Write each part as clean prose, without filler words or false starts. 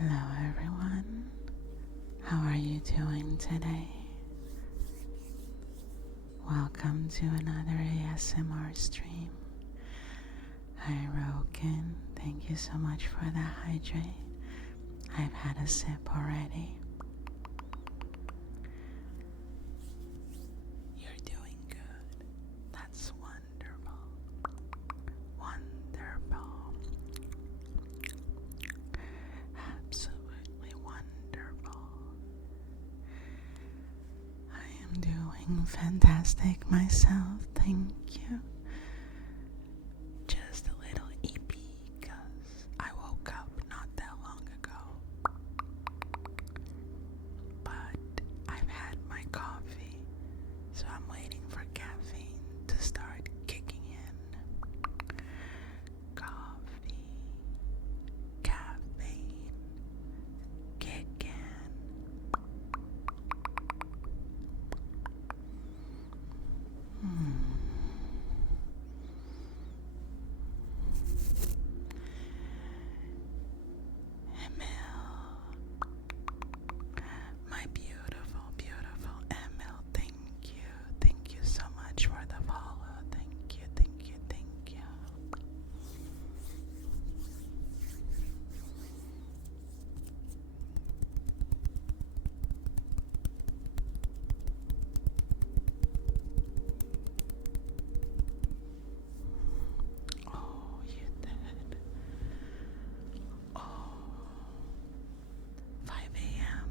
Hello everyone, how are you doing today? Welcome to another ASMR stream. Hi Roken, thank you so much for the hydrate. I've had a sip already. You're doing good. That's wonderful. Wonderful. Absolutely wonderful. I am doing fantastic myself, thank you. Just a little eepy because I woke up not that long ago. But I've had my coffee, so I'm waiting for caffeine to start kicking in. Coffee, caffeine, kick in. My beautiful, beautiful Emil, thank you. Thank you so much for the follow. Thank you, thank you, thank you. Oh, you did. Oh, 5 a.m.,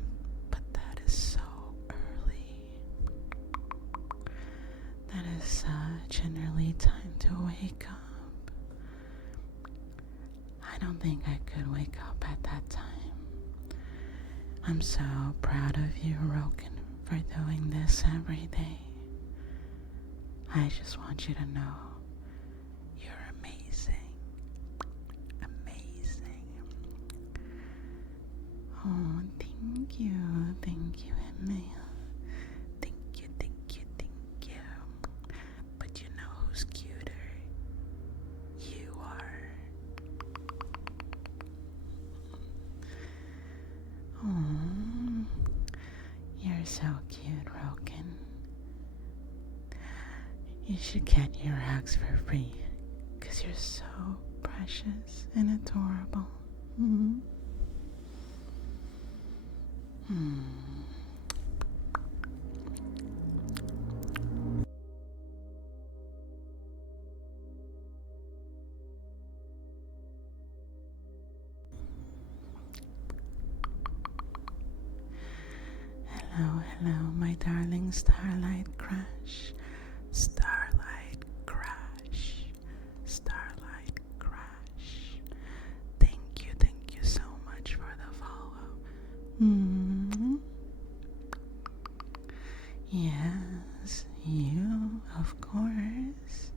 but that is so early. That is such an early time to wake up. I don't think I could wake up at that time. I'm so proud of you, Roken, for doing this every day. I just want you to know you're amazing. Amazing. Oh, thank you, Emil. Thank you, thank you, thank you. But you know who's cuter? You are. Oh, you're so cute, Roken. You should get your hugs for free, 'cause you're so precious and adorable. Hello, hello, my darling Starlight Crush. Starlight Crush. Starlight Crush. Thank you so much for the follow. Yes, you, of course.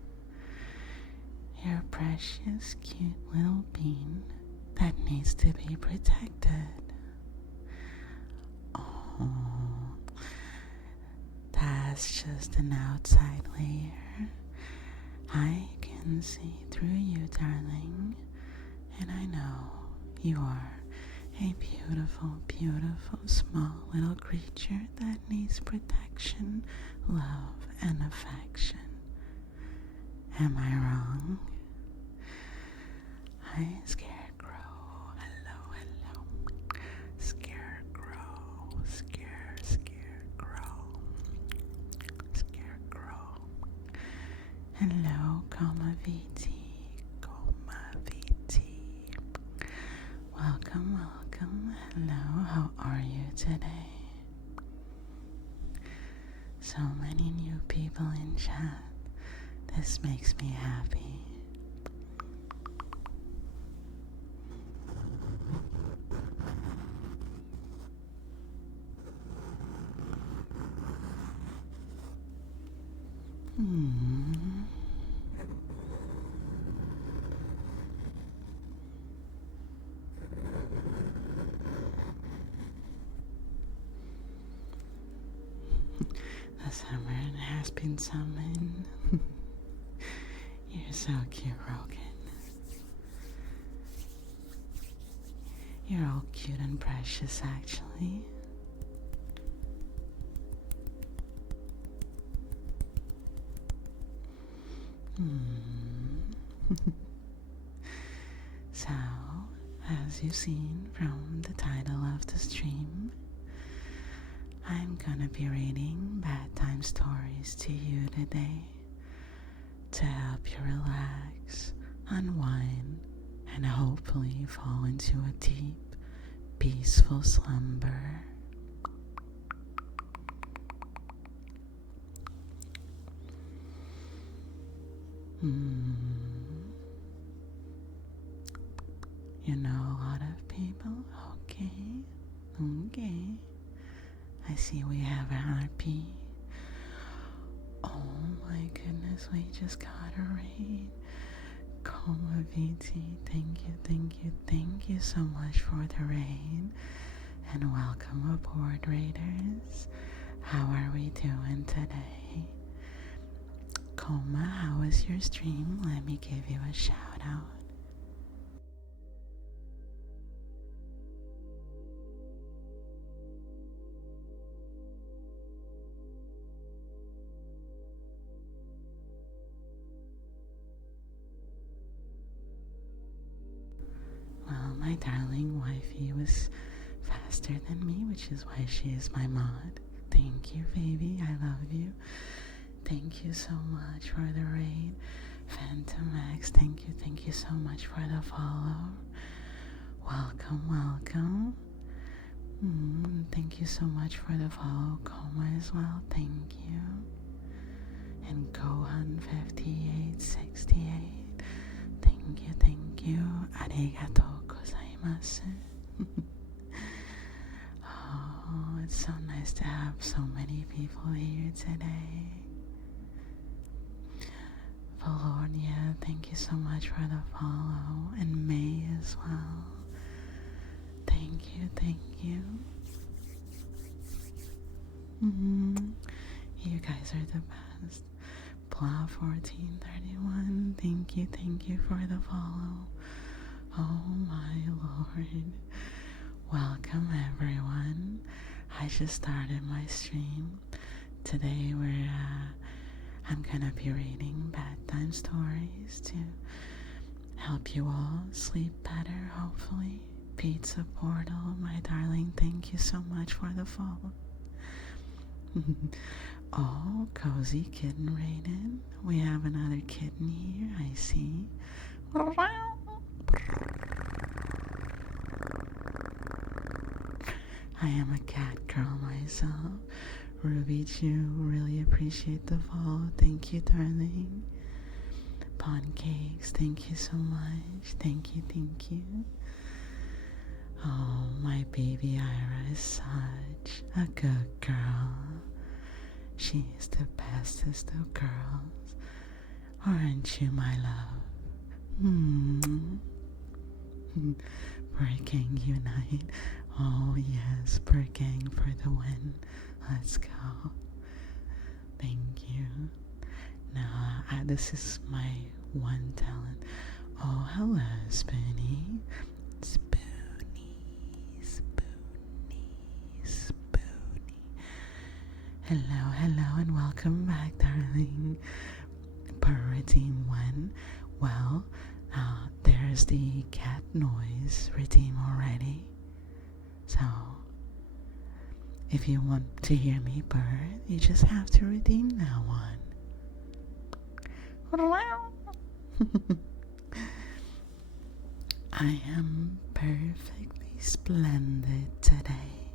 Your precious, cute little bean that needs to be protected. Oh, that's just an outside layer. I can see through you, darling, and I know you are a beautiful, beautiful small little creature that needs protection, love, and affection. Am I wrong? Hi, Scarecrow. Hello, hello. Scarecrow. Scarecrow. Scarecrow. Hello, Coma VT. Welcome, welcome. Hello, how are you today? So many new people in chat. This makes me happy. The summer has been summoned. You're so cute, Rogan. You're all cute and precious, actually. So, as you've seen from the title of the stream, I'm gonna be reading bedtime stories to you today to help you relax, unwind, and hopefully fall into a deep, peaceful slumber. You know a lot of people? Okay. I see we have a RP. Oh my goodness, we just got a raid. Coma VT, thank you so much for the raid. And welcome aboard, raiders. How are we doing today? Coma, how was your stream? Let me give you a shout out. Well, my darling wifey was faster than me, which is why she is my mod. Thank you, baby. I love you. Thank you so much for the raid. Phantom X, thank you so much for the follow. Welcome. Thank you so much for the follow, Coma, as well. Thank you. And Gohan5868, thank you. Arigato gozaimasu. Oh, it's so nice to have so many people here today. Valonia, thank you so much for the follow. And May as well. Thank you. You guys are the best. Plow1431, thank you for the follow. Oh my lord. Welcome everyone. I just started my stream. Today I'm gonna be reading bedtime stories to help you all sleep better, hopefully. Pizza Portal, my darling, thank you so much for the follow. Oh, Cozy Kitten Raiden. We have another kitten here, I see. I am a cat girl myself. Ruby Chew, really appreciate the follow. Thank you, darling. Pancakes, thank you so much. Thank you. Oh, my baby Ira is such a good girl. She is the bestest of girls. Aren't you, my love? Gang unite. Oh yes, Gang for the win. Let's go. Thank you. Now, this is my one talent. Oh, hello, Spoony. Spoony. Hello, and welcome back, darling. Per redeem one. Well, there's the cat noise redeem already. So, if you want to hear me purr, you just have to redeem that one. I am perfectly splendid today.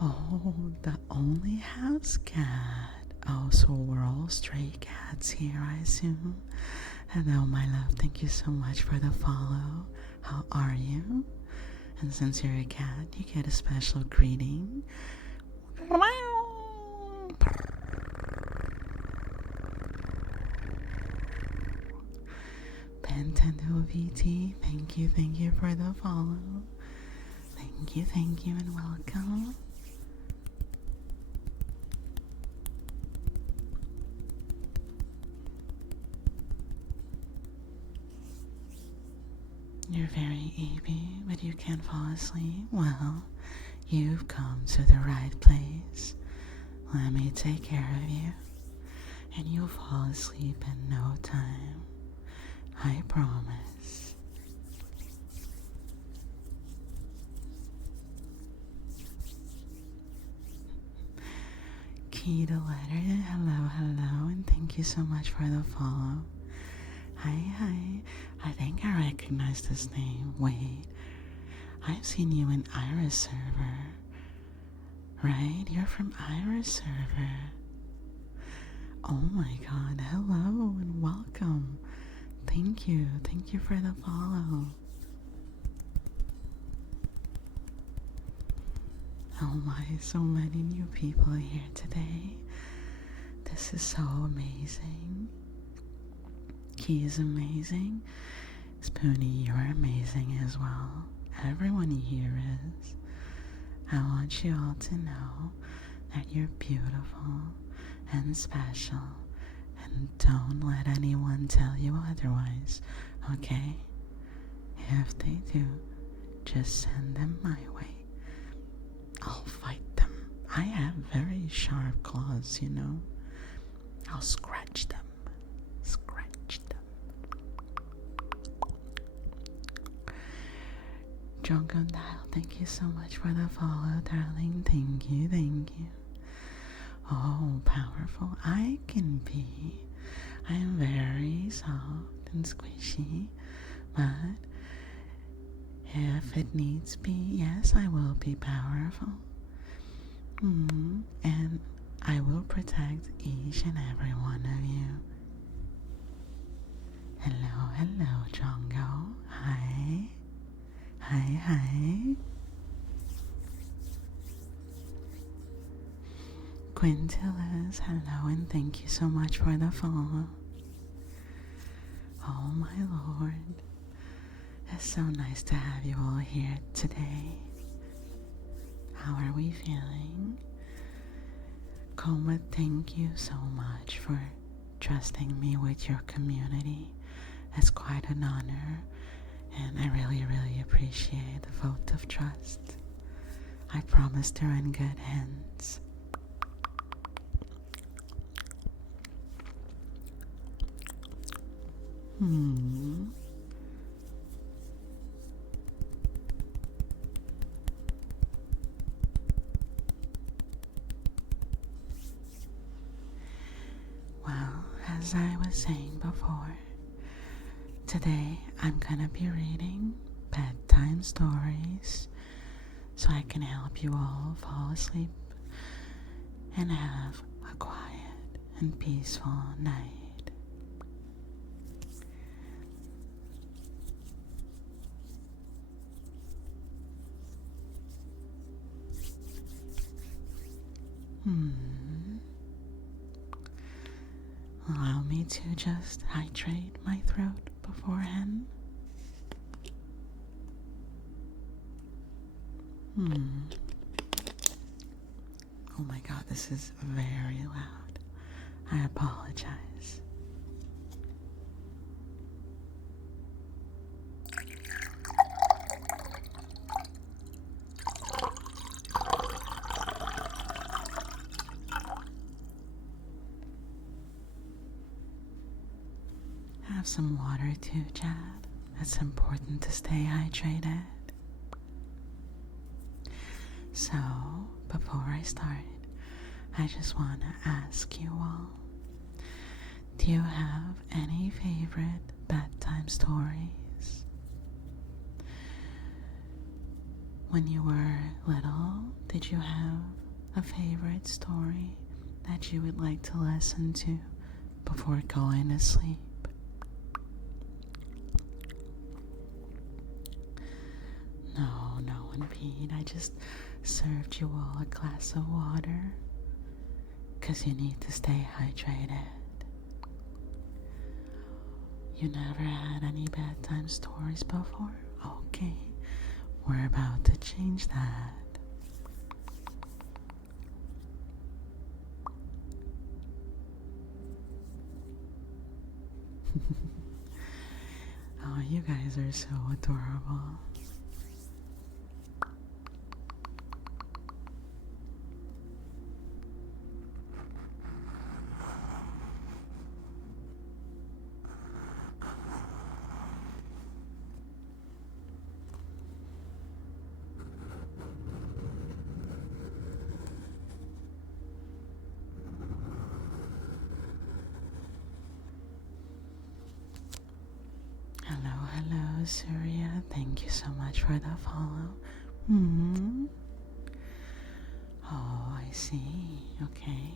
Oh, the only house cat. Oh, so we're all stray cats here, I assume. Hello, my love. Thank you so much for the follow. How are you? And since you're a cat, you get a special greeting. Nintendo VT, thank you for the follow. Thank you, and welcome. you're very eepy, but you can't fall asleep? Well, you've come to the right place. Let me take care of you, and you'll fall asleep in no time. I promise. Key the letter, hello, hello, and thank you so much for the follow. Hi, I think I recognize this name. Wait, I've seen you in Iris server. Right? You're from Iris server. Oh my god, hello and welcome. Thank you for the follow. Oh my, so many new people here today. This is so amazing. Key is amazing. Spoonie, you're amazing as well. Everyone here is. I want you all to know that you're beautiful and special, and don't let anyone tell you otherwise, okay? If they do, just send them my way. I'll fight them. I have very sharp claws, you know. I'll scratch them. Drunken Dial, thank you so much for the follow, darling. Thank you. Oh, powerful I can be. I am very soft and squishy, but if it needs be, yes, I will be powerful. And I will protect each and every one of you. Hello, Django. Hi. Quintillas, hello, and thank you so much for the follow. Oh my lord, it's so nice to have you all here today. How are we feeling? Coma, thank you so much for trusting me with your community. It's quite an honor, and I really appreciate the vote of trust. I promise they're in good hands. Well, as I was saying before, today I'm gonna be reading bedtime stories so I can help you all fall asleep and have a quiet and peaceful night. Allow me to just hydrate my throat beforehand. Oh my god, this is very loud. I apologize. Have some water too, Chad. It's important to stay hydrated. So, before I start, I just want to ask you all, do you have any favorite bedtime stories? When you were little, did you have a favorite story that you would like to listen to before going to sleep? No, indeed. I just served you all a glass of water because you need to stay hydrated. You never had any bedtime stories before? Okay, we're about to change that. Oh you guys are so adorable. Hello, hello, Surya. Thank you so much for the follow. Oh, I see. Okay.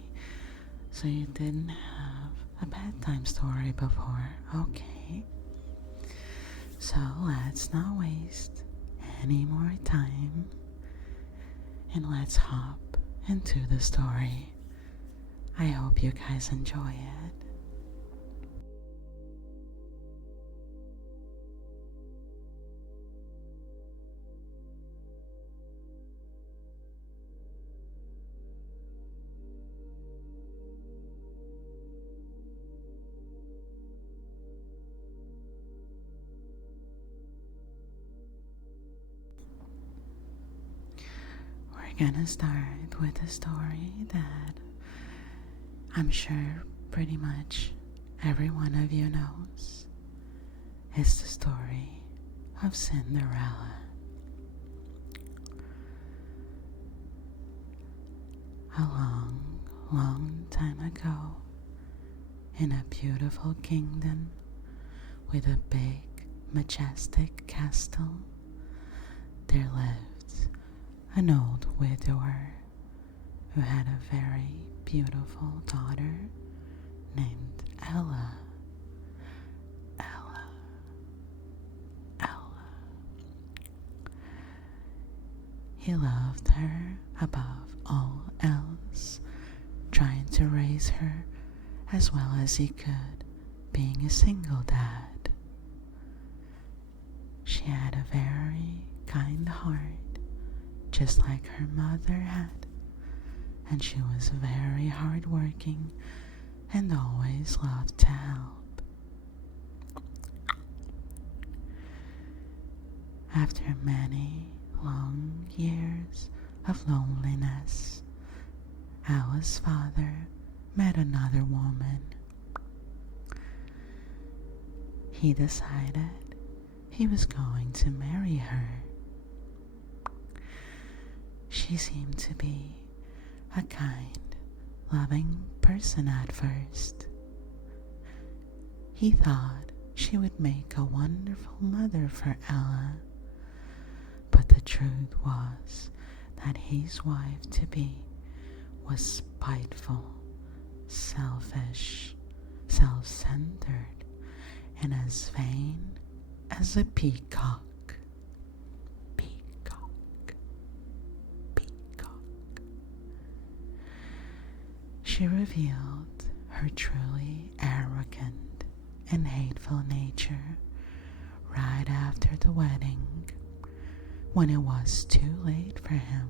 So you didn't have a bedtime story before. Okay. So let's not waste any more time and let's hop into the story. I hope you guys enjoy it. We're gonna start with a story that I'm sure pretty much every one of you knows. It's the story of Cinderella. A long, long time ago, in a beautiful kingdom with a big, majestic castle, there lived an old widower who had a very beautiful daughter named Ella. Ella. Ella. He loved her above all else, trying to raise her as well as he could, being a single dad. She had a very kind heart, just like her mother had, and she was very hardworking and always loved to help. After many long years of loneliness, Ella's father met another woman. He decided he was going to marry her. She seemed to be a kind, loving person at first. He thought she would make a wonderful mother for Ella, but the truth was that his wife-to-be was spiteful, selfish, self-centered, and as vain as a peacock. She revealed her truly arrogant and hateful nature right after the wedding, when it was too late for him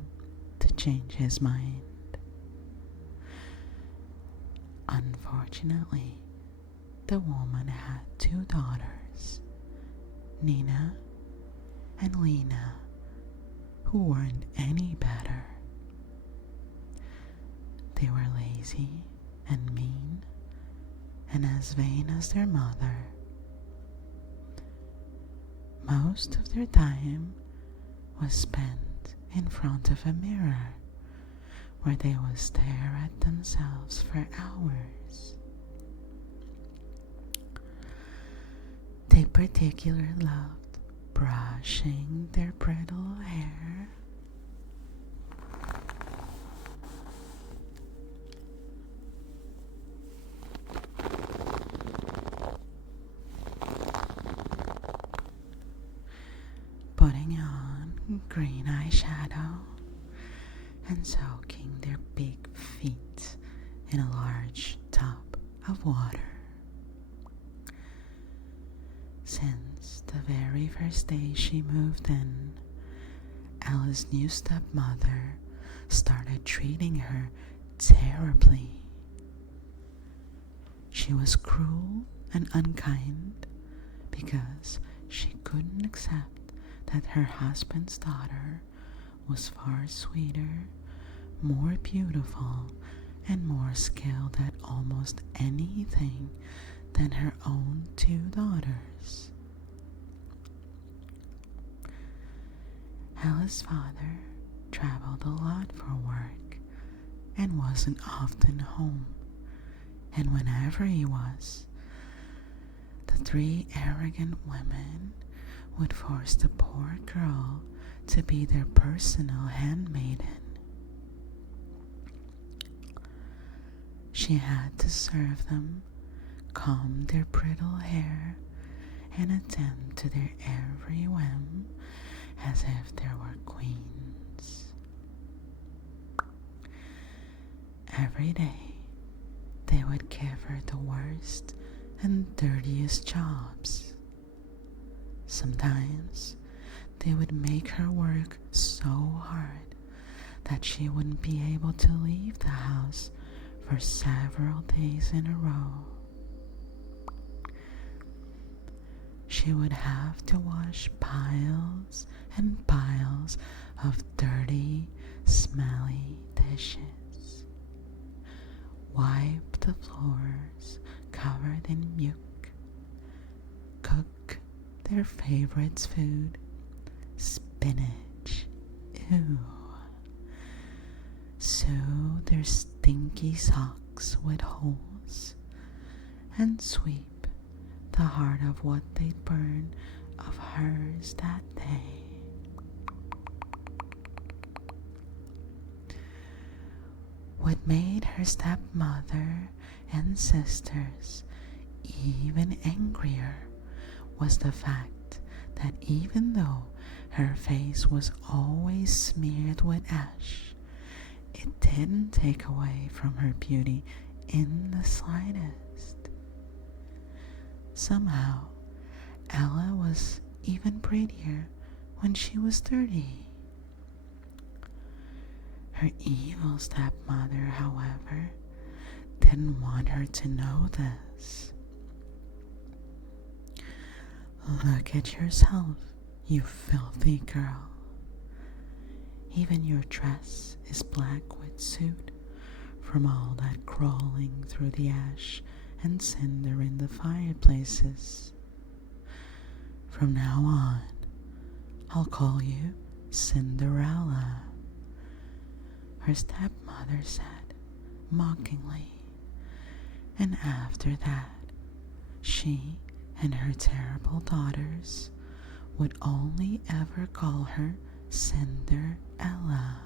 to change his mind. Unfortunately, the woman had two daughters, Nina and Lena, who weren't any better. They were lazy and mean and as vain as their mother. Most of their time was spent in front of a mirror, where they would stare at themselves for hours. They particularly loved brushing their brittle hair, putting on green eyeshadow, and soaking their big feet in a large tub of water. Since the very first day she moved in, Ella's new stepmother started treating her terribly. She was cruel and unkind because she couldn't accept that her husband's daughter was far sweeter, more beautiful, and more skilled at almost anything than her own two daughters. Ella's father traveled a lot for work and wasn't often home, and whenever he was, the three arrogant women would force the poor girl to be their personal handmaiden. She had to serve them, comb their brittle hair, and attend to their every whim as if they were queens. Every day, they would give her the worst and dirtiest jobs. Sometimes, they would make her work so hard that she wouldn't be able to leave the house for several days in a row. She would have to wash piles and piles of dirty, smelly dishes, wipe the floors covered in muck, cook their favorite food, spinach, ew, sew their stinky socks with holes, and sweep the heart of what they'd burn of hers that day. What made her stepmother and sisters even angrier was the fact that even though her face was always smeared with ash, it didn't take away from her beauty in the slightest. Somehow, Ella was even prettier when she was 30. Her evil stepmother, however, didn't want her to know this. Look at yourself, you filthy girl. Even your dress is black with soot from all that crawling through the ash and cinder in the fireplaces. From now on, I'll call you Cinderella, her stepmother said mockingly, and after that, she and her terrible daughters would only ever call her Cinderella.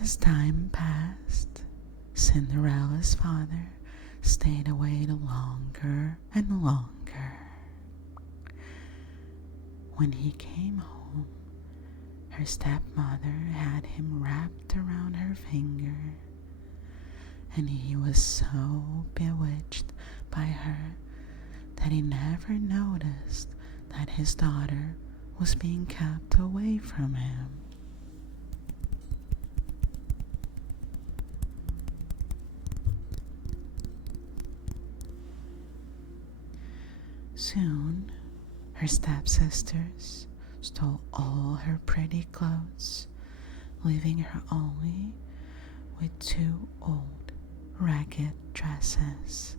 As time passed, Cinderella's father stayed away longer and longer. When he came home, her stepmother had him wrapped around her finger, and he was so bewitched by her that he never noticed that his daughter was being kept away from him. Soon, her stepsisters stole all her pretty clothes, leaving her only with 2 old, ragged dresses.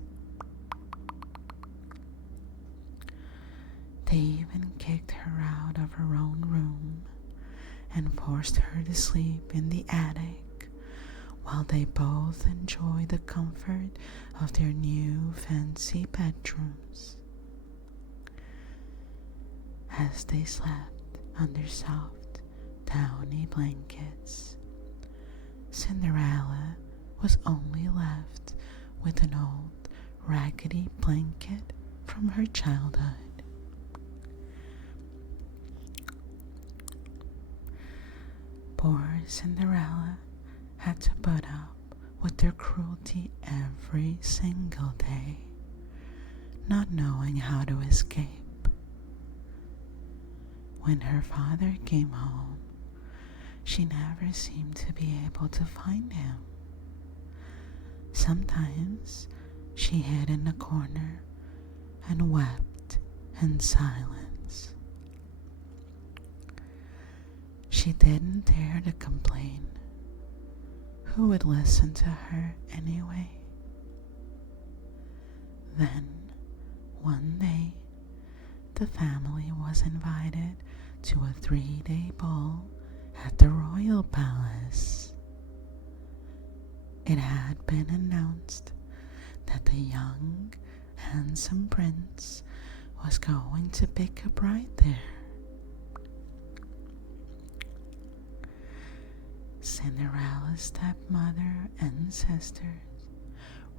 They even kicked her out of her own room and forced her to sleep in the attic while they both enjoyed the comfort of their new fancy bedrooms. As they slept under soft, downy blankets, Cinderella was only left with an old, raggedy blanket from her childhood. Poor Cinderella had to put up with their cruelty every single day, not knowing how to escape. When her father came home, she never seemed to be able to find him. Sometimes She hid in a corner and wept in silence. She didn't dare to complain. Who would listen to her anyway? Then, one day, the family was invited to a 3-day ball at the royal palace. It had been announced that the young, handsome prince was going to pick a bride there. Cinderella's stepmother and sisters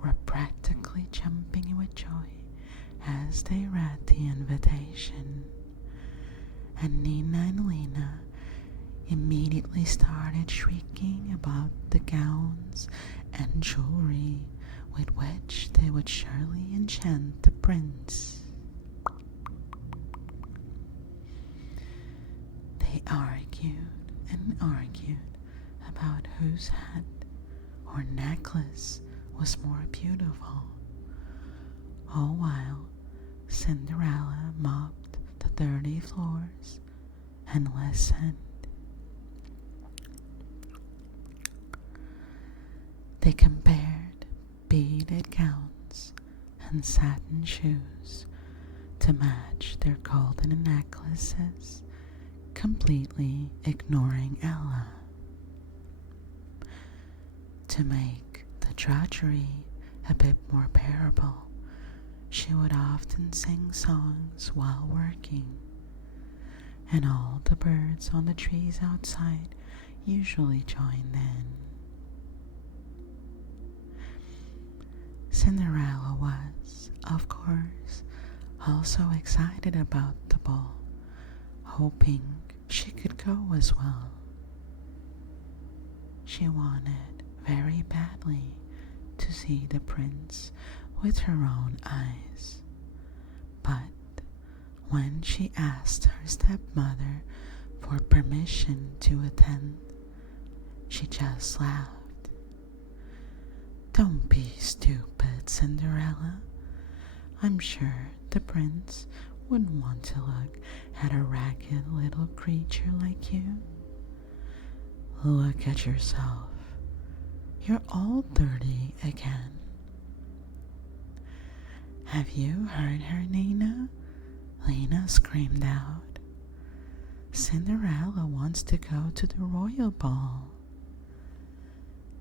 were practically jumping with joy as they read the invitation, and Nina and Lena immediately started shrieking about the gowns and jewelry with which they would surely enchant the prince. They argued and argued about whose hat or necklace was more beautiful, all while Cinderella mopped the dirty floors and listened. They compared beaded gowns and satin shoes to match their golden necklaces, completely ignoring Ella. To make the drudgery a bit more bearable, she would often sing songs while working, and all the birds on the trees outside usually joined in. Cinderella was, of course, also excited about the ball, hoping she could go as well. She wanted very badly to see the prince with her own eyes, but when she asked her stepmother for permission to attend, she just laughed. "Don't be stupid, Cinderella. I'm sure the prince wouldn't want to look at a ragged little creature like you. Look at yourself. You're all dirty again." "Have you heard her, Nina?" Lena screamed out. "Cinderella wants to go to the royal ball."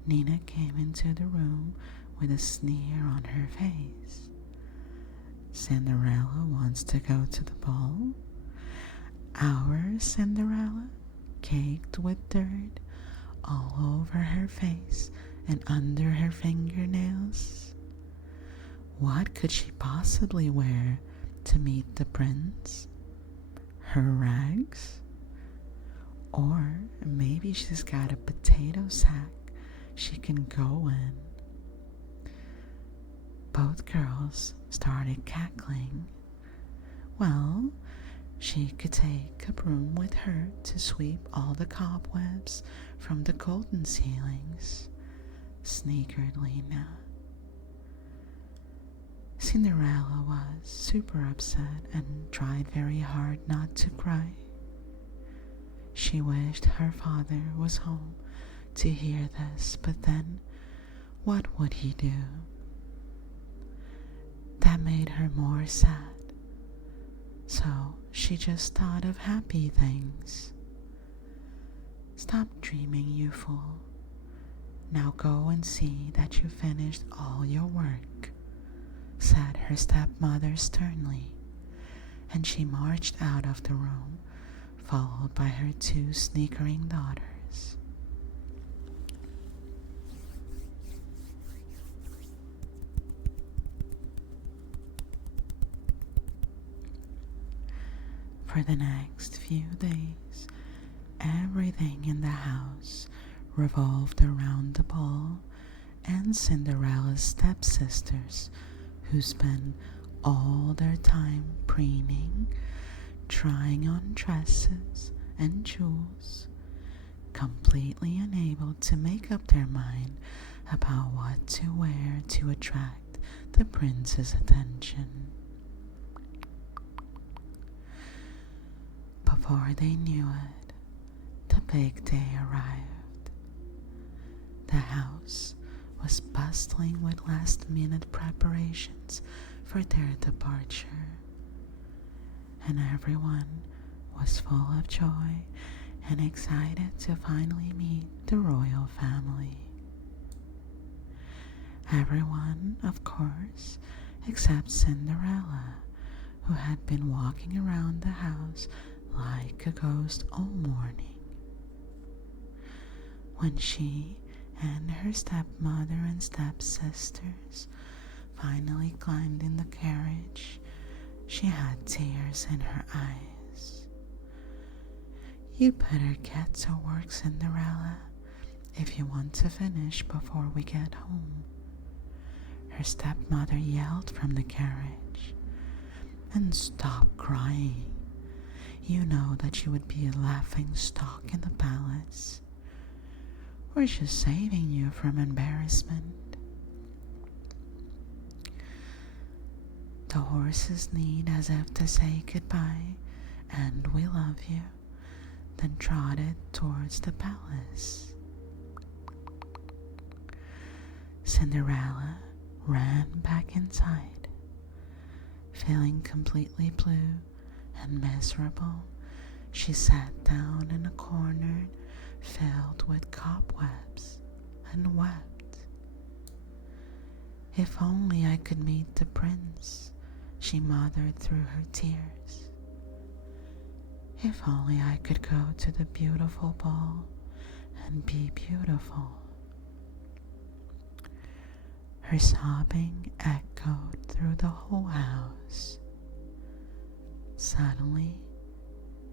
Nina came into the room with a sneer on her face. "Cinderella wants to go to the ball? Our Cinderella, caked with dirt all over her face and under her fingernails? What could she possibly wear to meet the prince? Her rags? Or maybe she's got a potato sack she can go in." Both girls started cackling. Well, she could take a broom with her to sweep all the cobwebs from the golden ceilings, snickered Lena. Cinderella was super upset and tried very hard not to cry. She wished her father was home to hear this, but then what would he do? That made her more sad, so she just thought of happy things. "Stop dreaming, you fool. Now go and see that you finished all your work," said her stepmother sternly, and she marched out of the room, followed by her 2 snickering daughters. For the next few days, everything in the house revolved around the ball and Cinderella's stepsisters, who spent all their time preening, trying on dresses and jewels, completely unable to make up their mind about what to wear to attract the prince's attention. Before they knew it, the big day arrived. The house was bustling with last-minute preparations for their departure, and everyone was full of joy and excited to finally meet the royal family. Everyone, of course, except Cinderella, who had been walking around the house like a ghost all morning. When she and her stepmother and stepsisters finally climbed in the carriage, she had tears in her eyes. "You better get to work, Cinderella, if you want to finish before we get home," her stepmother yelled from the carriage. "And stop crying. You know that you would be a laughing stock in the palace. We're just saving you from embarrassment." The horses neighed as if to say goodbye and "we love you," then trotted towards the palace. Cinderella ran back inside. Feeling completely blue and miserable, she sat down in a corner filled with cobwebs and wept. "If only I could meet the prince," she muttered through her tears. "If only I could go to the beautiful ball and be beautiful." Her sobbing echoed through the whole house. Suddenly,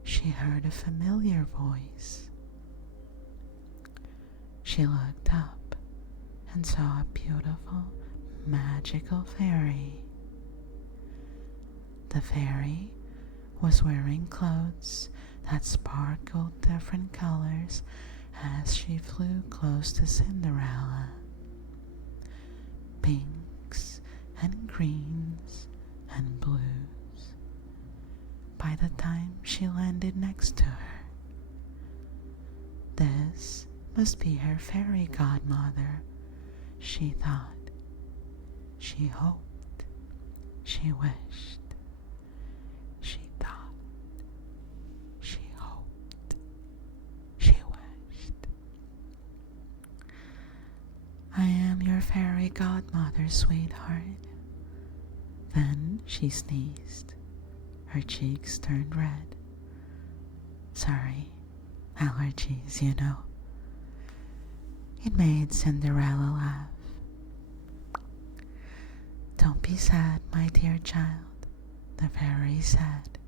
she heard a familiar voice. She looked up and saw a beautiful, magical fairy. The fairy was wearing clothes that sparkled different colors as she flew close to Cinderella. Pinks and greens and blues. By the time she landed next to her, this must be her fairy godmother, she thought. She hoped. She wished. She thought. She hoped. She wished. "I am your fairy godmother, sweetheart." Then she sneezed. Her cheeks turned red. "Sorry, allergies, you know." It made Cinderella laugh. "Don't be sad, my dear child," the fairy said.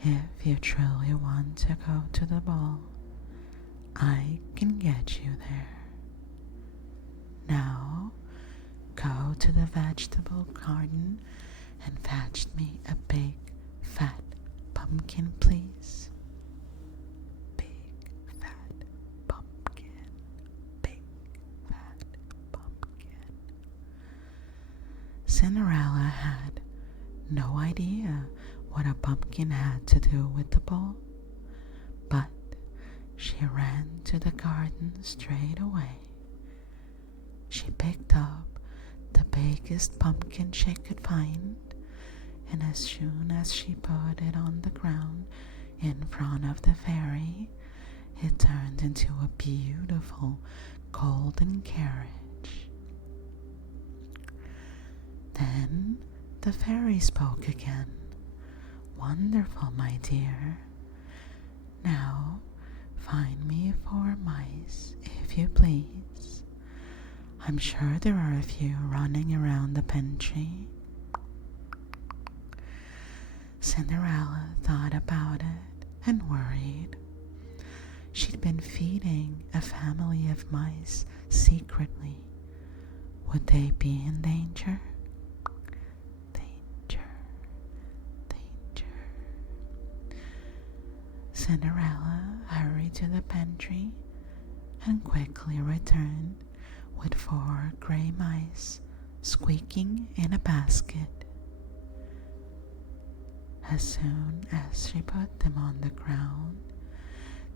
"If you truly want to go to the ball, I can get you there. Now, go to the vegetable garden and fetch me a big, fat pumpkin, please. Big, fat pumpkin. Big, fat pumpkin." Cinderella had no idea what a pumpkin had to do with the ball, but she ran to the garden straight away. She picked up the biggest pumpkin she could find, and as soon as she put it on the ground in front of the fairy, it turned into a beautiful golden carriage. Then the fairy spoke again. "Wonderful, my dear. Now find me 4 mice, if you please. I'm sure there are a few running around the pantry." Cinderella thought about it and worried. She'd been feeding a family of mice secretly. Would they be in danger? Danger, danger. Cinderella hurried to the pantry and quickly returned with 4 gray mice squeaking in a basket. As soon as she put them on the ground,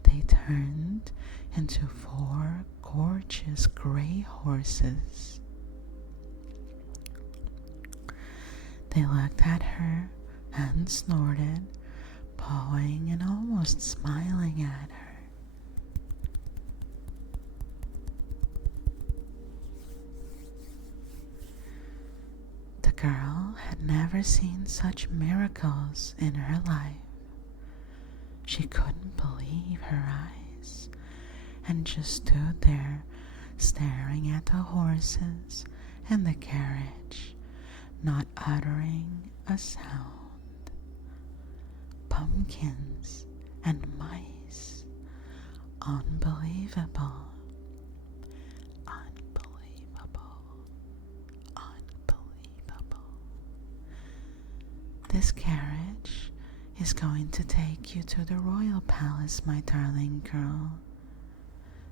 they turned into 4 gorgeous gray horses. They looked at her and snorted, pawing and almost smiling at her. The girl had never seen such miracles in her life. She couldn't believe her eyes and just stood there staring at the horses and the carriage, not uttering a sound. Pumpkins and mice. Unbelievable. Unbelievable. This carriage is going to take you to the royal palace, my darling girl,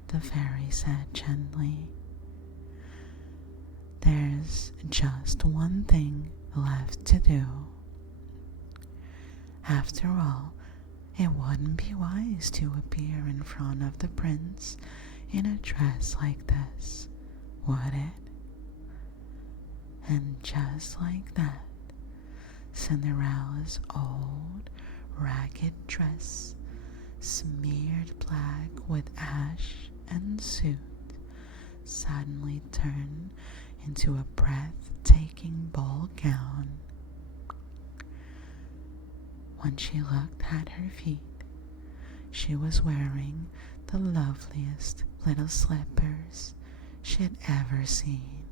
the fairy said gently. There's just one thing left to do. After all, it wouldn't be wise to appear in front of the prince in a dress like this, would it? And just like that, Cinderella's old, ragged dress, smeared black with ash and soot, suddenly turned into a breathtaking ball gown. When she looked at her feet, she was wearing the loveliest little slippers she'd ever seen.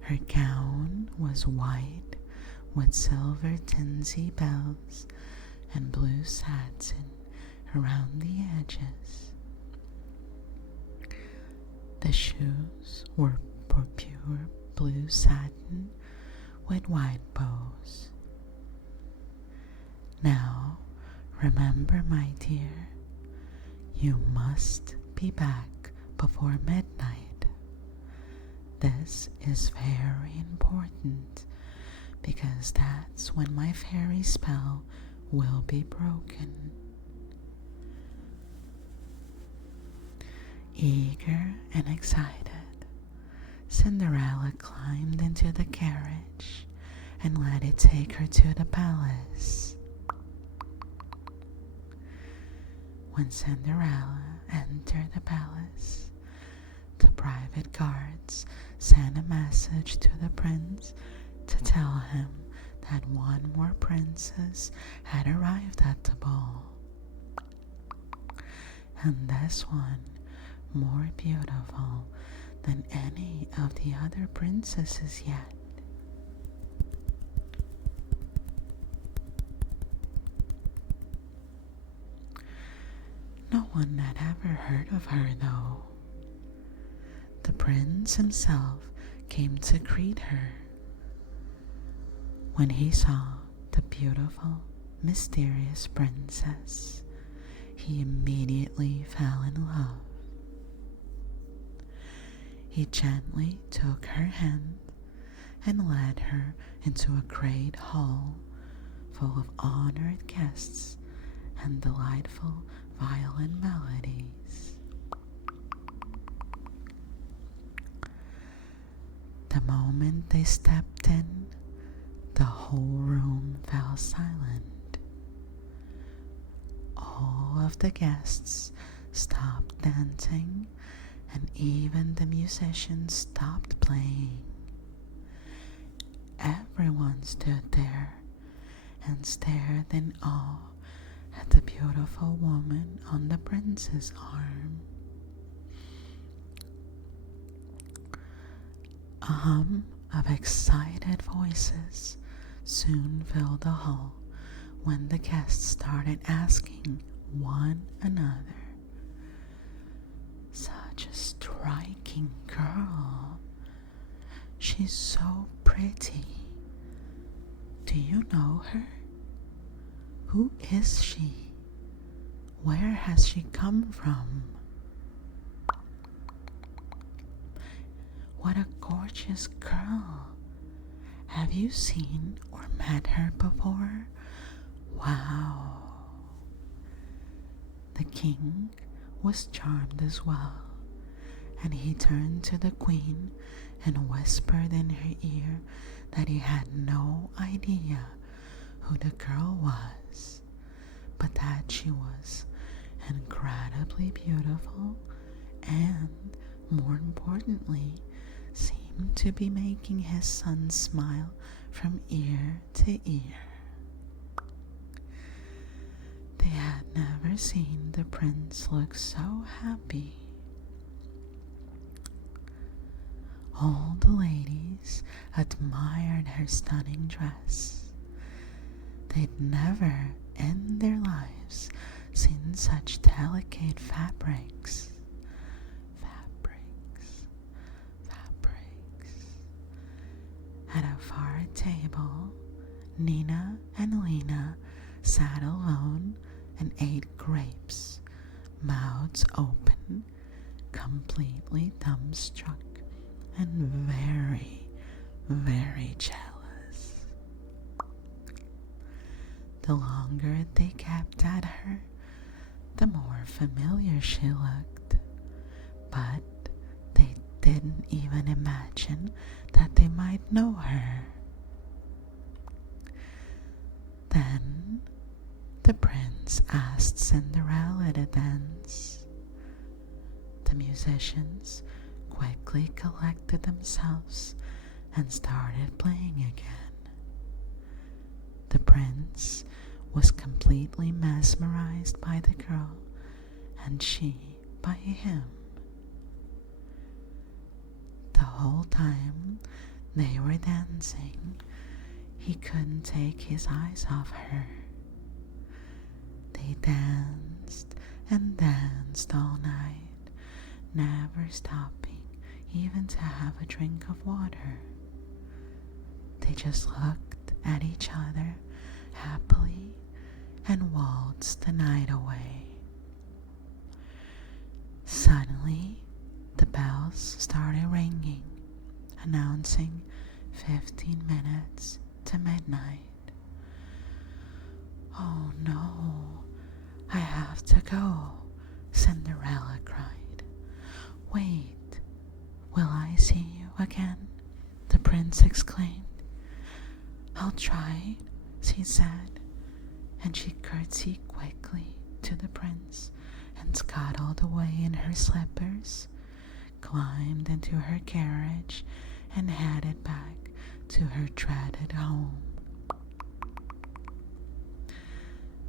Her gown was white with silver tinsy bells and blue satin around the edges. The shoes were pure blue satin with white bows. Now, remember, my dear, you must be back before midnight. This is very important because that's when my fairy spell will be broken. Eager and excited, Cinderella climbed into the carriage and let it take her to the palace. When Cinderella entered the palace, the private guards sent a message to the prince to tell him that one more princess had arrived at the ball. And this one, more beautiful than any of the other princesses yet. No one had ever heard of her, though. The prince himself came to greet her. When he saw the beautiful, mysterious princess, he immediately fell in love. He gently took her hand and led her into a great hall full of honored guests and delightful violin melodies. The moment they stepped in, the whole room fell silent. All of the guests stopped dancing, and even the musicians stopped playing. Everyone stood there and stared in awe at the beautiful woman on the prince's arm. A hum of excited voices soon filled the hall when the guests started asking one another, "Such a striking girl. She's so pretty. Do you know her? Who is she? Where has she come from?" what a gorgeous girl! Have you seen or met her before? Wow! The king was charmed as well, and he turned to the queen and whispered in her ear that he had no idea who the girl was, but that she was incredibly beautiful and, more importantly, seemed to be making his son smile from ear to ear. They had never seen the prince look so happy. All the ladies admired her stunning dress. They'd never in their lives seen such delicate fabrics. At a far table, Nina and Lena sat alone and ate grapes, mouths open, completely dumbstruck, and very, very jealous. The longer they kept at her, the more familiar she looked, but they didn't even imagine that they might know her. Then the prince asked Cinderella to dance. The musicians quickly collected themselves and started playing again. The prince was completely mesmerized by the girl, and she by him. The whole time they were dancing, he couldn't take his eyes off her. They danced and danced all night, never stopping even to have a drink of water. They just looked at each other happily and waltzed the night away. Suddenly, the bells started ringing, announcing 15 minutes to midnight. "Oh no, I have to go," Cinderella cried. "Wait, will I see you again?" the prince exclaimed. "I'll try," she said, and she curtsied quickly to the prince and scuttled away in her slippers, climbed into her carriage, and headed back to her dreaded home.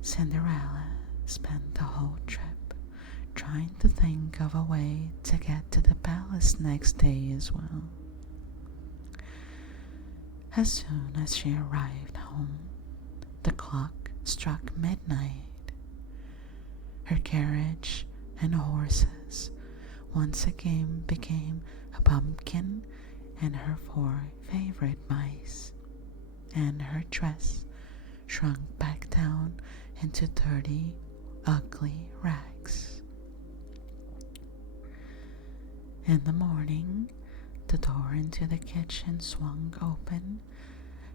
Cinderella spent the whole trip trying to think of a way to get to the palace next day as well. As soon as she arrived home, the clock struck midnight. Her carriage and horses once again became a pumpkin and her 4 favorite mice, and her dress shrunk back down into 30 ugly rags. In the morning, the door into the kitchen swung open,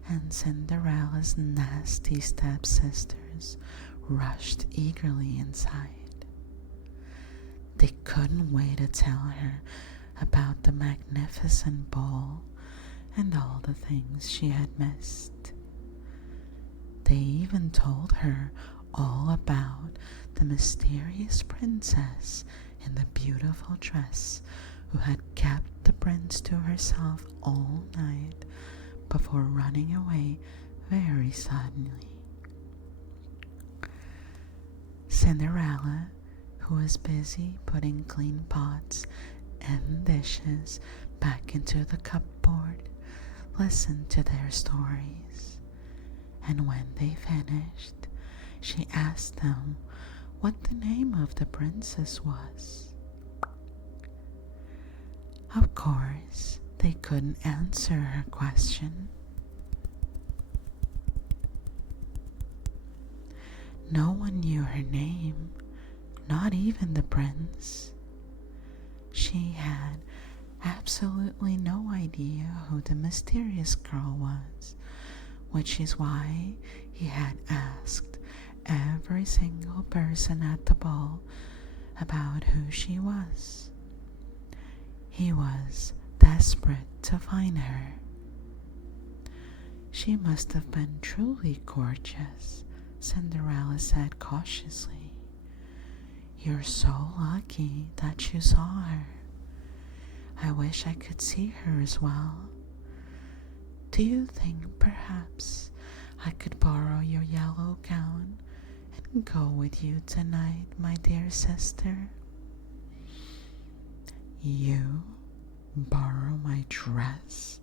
and Cinderella's nasty stepsisters rushed eagerly inside. They couldn't wait to tell her about the magnificent ball and all the things she had missed. They even told her all about the mysterious princess in the beautiful dress who had kept the prince to herself all night before running away very suddenly. Cinderella, who was busy putting clean pots and dishes back into the cupboard, listened to their stories, and when they finished, she asked them what the name of the princess was. Of course, they couldn't answer her question. No one knew her name, not even the prince. She had absolutely no idea who the mysterious girl was, which is why he had asked every single person at the ball about who she was. He was desperate to find her. She must have been truly gorgeous, Cinderella said cautiously. You're so lucky that you saw her. I wish I could see her as well. Do you think perhaps I could borrow your yellow gown and go with you tonight, my dear sister? You borrow my dress?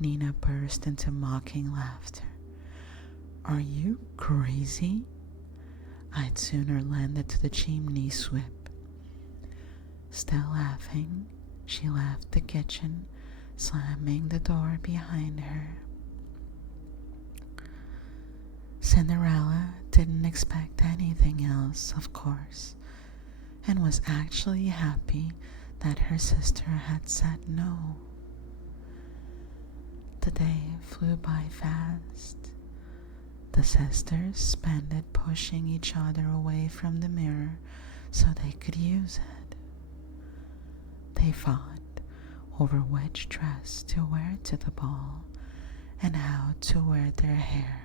Nina burst into mocking laughter. Are you crazy? I'd sooner lend it to the chimney sweep. Still laughing, she left the kitchen, slamming the door behind her. Cinderella didn't expect anything else, of course, and was actually happy that her sister had said no. The day flew by fast. The sisters spent it pushing each other away from the mirror so they could use it. They fought over which dress to wear to the ball and how to wear their hair.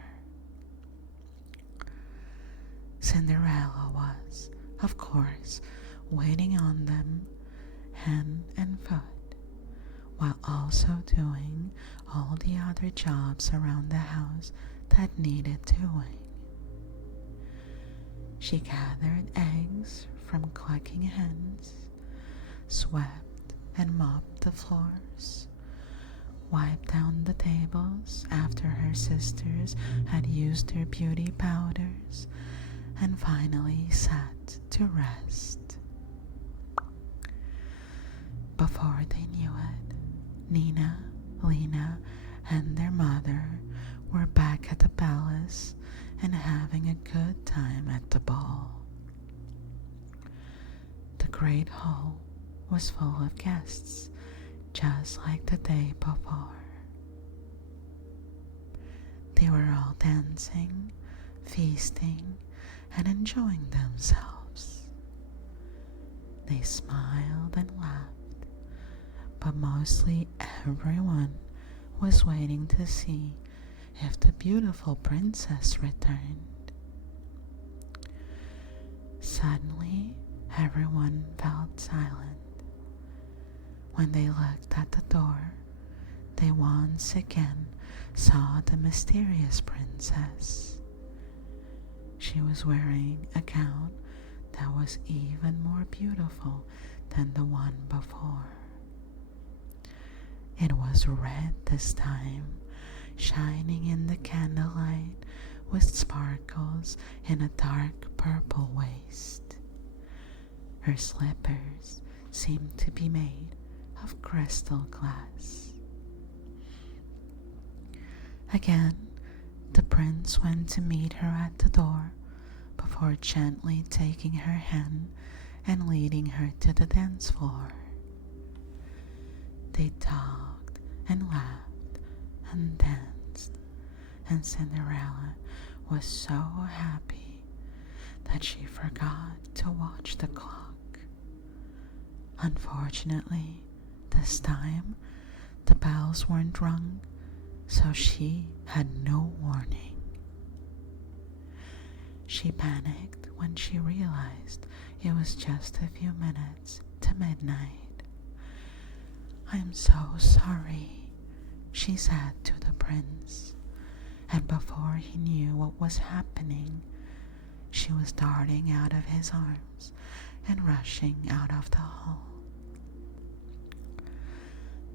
Cinderella was, of course, waiting on them hand and foot, while also doing all the other jobs around the house that needed doing. She gathered eggs from clucking hens, swept and mopped the floors, wiped down the tables after her sisters had used their beauty powders, and finally sat to rest. Before they knew it, Nina, Lena, and their mother were back at the palace and having a good time at the ball. The great hall was full of guests, just like the day before. They were all dancing, feasting, and enjoying themselves. They smiled and laughed, but mostly everyone was waiting to see if the beautiful princess returned. Suddenly, everyone felt silent. When they looked at the door, they once again saw the mysterious princess. She was wearing a gown that was even more beautiful than the one before. It was red this time, shining in the candlelight with sparkles in a dark purple waist. Her slippers seemed to be made of crystal glass. Again, the prince went to meet her at the door before gently taking her hand and leading her to the dance floor. They talked and laughed and danced, and Cinderella was so happy that she forgot to watch the clock. Unfortunately, this time the bells weren't rung, so she had no warning. She panicked when she realized it was just a few minutes to midnight. "I'm so sorry," she said to the prince, and before he knew what was happening, she was darting out of his arms and rushing out of the hall.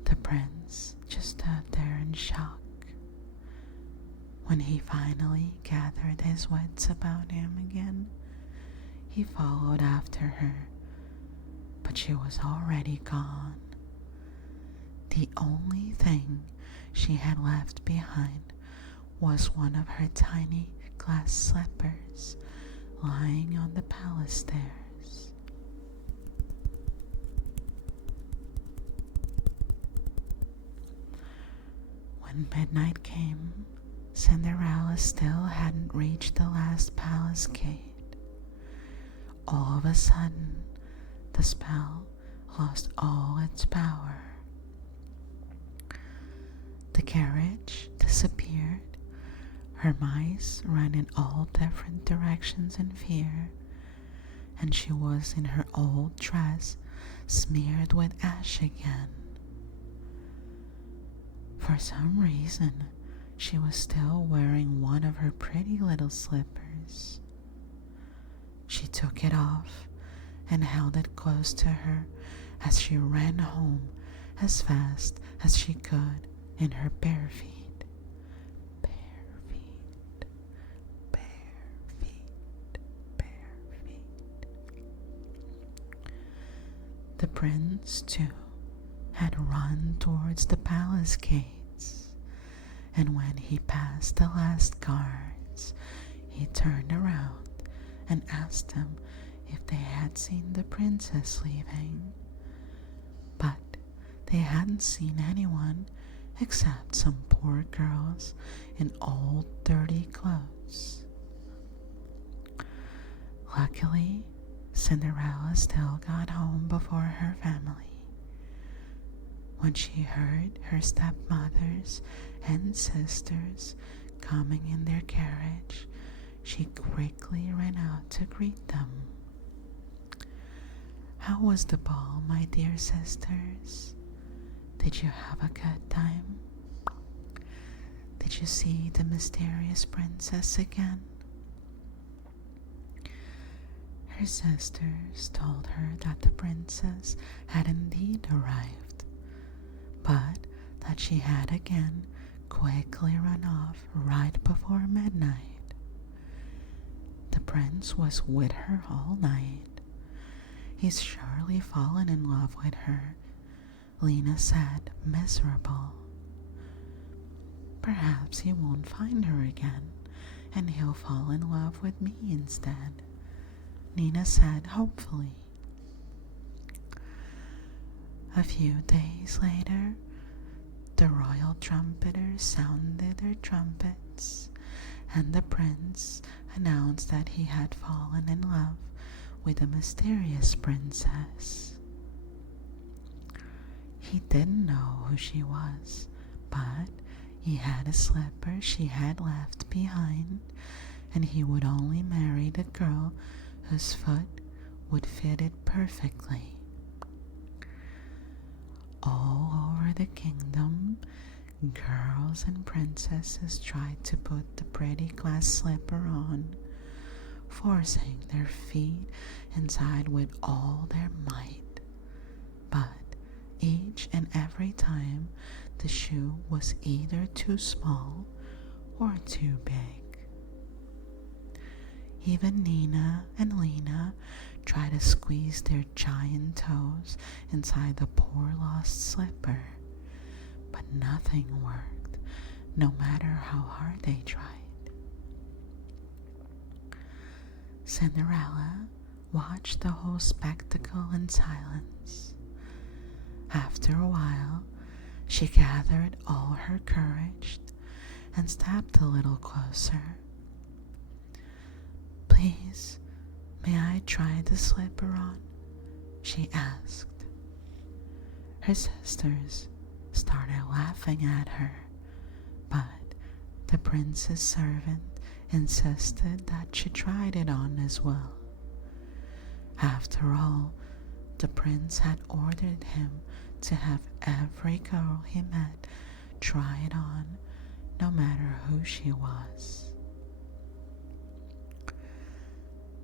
The prince just stood there in shock. When he finally gathered his wits about him again, he followed after her, but she was already gone. The only thing she had left behind was one of her tiny glass slippers lying on the palace stairs. When midnight came, Cinderella still hadn't reached the last palace gate. All of a sudden, the spell lost all its power. The carriage disappeared. Her mice ran in all different directions in fear, and she was in her old dress, smeared with ash again. For some reason, she was still wearing one of her pretty little slippers. She took it off and held it close to her as she ran home as fast as she could in her bare feet. Bare feet, bare feet, bare feet. The prince, too, had run towards the palace gates, and when he passed the last guards, he turned around and asked them if they had seen the princess leaving. But they hadn't seen anyone except some poor girls in old dirty clothes. Luckily, Cinderella still got home before her family. When she heard her stepmothers and sisters coming in their carriage, she quickly ran out to greet them. "How was the ball, my dear sisters? Did you have a good time? Did you see the mysterious princess again?" Her sisters told her that the princess had indeed arrived, but that she had again quickly run off right before midnight. The prince was with her all night. "He's surely fallen in love with her," Lena said, miserable. "Perhaps he won't find her again, and he'll fall in love with me instead," Nina said hopefully. A few days later, the royal trumpeters sounded their trumpets, and the prince announced that he had fallen in love with a mysterious princess. He didn't know who she was, but he had a slipper she had left behind, and he would only marry the girl whose foot would fit it perfectly. All over the kingdom, girls and princesses tried to put the pretty glass slipper on, forcing their feet inside with all their might. But each and every time, the shoe was either too small or too big. Even Nina and Lena tried to squeeze their giant toes inside the poor lost slipper, but nothing worked, no matter how hard they tried. Cinderella watched the whole spectacle in silence. After a while, she gathered all her courage and stepped a little closer. "Please, may I try the slipper on?" she asked. Her sisters started laughing at her, but the prince's servant insisted that she tried it on as well. After all, the prince had ordered him to have every girl he met try it on, no matter who she was.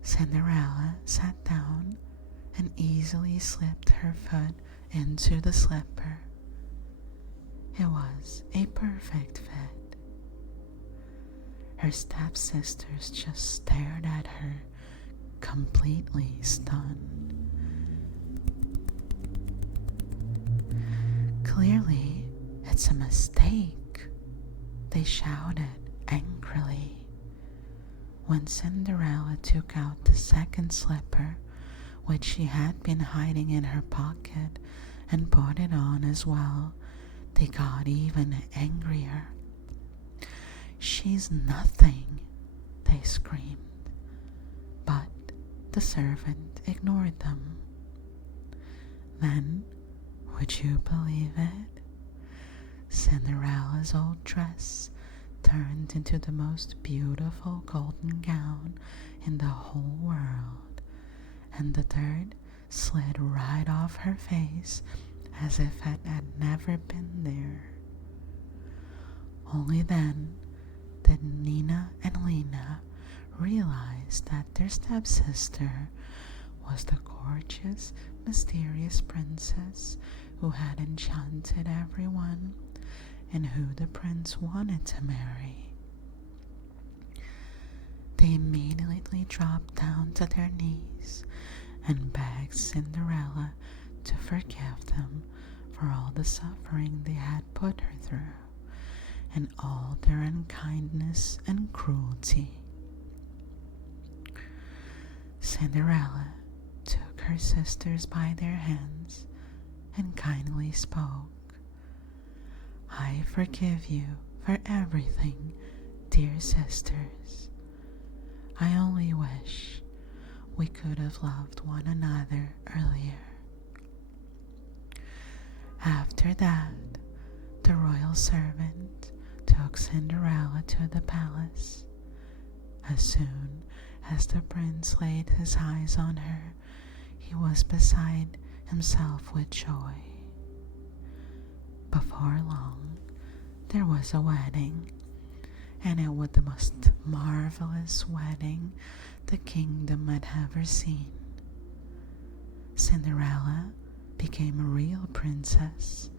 Cinderella sat down and easily slipped her foot into the slipper. It was a perfect fit. Her stepsisters just stared at her, completely stunned. "Clearly, it's a mistake," they shouted angrily. When Cinderella took out the second slipper, which she had been hiding in her pocket, and put it on as well, They got even angrier. "She's nothing," they screamed. But the servant ignored them. Then, would you believe it? Cinderella's old dress turned into the most beautiful golden gown in the whole world, and the dirt slid right off her face as if it had never been there. Only then did Nina and Lena realize that their stepsister was the gorgeous, mysterious princess who had enchanted everyone and who the prince wanted to marry. They immediately dropped down to their knees and begged Cinderella to forgive them for all the suffering they had put her through and all their unkindness and cruelty. Cinderella took her sisters by their hands and kindly spoke. "I forgive you for everything, dear sisters. I only wish we could have loved one another earlier." After that, the royal servant took Cinderella to the palace. As soon as the prince laid his eyes on her, he was beside himself with joy. Before long, there was a wedding, and it was the most marvelous wedding the kingdom had ever seen. Cinderella became a real princess,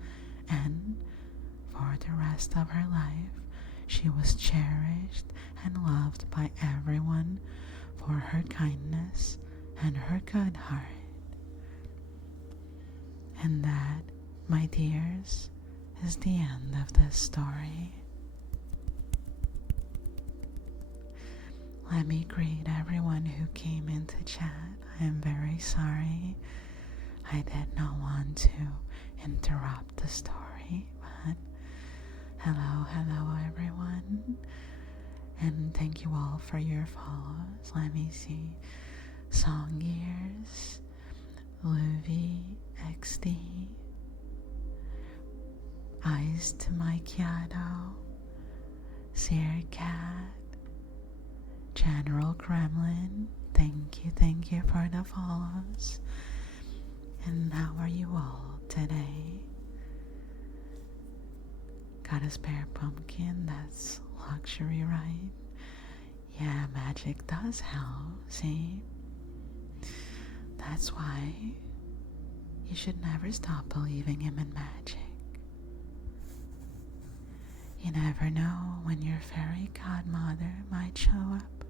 and for the rest of her life, she was cherished and loved by everyone for her kindness and her good heart. And that, my dears, is the end of this story. Let me greet everyone who came into chat. I am very sorry. I did not want to interrupt the story, but hello everyone. And thank you all for your follows. Let me see. Song Gears, Luvi XD, Eyes to Macchiato, Sear Cat, General Gremlin, thank you for the follows. And how are you all today? Got a spare pumpkin? That's luxury, right? Yeah, magic does help, see? That's why you should never stop believing in magic. You never know when your fairy godmother might show up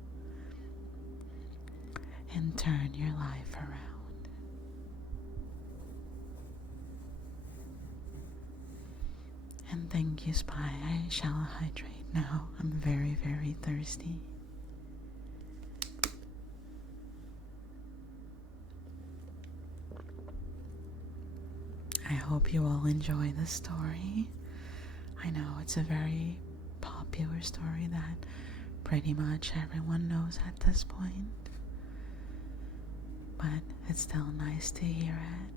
and turn your life around. And thank you, Spy. I shall hydrate now. I'm very, very thirsty. I hope you all enjoy the story. I know it's a very popular story that pretty much everyone knows at this point. But it's still nice to hear it,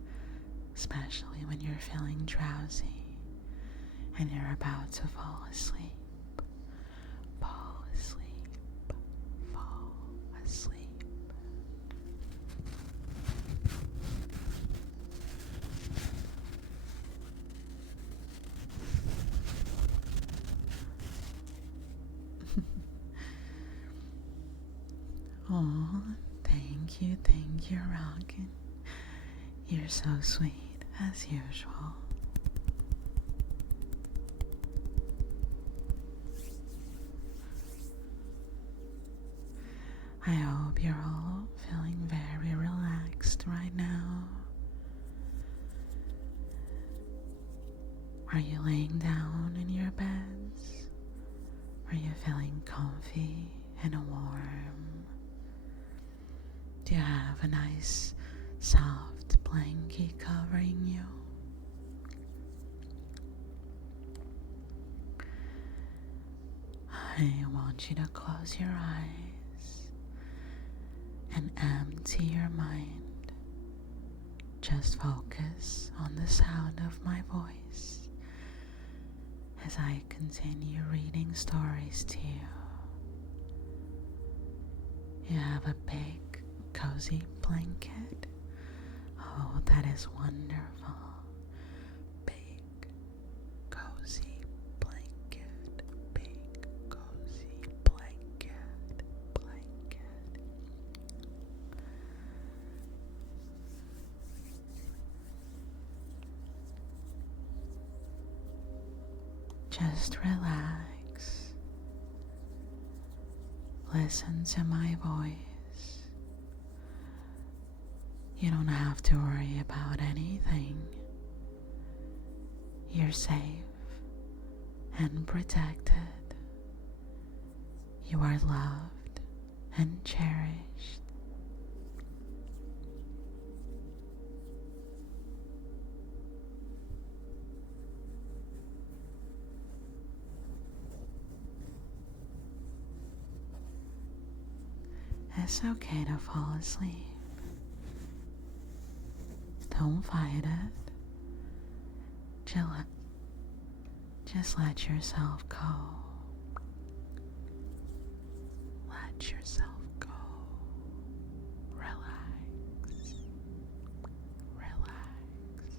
especially when you're feeling drowsy and you're about to fall asleep. Fall asleep. Fall asleep. Oh, thank you, Rockin'. You're so sweet, as usual. I hope you're all feeling very relaxed right now. Are you laying down in your beds? Are you feeling comfy and warm? Do you have a nice soft blanket covering you? I want you to close your eyes and empty your mind. Just focus on the sound of my voice as I continue reading stories to you. You have a big, cozy blanket. Oh, that is wonderful. Big, cozy blanket. Big, cozy blanket. Blanket. Just relax. Listen to my voice. You don't have to worry about anything. You're safe and protected. You are loved and cherished. It's okay to fall asleep. Don't fight it. Just let yourself go. Let yourself go. Relax. Relax.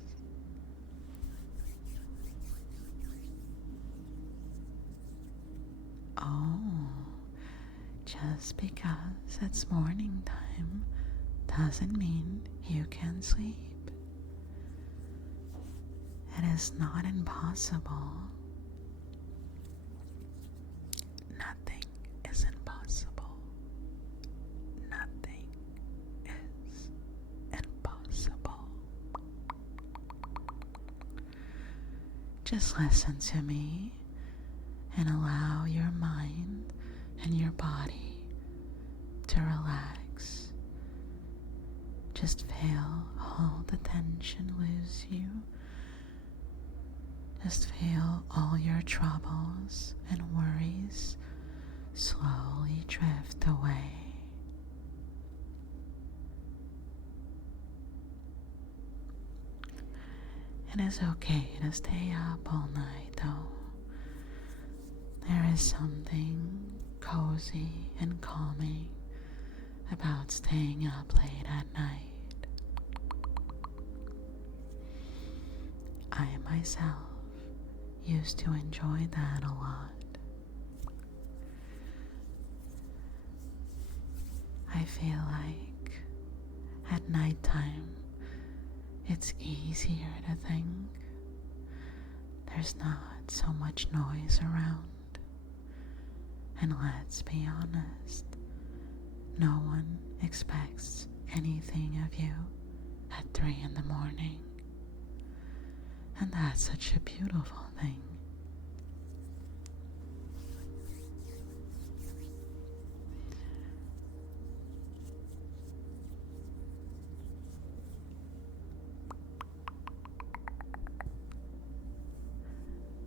Oh, just because it's morning time doesn't mean you can sleep. It is not impossible. Nothing is impossible. Nothing is impossible. Just listen to me and allow your mind and your body to relax. Just feel all the tension lose you. Just feel all your troubles and worries slowly drift away. It is okay to stay up all night though. There is something cozy and calming about staying up late at night. I myself used to enjoy that a lot. I feel like at nighttime it's easier to think. There's not so much noise around. And let's be honest, no one expects anything of you at 3 in the morning. And that's such a beautiful thing.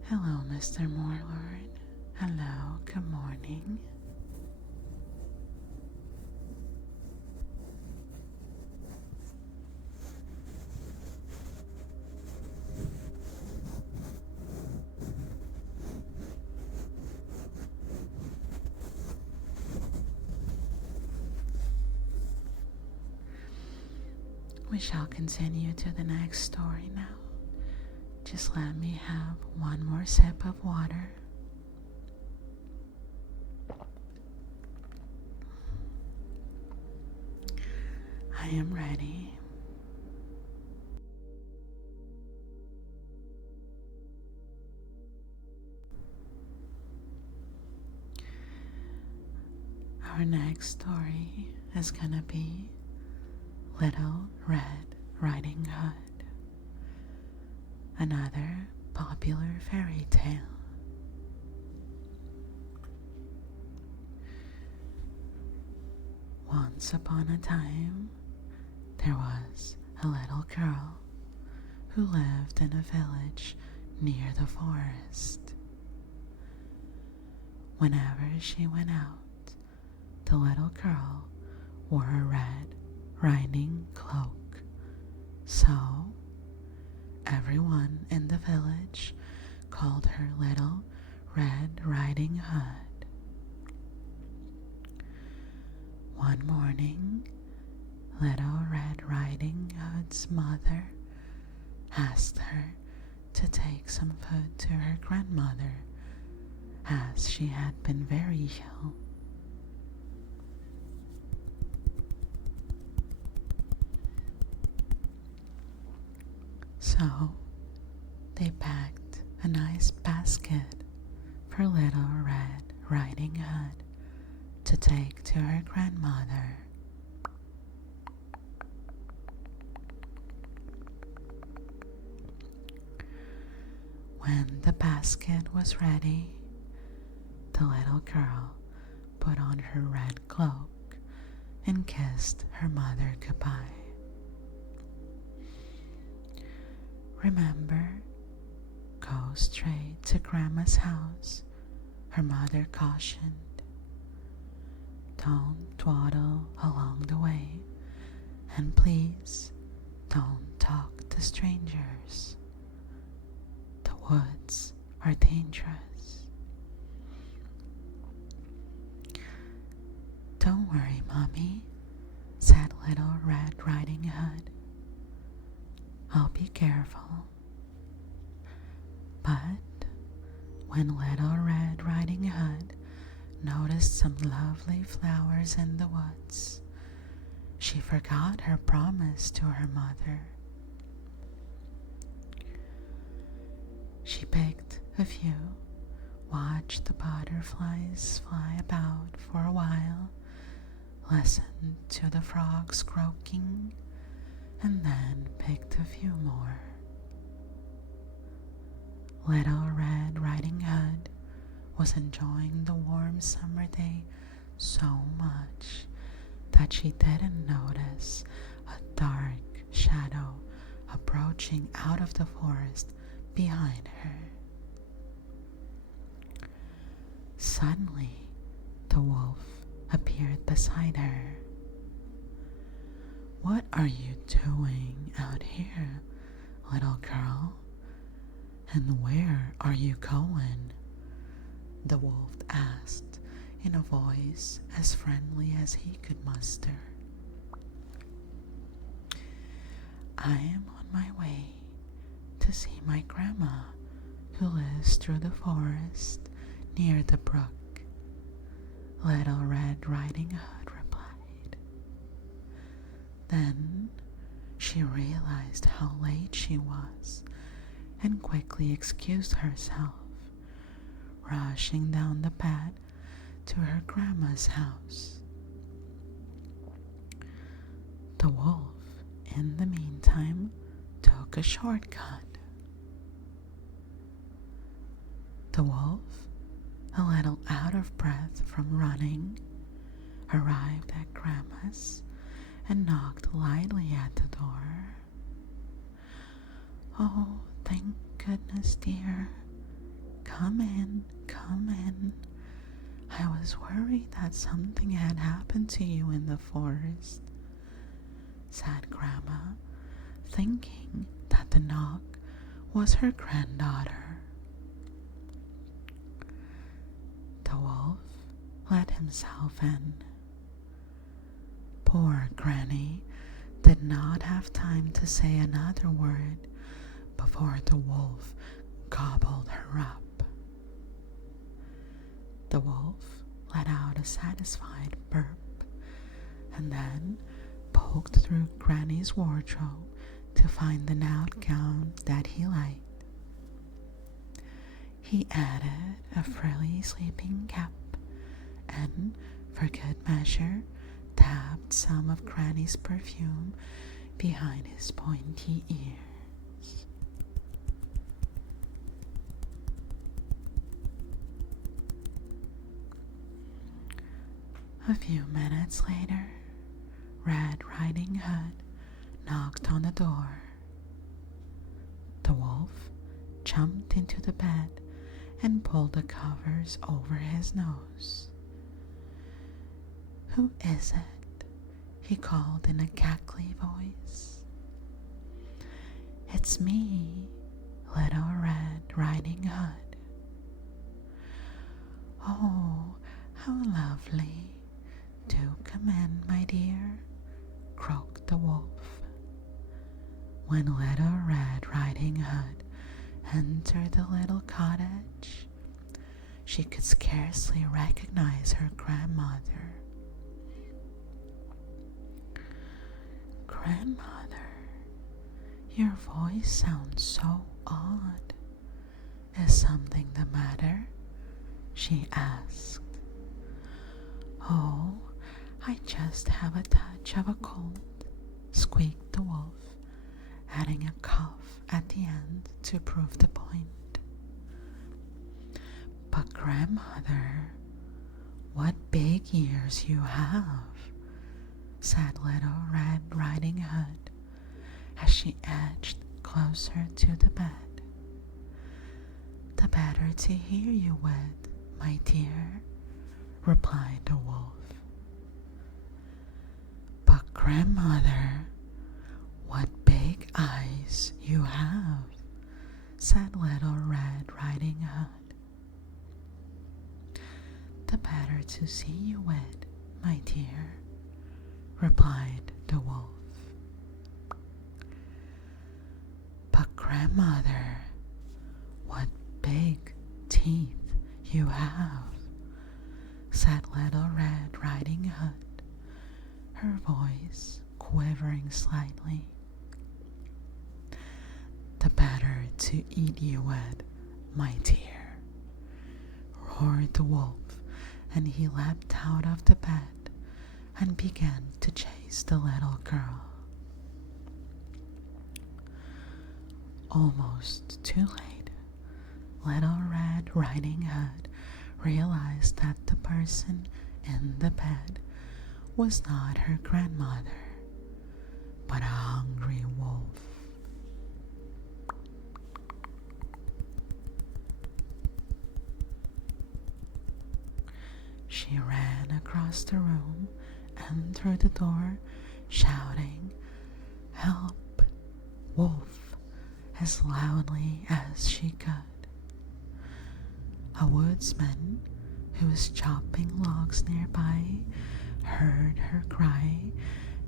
Hello, Mr. Moorlord. Hello, good morning. We shall continue to the next story now. Just let me have one more sip of water. I am ready. Our next story is gonna be Little Red Riding Hood, another popular fairy tale. Once upon a time, there was a little girl who lived in a village near the forest. Whenever she went out, the little girl wore a red riding cloak. So, everyone in the village called her Little Red Riding Hood. One morning, Little Red Riding Hood's mother asked her to take some food to her grandmother, as she had been very ill. So they packed a nice basket for Little Red Riding Hood to take to her grandmother. When the basket was ready, the little girl put on her red cloak and kissed her mother goodbye. Remember, go straight to Grandma's house, her mother cautioned. Don't dawdle along the way, and please don't talk to strangers. The woods are dangerous. Don't worry, Mommy, said Little Red Riding Hood. I'll be careful. But when Little Red Riding Hood noticed some lovely flowers in the woods, she forgot her promise to her mother. She picked a few, watched the butterflies fly about for a while, listened to the frogs croaking, and then picked a few more. Little Red Riding Hood was enjoying the warm summer day so much that she didn't notice a dark shadow approaching out of the forest behind her. Suddenly, the wolf appeared beside her. What are you doing out here, little girl? And where are you going? The wolf asked in a voice as friendly as he could muster. I am on my way to see my grandma, who lives through the forest near the brook, Little Red Riding Hood replied. Then she realized how late she was and quickly excused herself, rushing down the path to her grandma's house. The wolf, in the meantime, took a shortcut. The wolf, a little out of breath from running, arrived at Grandma's and knocked lightly at the door. Oh, thank goodness, dear. Come in, come in. I was worried that something had happened to you in the forest, said Grandma, thinking that the knock was her granddaughter. The wolf let himself in. Poor Granny did not have time to say another word before the wolf gobbled her up. The wolf let out a satisfied burp and then poked through Granny's wardrobe to find the nightgown that he liked. He added a frilly sleeping cap and, for good measure, dabbed some of Granny's perfume behind his pointy ears. A few minutes later, Red Riding Hood knocked on the door. The wolf jumped into the bed and pulled the covers over his nose. "Who is it?" he called in a cackly voice. "It's me, Little Red Riding Hood." "Oh, how lovely. Do come in, my dear," croaked the wolf. When Little Red Riding Hood entered the little cottage, she could scarcely recognize her grandmother. "Grandmother, your voice sounds so odd. Is something the matter?" she asked. "Oh, I just have a touch of a cold," squeaked the wolf, adding a cough at the end to prove the point. "But grandmother, what big ears you have," said Little Red Riding Hood as she edged closer to the bed. "The better to hear you with, my dear," replied the wolf. "But grandmother, what big eyes you have," said Little Red Riding Hood. "The better to see you with, my dear," replied the wolf. "But grandmother, what big teeth you have," said Little Red Riding Hood, her voice quivering slightly. "The better to eat you with, my dear," roared the wolf, and he leapt out of the bed and began to chase the little girl. Almost too late, Little Red Riding Hood realized that the person in the bed was not her grandmother, but a hungry wolf. She ran across the room and through the door, shouting, "Help, wolf," as loudly as she could. A woodsman who was chopping logs nearby heard her cry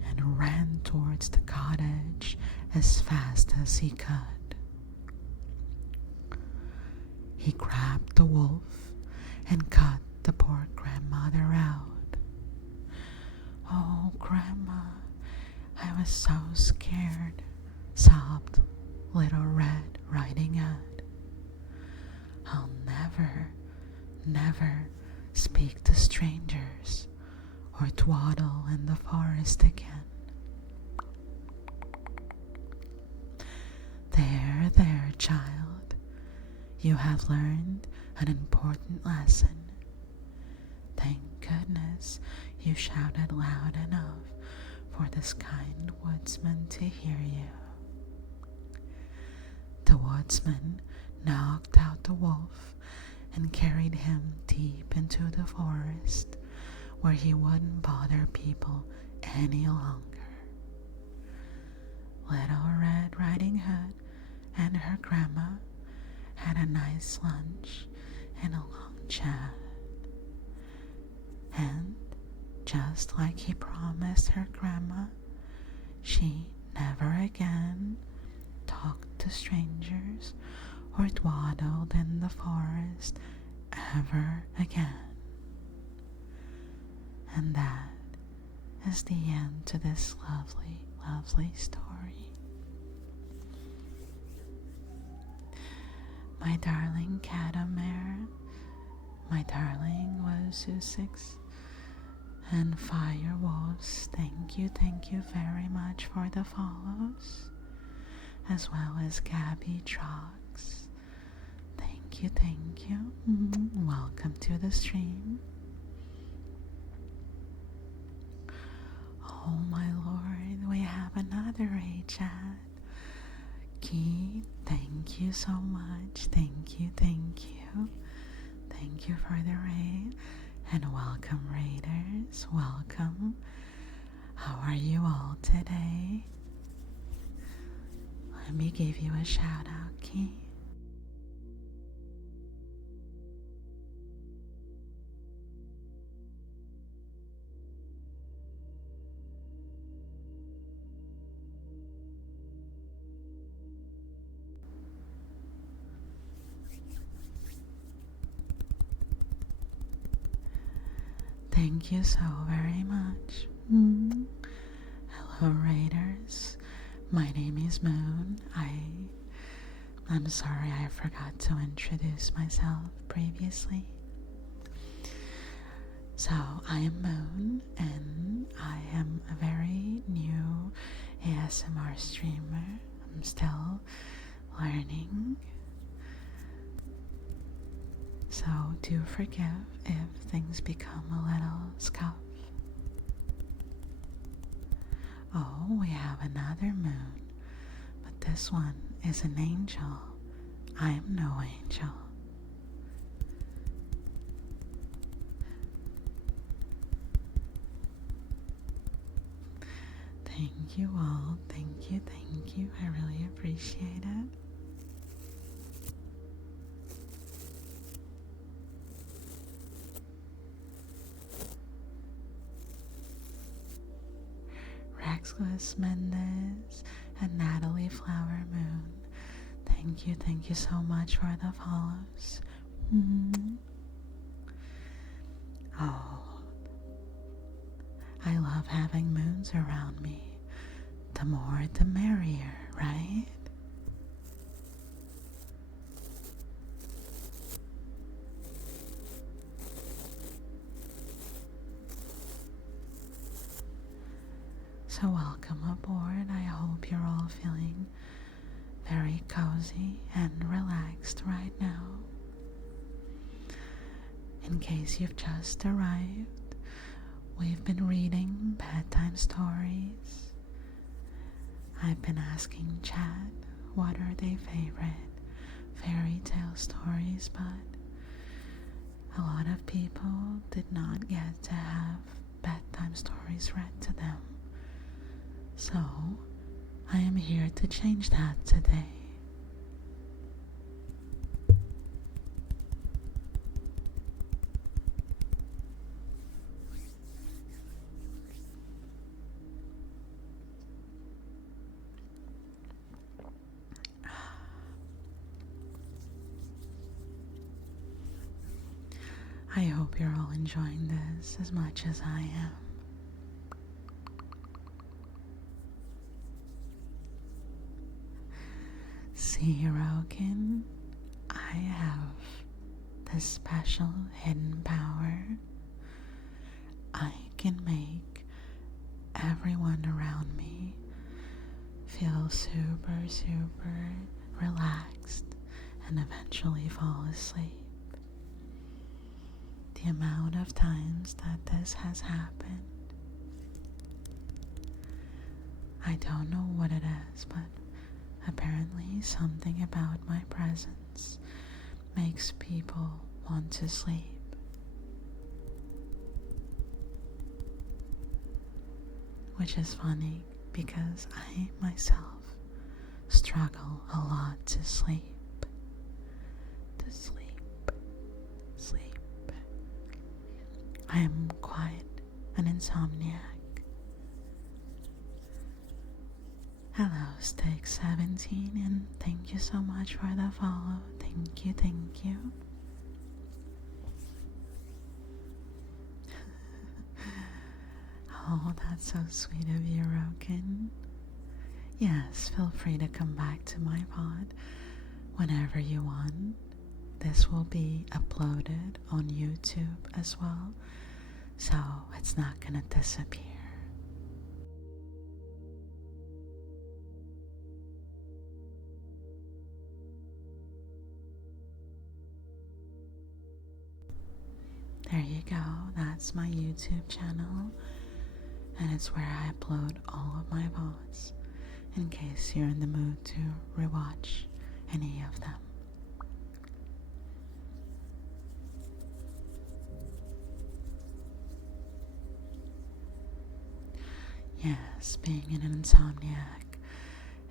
and ran towards the cottage as fast as he could. He grabbed the wolf and cut the poor grandmother out. "Oh, Grandma, I was so scared," sobbed Little Red Riding Hood. "I'll never speak to strangers or dawdle in the forest again." There, child, you have learned an important lesson. Thank goodness you shouted loud enough for this kind woodsman to hear you. The woodsman knocked out the wolf and carried him deep into the forest where he wouldn't bother people any longer. Little Red Riding Hood and her grandma had a nice lunch and a long chat. And just like he promised her grandma, she never again talked to strangers or dawdled in the forest ever again. And that is the end to this lovely, lovely story. My darling Catamere, my darling Wosu6, and Firewolves, thank you very much for the follows, as well as Gabby Trox. Thank you. Welcome to the stream. Oh my lord, we have another chat. Keith, thank Thank you so much. Thank you, thank you. Thank you for the raid. And welcome, raiders. Welcome. How are you all today? Let me give you a shout out, Key. Thank you so very much. Hello, raiders. My name is Moon. I'm sorry I forgot to introduce myself previously. So, I am Moon, and I am a very new ASMR streamer. I'm still learning. So, do forgive if things become a little scuff. Oh, we have another moon, but this one is an angel. I am no angel. Thank you all. Thank you, thank you. I really appreciate it. Rexless Mendez and Natalie Flower Moon. Thank you so much for the follows. Oh, I love having moons around me. The more the merrier, right? So welcome aboard. I hope you're all feeling very cozy and relaxed right now. In case you've just arrived, we've been reading bedtime stories. I've been asking chat what are their favorite fairy tale stories, but a lot of people did not get to have bedtime stories read to them. So, I am here to change that today. I hope you're all enjoying this as much as I am. Sirokin, I have this special hidden power. I can make everyone around me feel super relaxed and eventually fall asleep. The amount of times that this has happened, I don't know what it is, but apparently something about my presence makes people want to sleep. Which is funny because I myself struggle a lot to sleep. I am quite an insomniac. Hello, Steak17, and thank you so much for the follow. Thank you. Oh, that's so sweet of you, Roken. Yes, feel free to come back to my pod whenever you want. This will be uploaded on YouTube as well, so it's not gonna disappear. There you go, that's my YouTube channel, and it's where I upload all of my VODs, in case you're in the mood to rewatch any of them. Yes, being an insomniac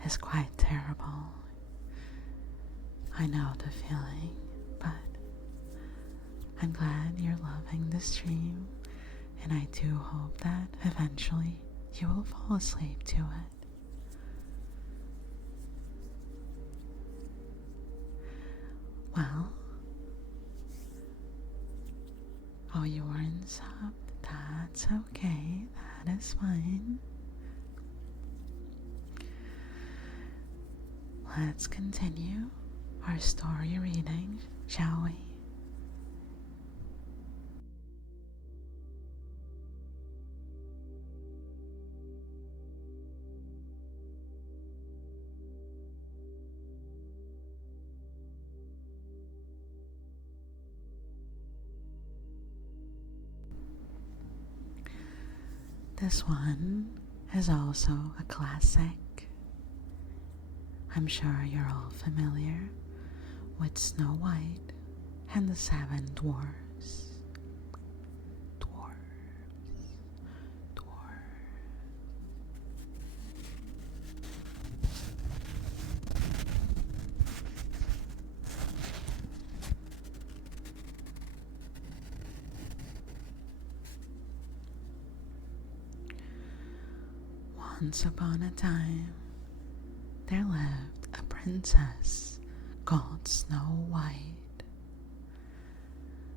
is quite terrible. I know the feeling, but I'm glad you're loving the stream, and I do hope that eventually you will fall asleep to it. Well, oh, you weren't subbed? That's okay, that is fine. Let's continue our story reading, shall we? This one is also a classic. I'm sure you're all familiar with Snow White and the Seven Dwarfs. Dwarfs. Once upon a time, there lived a princess called Snow White.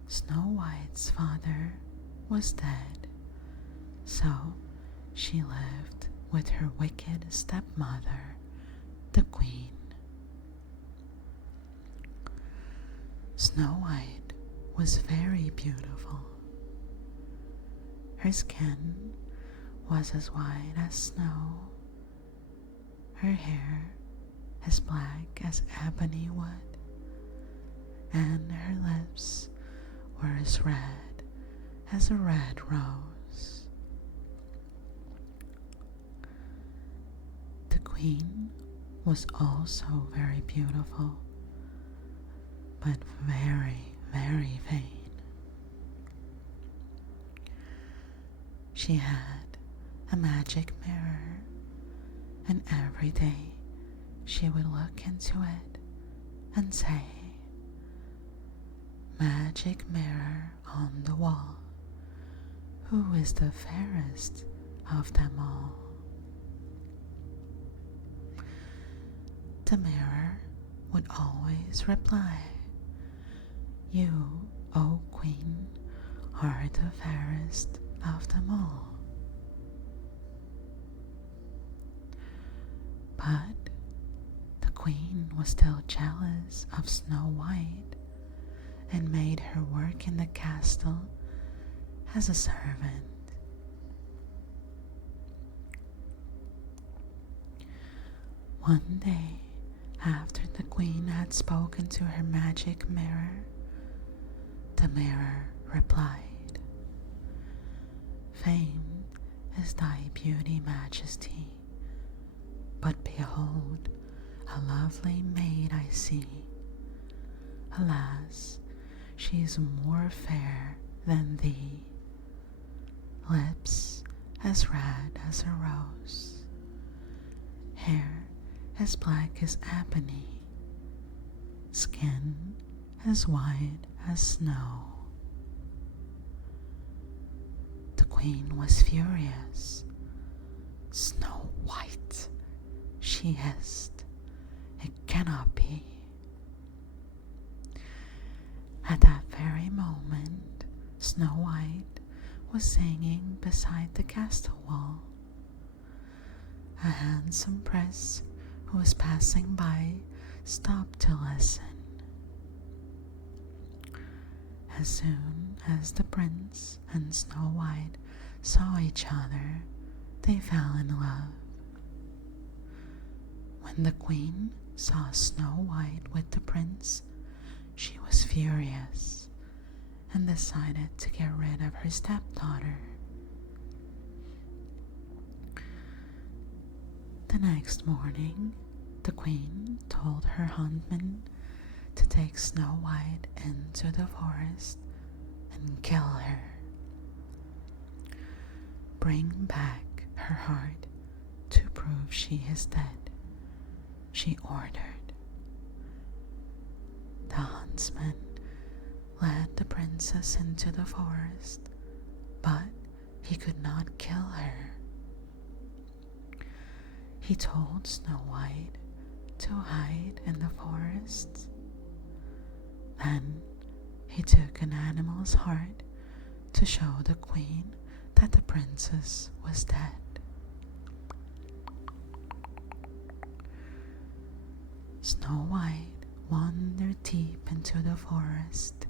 Snow White's father was dead, so she lived with her wicked stepmother, the Queen. Snow White was very beautiful. Her skin was as white as snow, her hair as black as ebony wood, and her lips were as red as a red rose. The Queen was also very beautiful, but very, very vain. She had a magic mirror, and every day she would look into it and say, "Magic mirror on the wall, who is the fairest of them all?" The mirror would always reply, "You, O Queen, are the fairest of them all." But the Queen was still jealous of Snow White and made her work in the castle as a servant. One day, after the Queen had spoken to her magic mirror, the mirror replied, "Fame is thy beauty, Majesty, but behold, a lovely maid I see. Alas, she is more fair than thee. Lips as red as a rose, hair as black as ebony, skin as white as snow." The Queen was furious. "Snow White," she hissed, "it cannot be." At that very moment, Snow White was singing beside the castle wall. A handsome prince who was passing by stopped to listen. As soon as the prince and Snow White saw each other, they fell in love. When the Queen saw Snow White with the prince, she was furious and decided to get rid of her stepdaughter. The next morning, The queen told her huntsman to take Snow White into the forest and kill her. Bring back her heart to prove she is dead, she ordered. The huntsman led the princess into the forest, but he could not kill her. He told Snow White to hide in the forest. Then he took an animal's heart to show the queen that the princess was dead. Snow White wandered deep into the forest.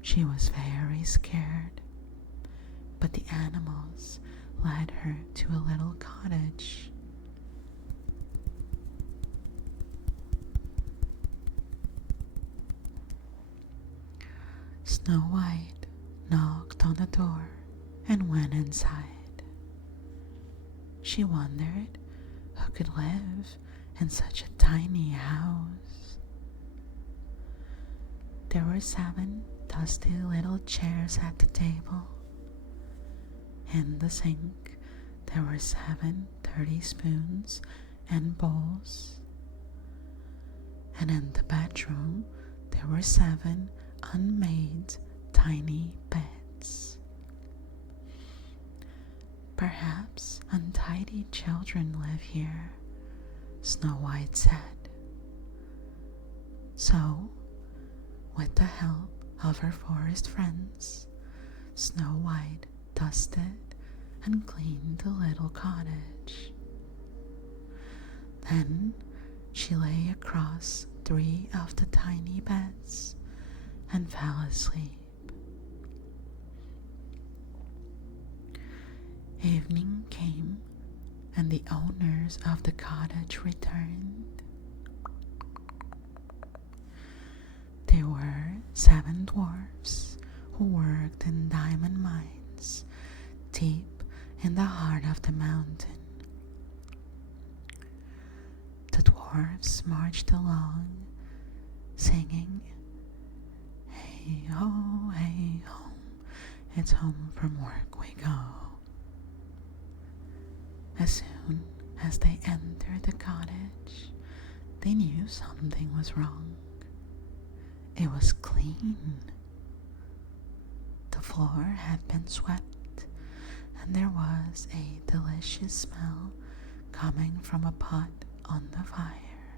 She was very scared, but the animals led her to a little cottage. Snow White knocked on the door and went inside. She wondered who could live in such a tiny house. There were 7 dusty little chairs at the table. In the sink, there were 7 dirty spoons and bowls. And in the bedroom, there were 7 unmade tiny beds. Perhaps untidy children live here, Snow White said. So, with the help of her forest friends, Snow White dusted and cleaned the little cottage. Then she lay across 3 of the tiny beds and fell asleep. Evening came, and the owners of the cottage returned. There were 7 dwarfs who worked in diamond mines deep in the heart of the mountain. The dwarfs marched along, singing, "Hey ho, it's home from work we go." As soon as they entered the cottage, they knew something was wrong. It was clean. The floor had been swept, and there was a delicious smell coming from a pot on the fire.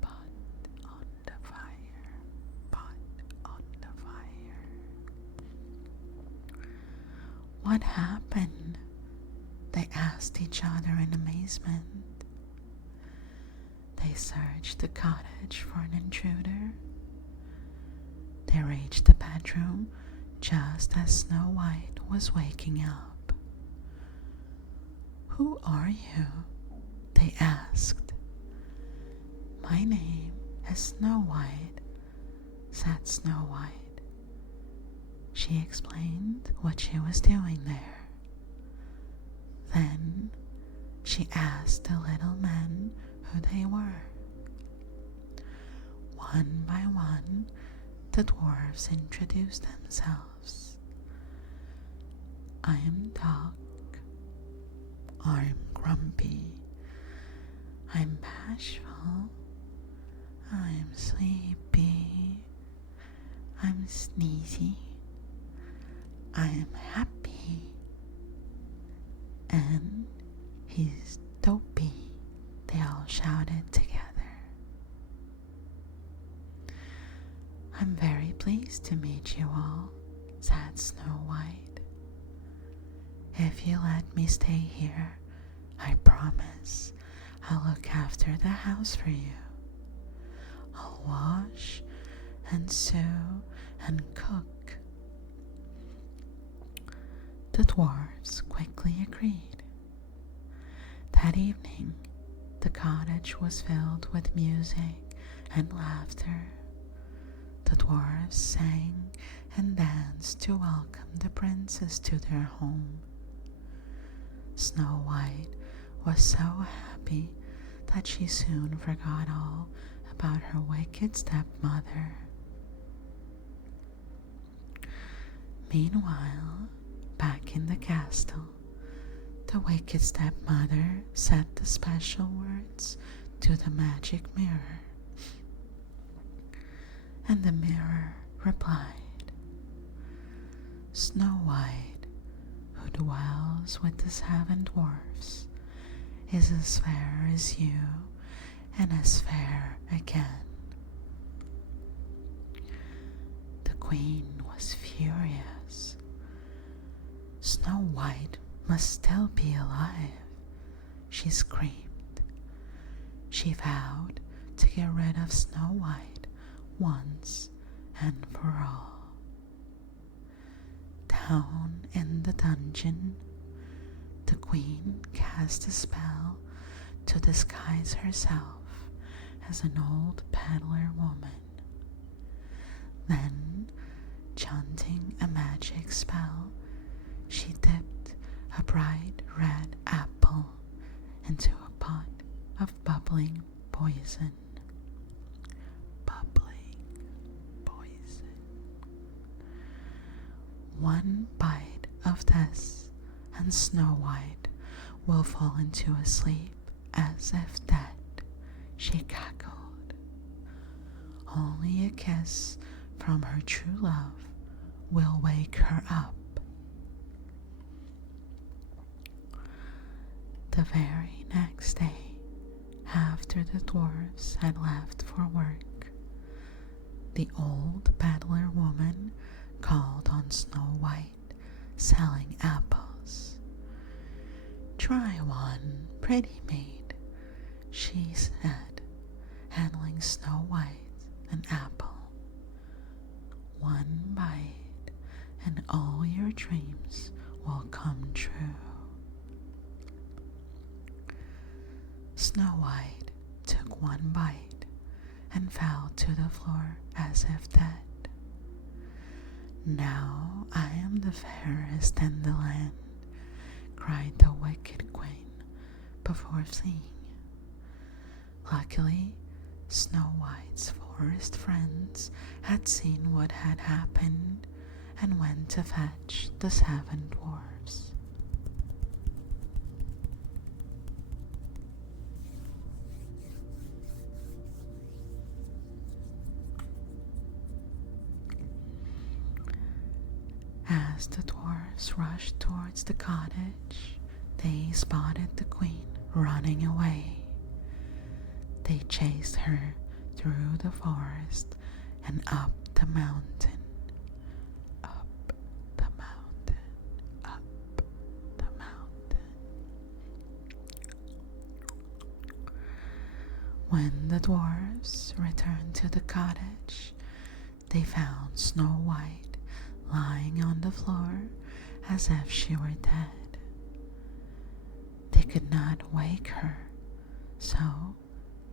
Pot on the fire, pot on the fire. What happened? They asked each other in amazement. They searched the cottage for an intruder. They reached the bedroom just as Snow White was waking up. "Who are you?" they asked. "My name is Snow White," said Snow White. She explained what she was doing there. Then she asked the little men who they were. One by one, the dwarfs introduced themselves. "I am Doc. I'm Grumpy. I'm Bashful. I'm Sleepy. I'm Sneezy. I am Happy. And he's Dopey," they all shouted together. "I'm very pleased to meet you all," said Snow White. "If you let me stay here, I promise I'll look after the house for you. I'll wash and sew and cook." The dwarfs quickly agreed. That evening, the cottage was filled with music and laughter. The dwarfs sang and danced to welcome the princess to their home. Snow White was so happy that she soon forgot all about her wicked stepmother. Meanwhile, back in the castle, the wicked stepmother said the special words to the magic mirror, and the mirror replied, "Snow White, who dwells with the 7 dwarfs, is as fair as you and as fair again." The queen was furious. "Snow White must still be alive," she screamed. She vowed to get rid of Snow White once and for all. Down in the dungeon, the queen cast a spell to disguise herself as an old peddler woman. Then, chanting a magic spell, she dipped a bright red apple into a pot of bubbling poison. Bubbling poison. One bite of this, and Snow White will fall into a sleep as if dead, she cackled. Only a kiss from her true love will wake her up. The very next day, after the dwarfs had left for work, the old peddler woman called on Snow White, selling apples. "Try one, pretty maid," she said, handing Snow White an apple. "One bite, and all your dreams will come true." Snow White took one bite and fell to the floor as if dead. "Now I am the fairest in the land," cried the wicked queen before fleeing. Luckily, Snow White's forest friends had seen what had happened and went to fetch the 7 dwarfs. As the dwarfs rushed towards the cottage, they spotted the queen running away. They chased her through the forest and up the mountain. Up the mountain, up the mountain. When the dwarfs returned to the cottage, they found Snow White lying on the floor as if she were dead. They could not wake her, so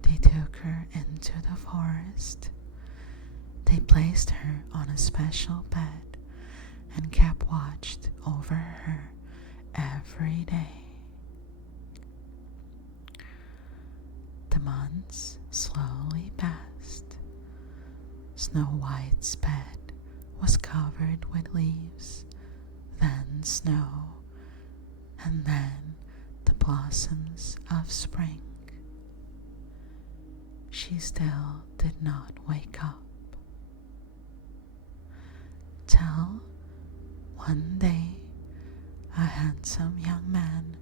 they took her into the forest. They placed her on a special bed and kept watch over her every day. The months slowly passed. Snow White's bed was covered with leaves, then snow, and then the blossoms of spring. She still did not wake up. Till one day a handsome young man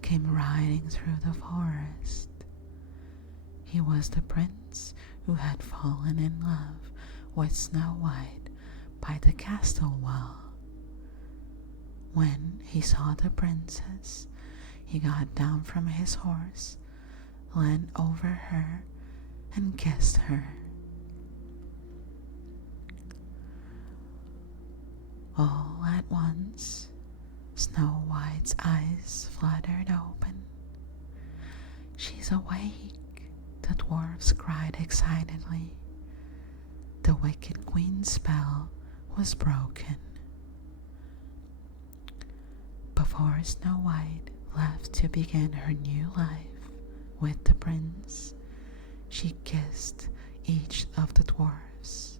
came riding through the forest. He was the prince who had fallen in love with Snow White by the castle wall. When he saw the princess, he got down from his horse, leaned over her, and kissed her. All at once, Snow White's eyes fluttered open. "She's awake," the dwarfs cried excitedly. The wicked queen's spell was broken. Before Snow White left to begin her new life, with the prince, she kissed each of the dwarfs.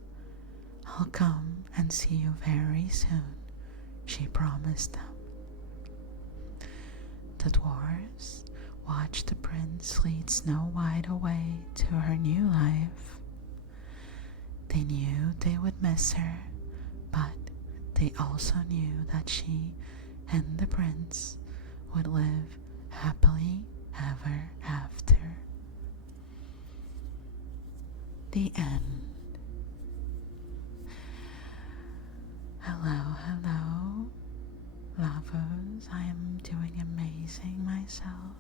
"I'll come and see you very soon," she promised them. The dwarfs watched the prince lead Snow White away to her new life. They knew they would miss her, but they also knew that she and the prince would live happily ever after. The end. Hello, lovers. I am doing amazing myself.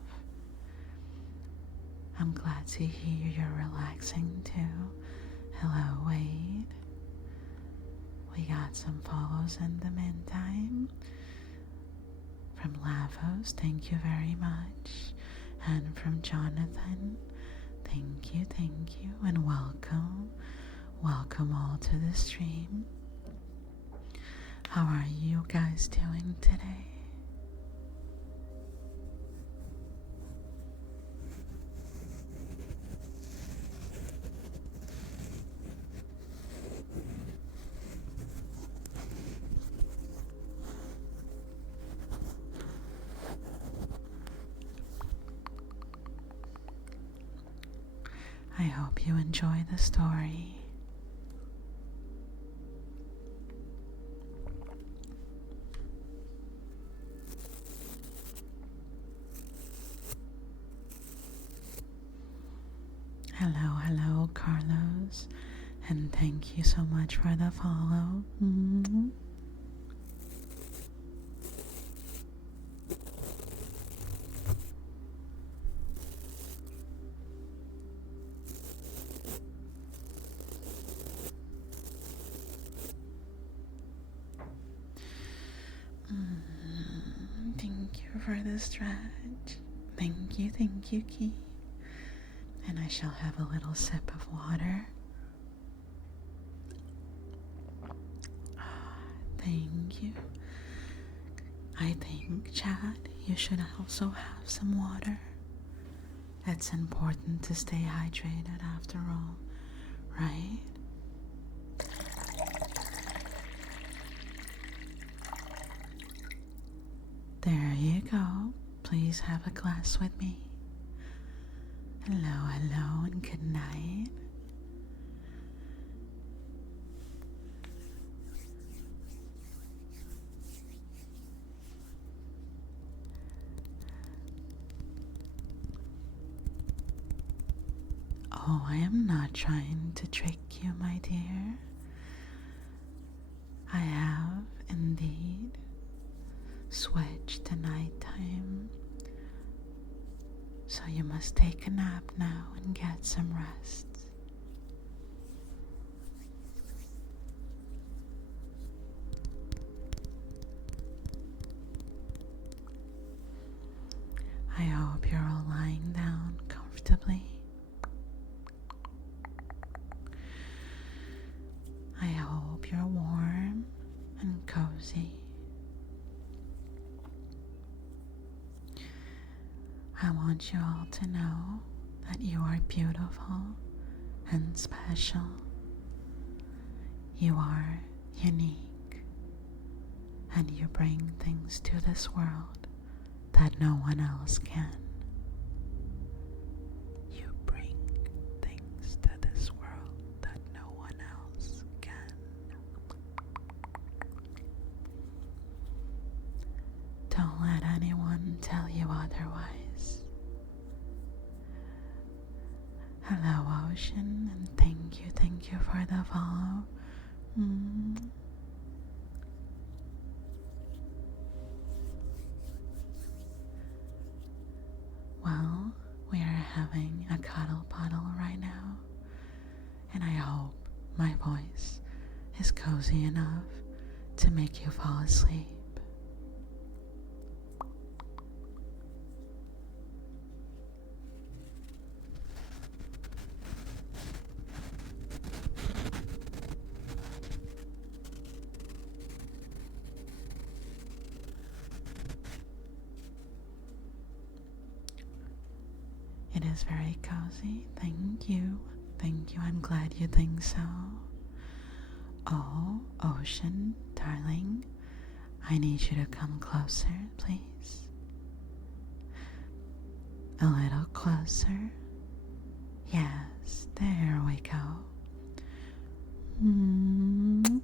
I'm glad to hear you're relaxing too. Hello, Wade. We got some follows in the meantime. From Lavos, thank you very much. And from Jonathan, thank you, and welcome. Welcome all to the stream. How are you guys doing today? I hope you enjoy the story. Hello, Carlos, and thank you so much for the follow. Thank you for the stretch. Thank you, Key. And I shall have a little sip of water. Thank you. I think, Chad, you should also have some water. It's important to stay hydrated after all, right? There you go. Please have a glass with me. Hello, and good night. Oh, I am not trying to trick you, my dear. I have indeed switched to nighttime, so you must take a nap now and get some rest. I hope you're all lying down comfortably. I hope you're warm and cozy. I want you all to know that you are beautiful and special. You are unique, and you bring things to this world that no one else can. You bring things to this world that no one else can. Don't let anyone tell you otherwise. Hello, Ocean, and thank you for the follow. Well, we are having a cuddle puddle right now, and I hope my voice is cozy enough to make you fall asleep. It is very cozy. Thank you. Thank you. I'm glad you think so. Oh, Ocean, darling, I need you to come closer, please. A little closer. Yes, there we go. Mm.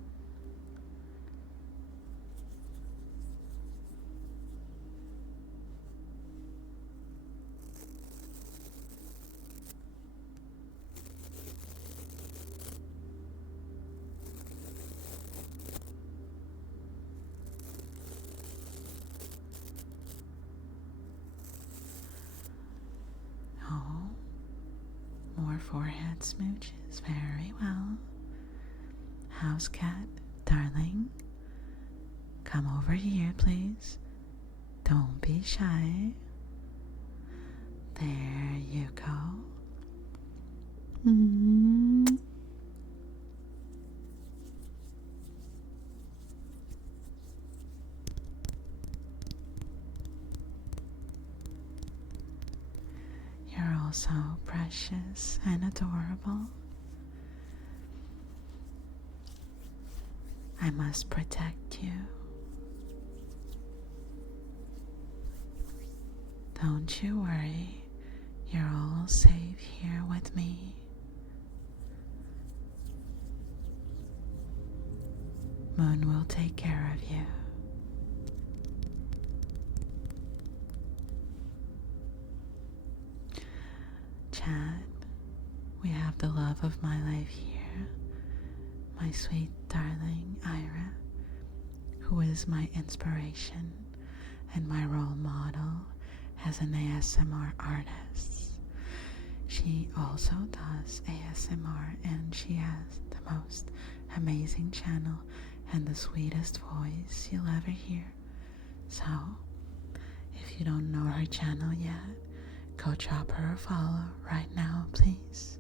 Oh, more forehead smooches. Very well. House cat, darling, come over here, please. Don't be shy. There you go. Mm. You're all so precious and adorable. I must protect you. Don't you worry, you're all safe here with me. Moon will take care of you. Chad, we have the love of my life here, my sweet darling Ira, who is my inspiration and my role model as an ASMR artist. She also does ASMR and she has the most amazing channel and the sweetest voice you'll ever hear. So, if you don't know her channel yet, go drop her a follow right now, please.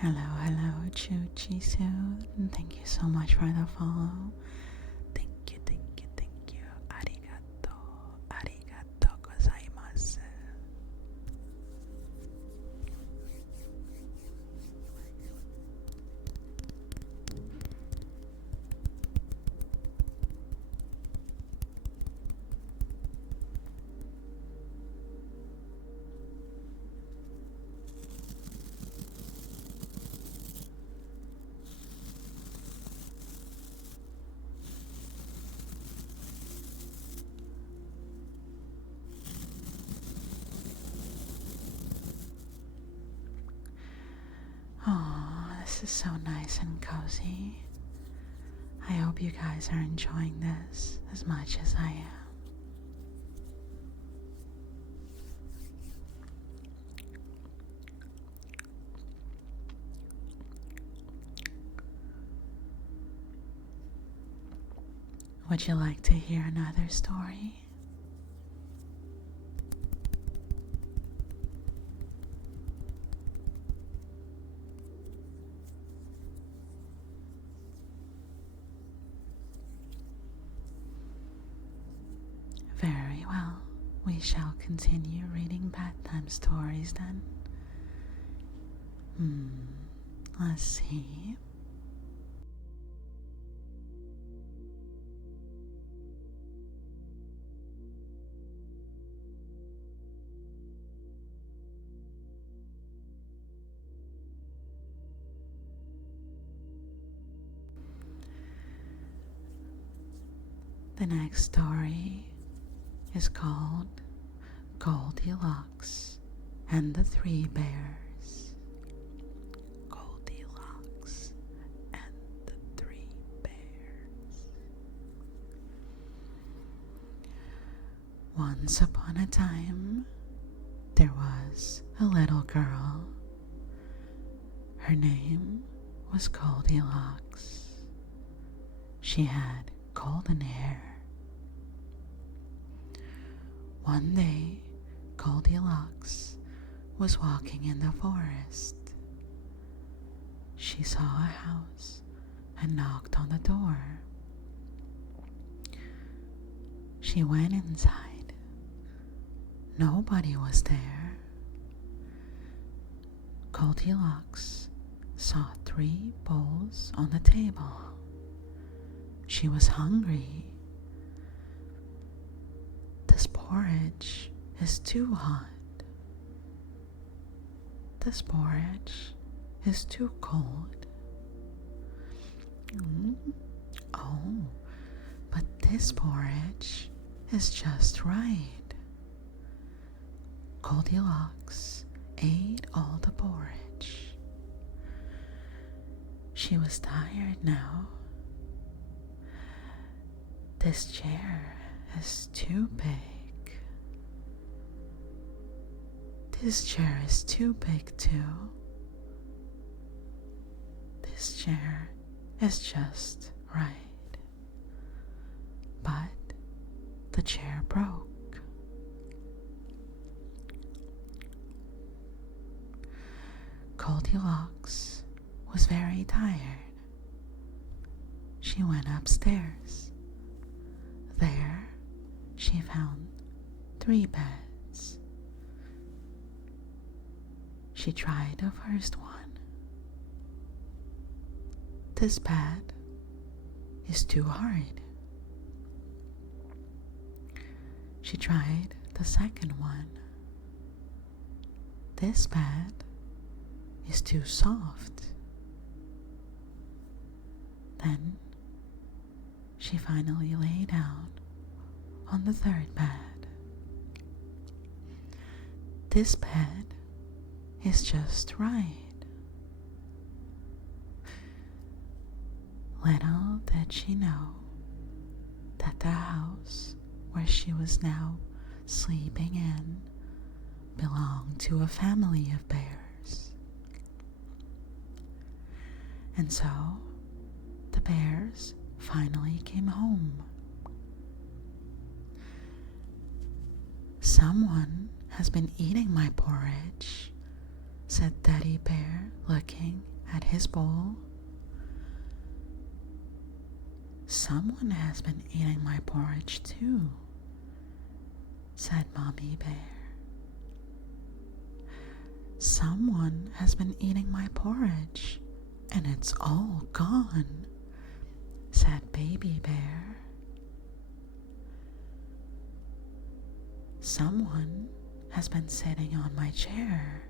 Hello, Chuchisu. Thank you so much for the follow. Thank you. Arigato gozaimasu. Oh, this is so nice and cozy. I hope you guys are enjoying this as much as I am. Would you like to hear another story? Very well. We shall continue reading bedtime stories then. Let's see. The next story is called Goldilocks and the Three Bears. Goldilocks and the Three Bears. Once upon a time, there was a little girl. Her name was Goldilocks. She had golden hair. One day, Goldilocks was walking in the forest. She saw a house and knocked on the door. She went inside. Nobody was there. Goldilocks saw 3 bowls on the table. She was hungry. This porridge is too hot. This porridge is too cold. Oh, but this porridge is just right. Goldilocks ate all the porridge. She was tired now. This chair is too big. This chair is too big too. This chair is just right. But the chair broke. Goldilocks was very tired. She went upstairs. There, she found 3 beds. She tried the first one. This bed is too hard. She tried the second one. This bed is too soft. Then she finally lay down on the 3rd bed. This bed is just right. Little did she know that the house where she was now sleeping in belonged to a family of bears. And so the bears finally came home. "Someone has been eating my porridge," said Teddy Bear, looking at his bowl. "Someone has been eating my porridge too," said Mommy Bear. "Someone has been eating my porridge, and it's all gone," said Baby Bear. "Someone has been sitting on my chair,"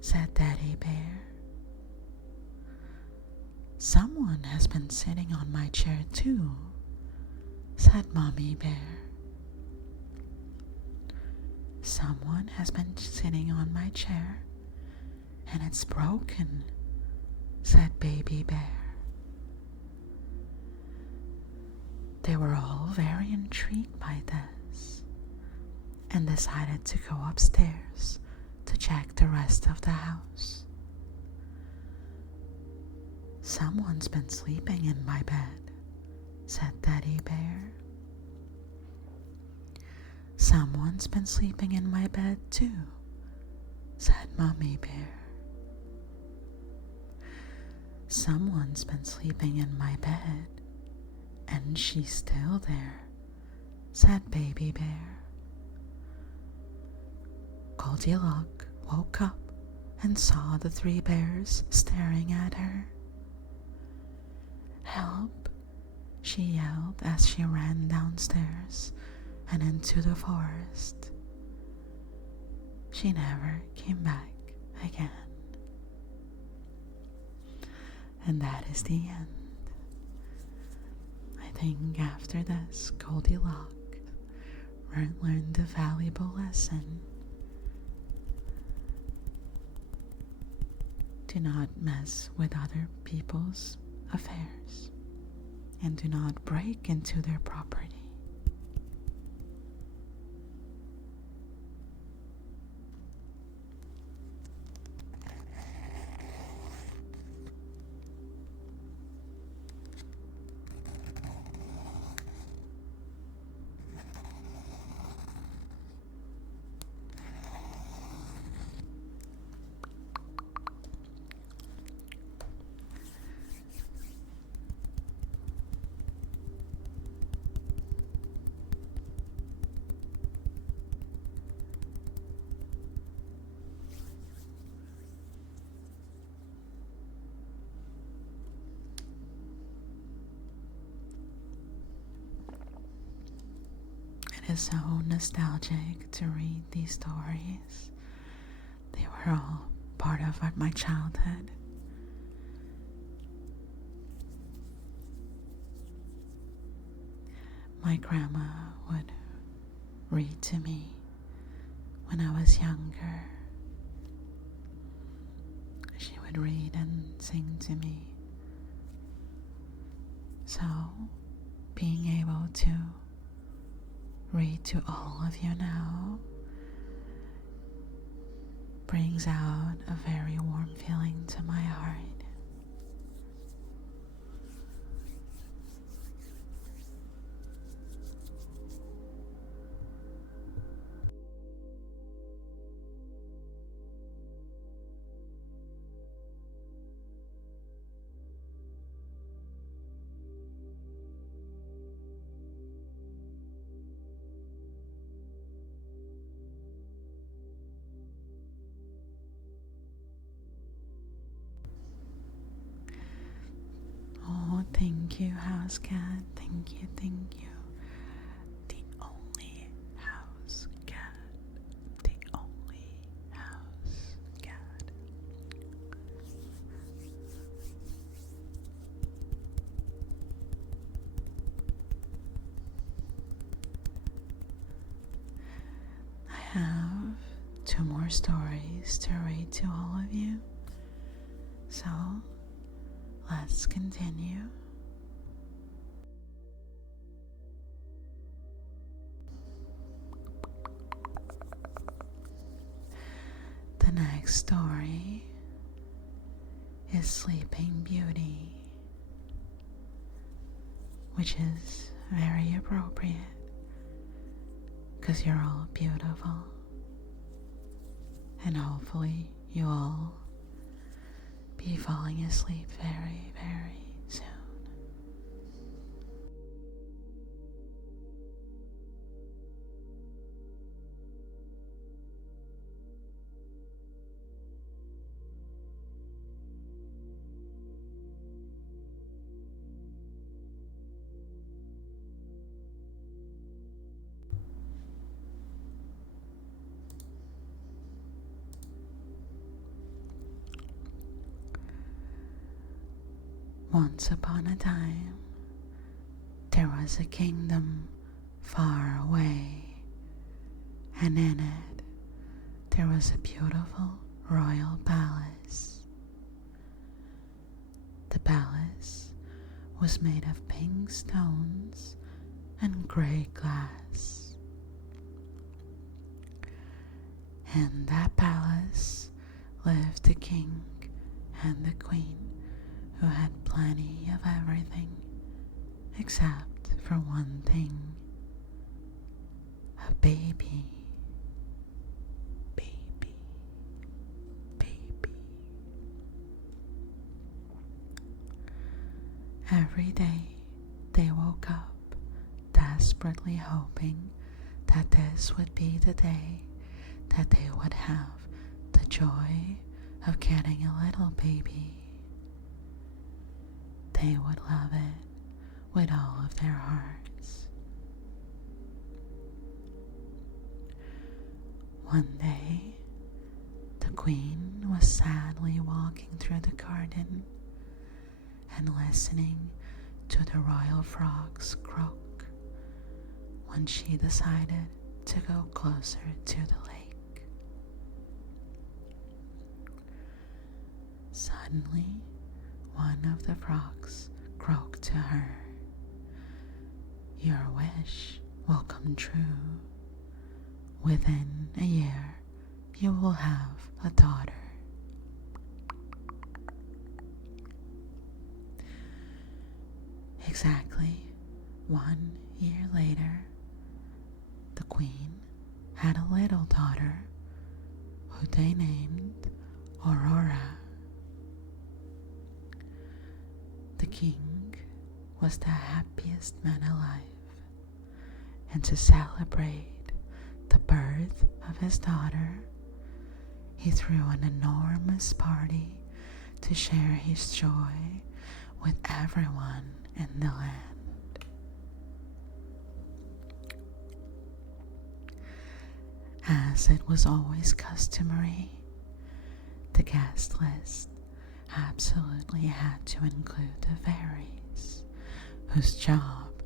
said Daddy Bear. "Someone has been sitting on my chair too," said Mommy Bear. "Someone has been sitting on my chair, and it's broken," said Baby Bear. They were all very intrigued by this, and decided to go upstairs to check the rest of the house. "Someone's been sleeping in my bed," said Teddy Bear. "Someone's been sleeping in my bed too," said Mommy Bear. "Someone's been sleeping in my bed, and she's still there," said Baby Bear. Goldilocks woke up and saw the 3 bears staring at her. "Help!" she yelled as she ran downstairs and into the forest. She never came back again. And that is the end. I think after this, Goldilocks learned a valuable lesson. Do not mess with other people's affairs, and do not break into their property. just so nostalgic to read these stories. They were all part of my childhood. My grandma would read to me when I was younger. She would read and sing to me. So, being able to read to all of you now brings out a very warm feeling to my heart. Oh, thank you, house cat. Thank you, thank you. The only house cat. The only house cat. I have 2 more stories to read to all of you. So, let's continue. The next story is Sleeping Beauty, which is very appropriate because you're all beautiful, and hopefully you'll all be falling asleep very, very soon. Once upon a time, there was a kingdom far away, and in it there was a beautiful royal palace. The palace was made of pink stones and gray glass. In that palace lived the king and the queen, who had plenty of everything except for one thing: a baby. Baby. Baby. Every day they woke up desperately hoping that this would be the day that they would have the joy of getting a little baby. They would love it with all of their hearts. One day, the queen was sadly walking through the garden and listening to the royal frogs croak when she decided to go closer to the lake. Suddenly, one of the frogs croaked to her, "Your wish will come true. Within a year, you will have a daughter." Exactly 1 year later, the queen had a little daughter who they named Aurora. The king was the happiest man alive, and to celebrate the birth of his daughter, he threw an enormous party to share his joy with everyone in the land. As it was always customary, the guest list absolutely had to include the fairies, whose job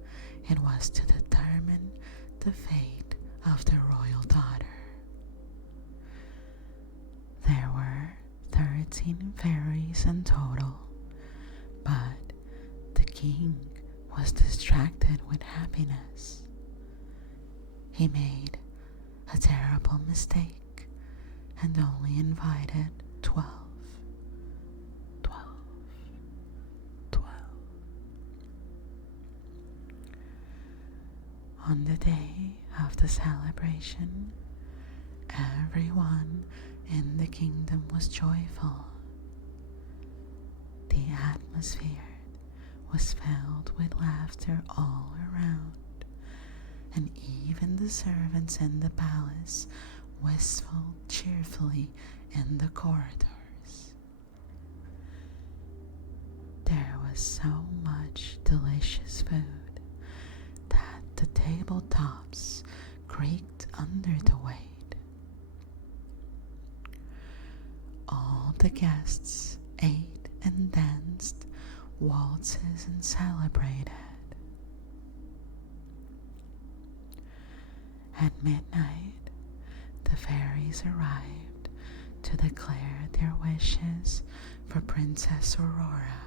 it was to determine the fate of the royal daughter. There were 13 fairies in total, but the king was distracted with happiness. He made a terrible mistake and only invited 12. 12. 12. On the day of the celebration, everyone in the kingdom was joyful. The atmosphere was filled with laughter all around, and even the servants in the palace whistled cheerfully in the corridors. There was so much delicious food that the tabletops creaked under the weight. All the guests ate and danced waltzes and celebrated. At midnight, the fairies arrived to declare their wishes for Princess Aurora.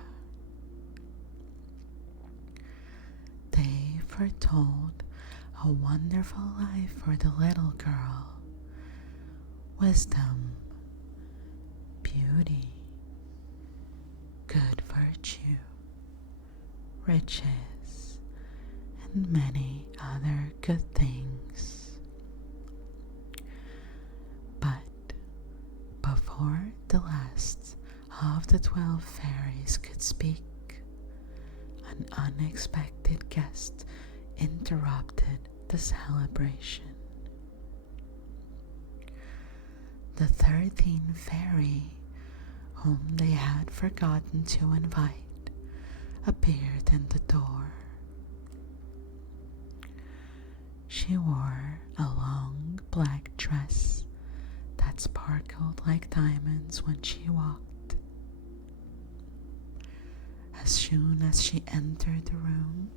They foretold a wonderful life for the little girl, wisdom, beauty, good virtue, riches, and many other good things. But before the last of the 12 fairies could speak, an unexpected guest interrupted the celebration. The 13th fairy, whom they had forgotten to invite, appeared in the door. She wore a long black dress that sparkled like diamonds when she walked. As soon as she entered the room,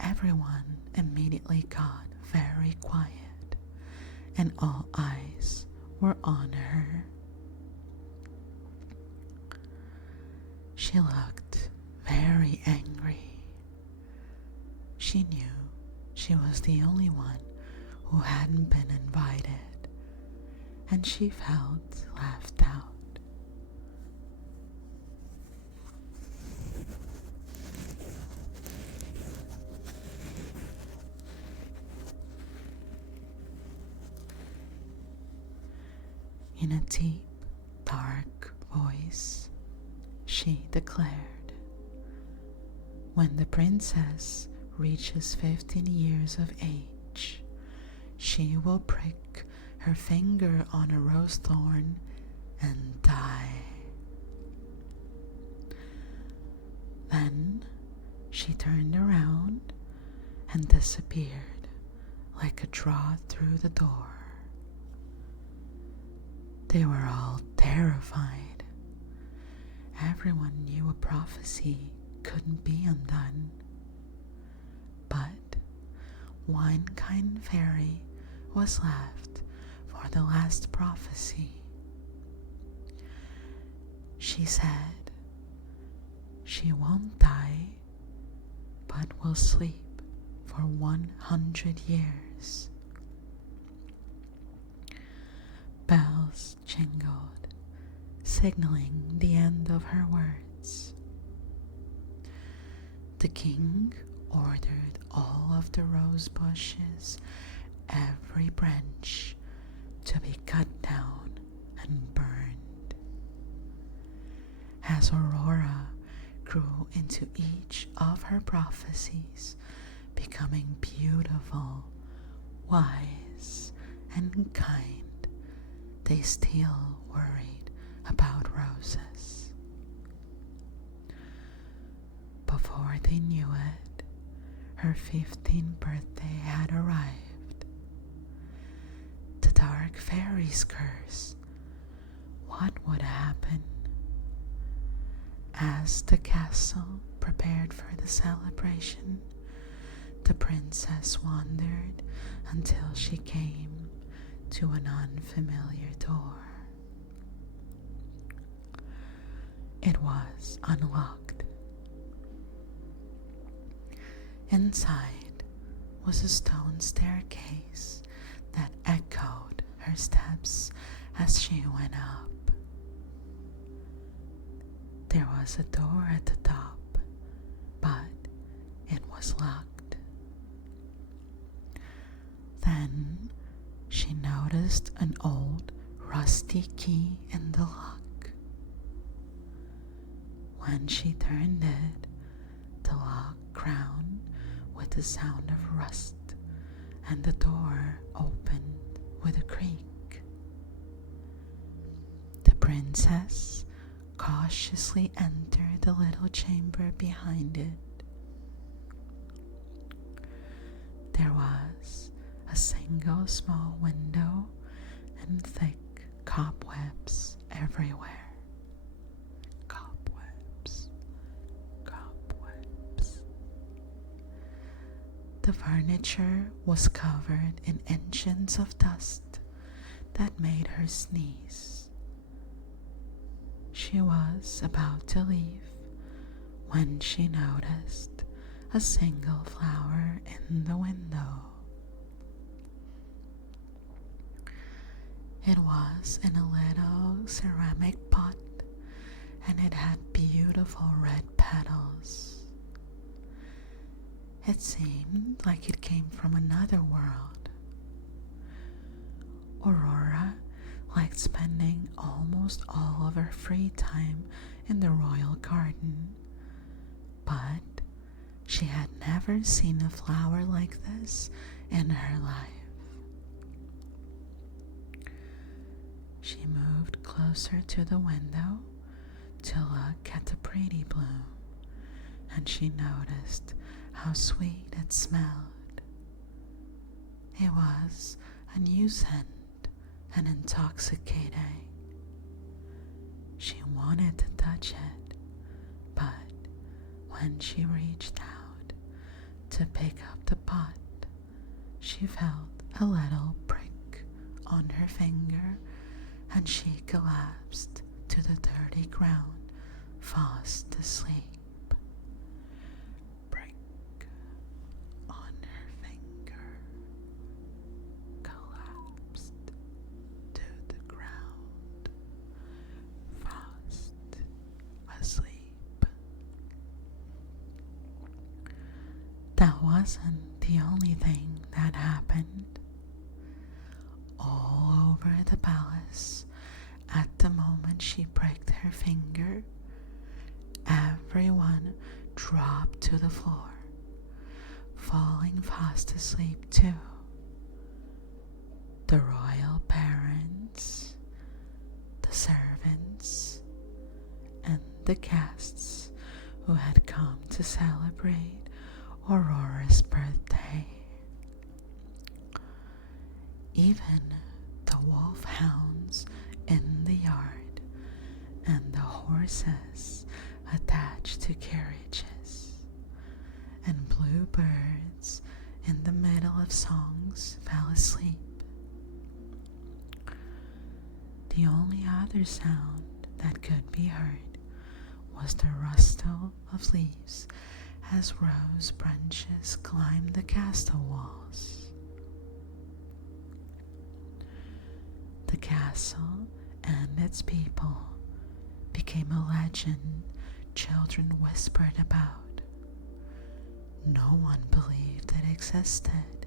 everyone immediately got very quiet, and all eyes were on her. She looked very angry. She knew she was the only one who hadn't been invited, and she felt left out. In a deep, dark voice, she declared, "When the princess reaches 15 years of age, she will prick her finger on a rose thorn and die." Then she turned around and disappeared like a draught through the door. They were all terrified. Everyone knew a prophecy couldn't be undone. But one kind fairy was left for the last prophecy. She said she won't die, but will sleep for 100 years. Bells jingled, signaling the end of her words. The king ordered all of the rose bushes, every branch, to be cut down and burned. As Aurora grew into each of her prophecies, becoming beautiful, wise, and kind, they still worried about roses. Before they knew it, her 15th birthday had arrived. The dark fairy's curse. What would happen? As the castle prepared for the celebration, the princess wandered until she came to an unfamiliar door. It was unlocked. Inside was a stone staircase that echoed her steps as she went up. There was a door at the top, but it was locked. Then she noticed an old rusty key in the lock. When she turned it, the lock ground with the sound of rust, and the door opened with a creak. The princess cautiously entered the little chamber behind it. There was a single small window and thick cobwebs everywhere. Cobwebs. The furniture was covered in inches of dust that made her sneeze. She was about to leave when she noticed a single flower in the window. It was in a little ceramic pot, and it had beautiful red petals. It seemed like it came from another world. Aurora liked spending almost all of her free time in the royal garden, but she had never seen a flower like this in her life. She moved closer to the window to look at the pretty bloom, and she noticed how sweet it smelled. It was a new scent and intoxicating. She wanted to touch it, but when she reached out to pick up the pot, she felt a little prick on her finger, and she collapsed to the dirty ground, fast asleep. That wasn't the only thing that happened. All over the palace, at the moment she pricked her finger, everyone dropped to the floor, falling fast asleep too. The royal parents, the servants, and the guests who had come to celebrate Aurora's birthday. Even the wolfhounds in the yard and the horses attached to carriages and blue birds in the middle of songs fell asleep. The only other sound that could be heard was the rustle of leaves as rose branches climbed the castle walls. The castle and its people became a legend children whispered about. No one believed it existed.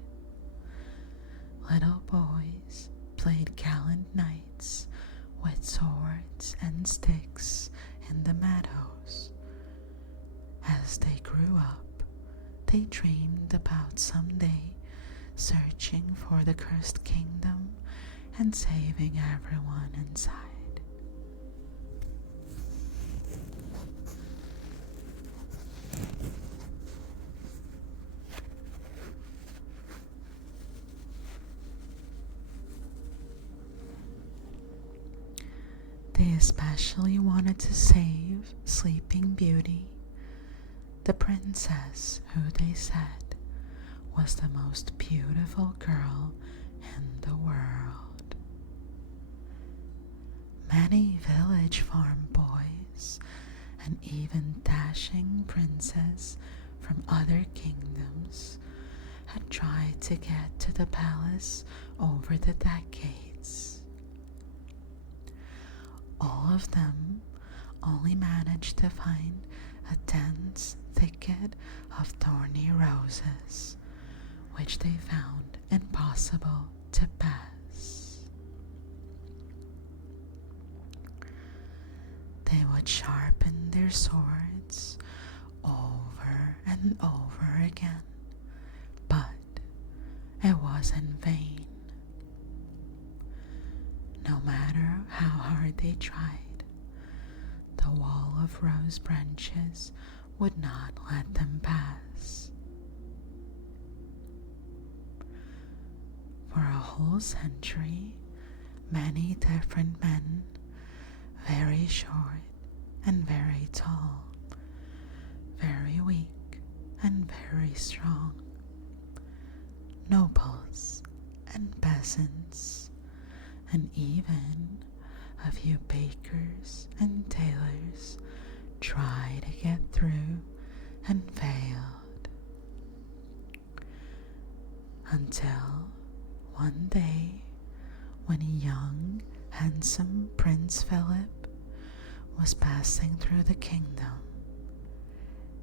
Little boys played gallant knights with swords and sticks in the meadows. As they grew up, they dreamed about someday searching for the cursed kingdom and saving everyone inside. They especially wanted to save Sleeping Beauty, the princess who they said was the most beautiful girl in the world. Many village farm boys and even dashing princes from other kingdoms had tried to get to the palace over the decades. All of them only managed to find a dense thicket of thorny roses, which they found impossible to pass. They would sharpen their swords over and over again, but it was in vain. No matter how hard they tried, the wall of rose branches would not let them pass. For a whole century, many different men, very short and very tall, very weak and very strong, nobles and peasants, and even a few bakers and tailors tried to get through and failed. Until one day, when a young, handsome Prince Philip was passing through the kingdom,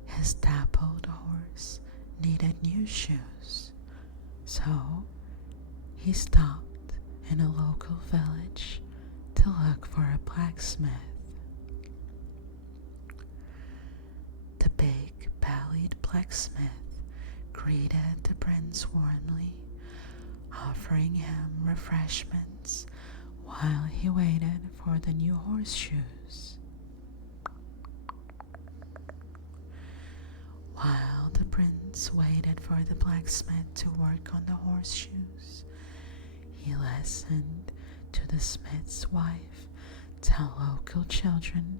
his dappled horse needed new shoes, so he stopped in a local village to look for a blacksmith. The big-bellied blacksmith greeted the prince warmly, offering him refreshments while he waited for the new horseshoes. While the prince waited for the blacksmith to work on the horseshoes, he listened to the smith's wife tell local children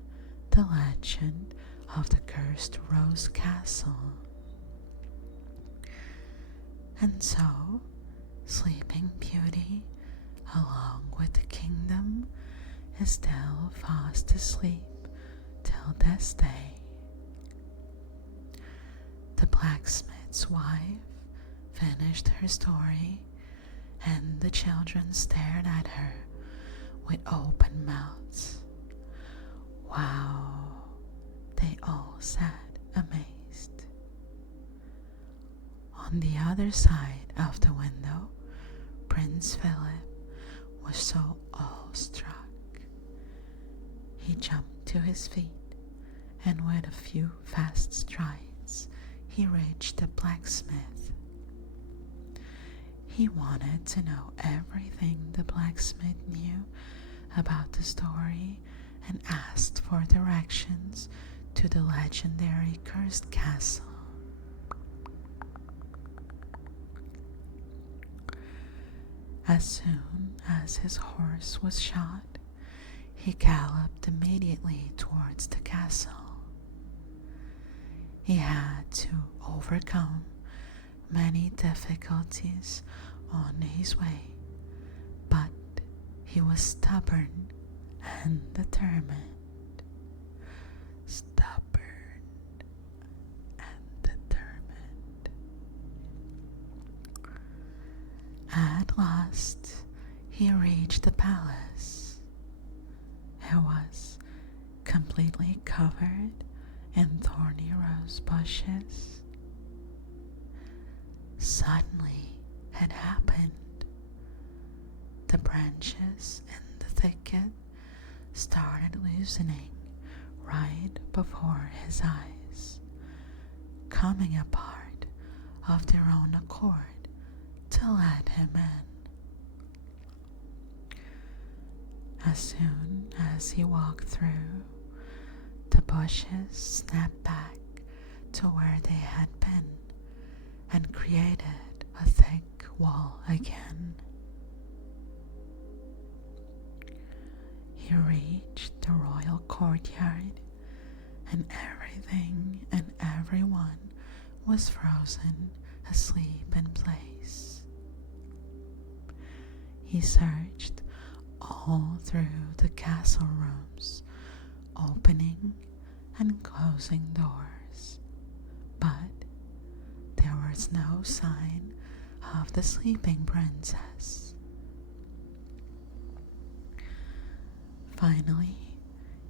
the legend of the cursed Rose Castle. And so, Sleeping Beauty, along with the kingdom, is still fast asleep till this day. The blacksmith's wife finished her story, and the children stared at her with open mouths. Wow, they all said, amazed. On the other side of the window, Prince Philip was so awestruck. He jumped to his feet, and with a few fast strides, he reached the blacksmith. He wanted to know everything the blacksmith knew about the story and asked for directions to the legendary cursed castle. As soon as his horse was shod, he galloped immediately towards the castle. He had to overcome many difficulties on his way, but he was stubborn and determined. Stubborn and determined. At last, he reached the palace. It was completely covered in thorny rose bushes. Suddenly, it happened. The branches in the thicket started loosening right before his eyes, coming apart of their own accord to let him in. As soon as he walked through, the bushes snapped back to where they had been and created a thick wall again. He reached the royal courtyard, and everything and everyone was frozen asleep in place. He searched all through the castle rooms, opening and closing doors, but there was no sign of the sleeping princess. Finally,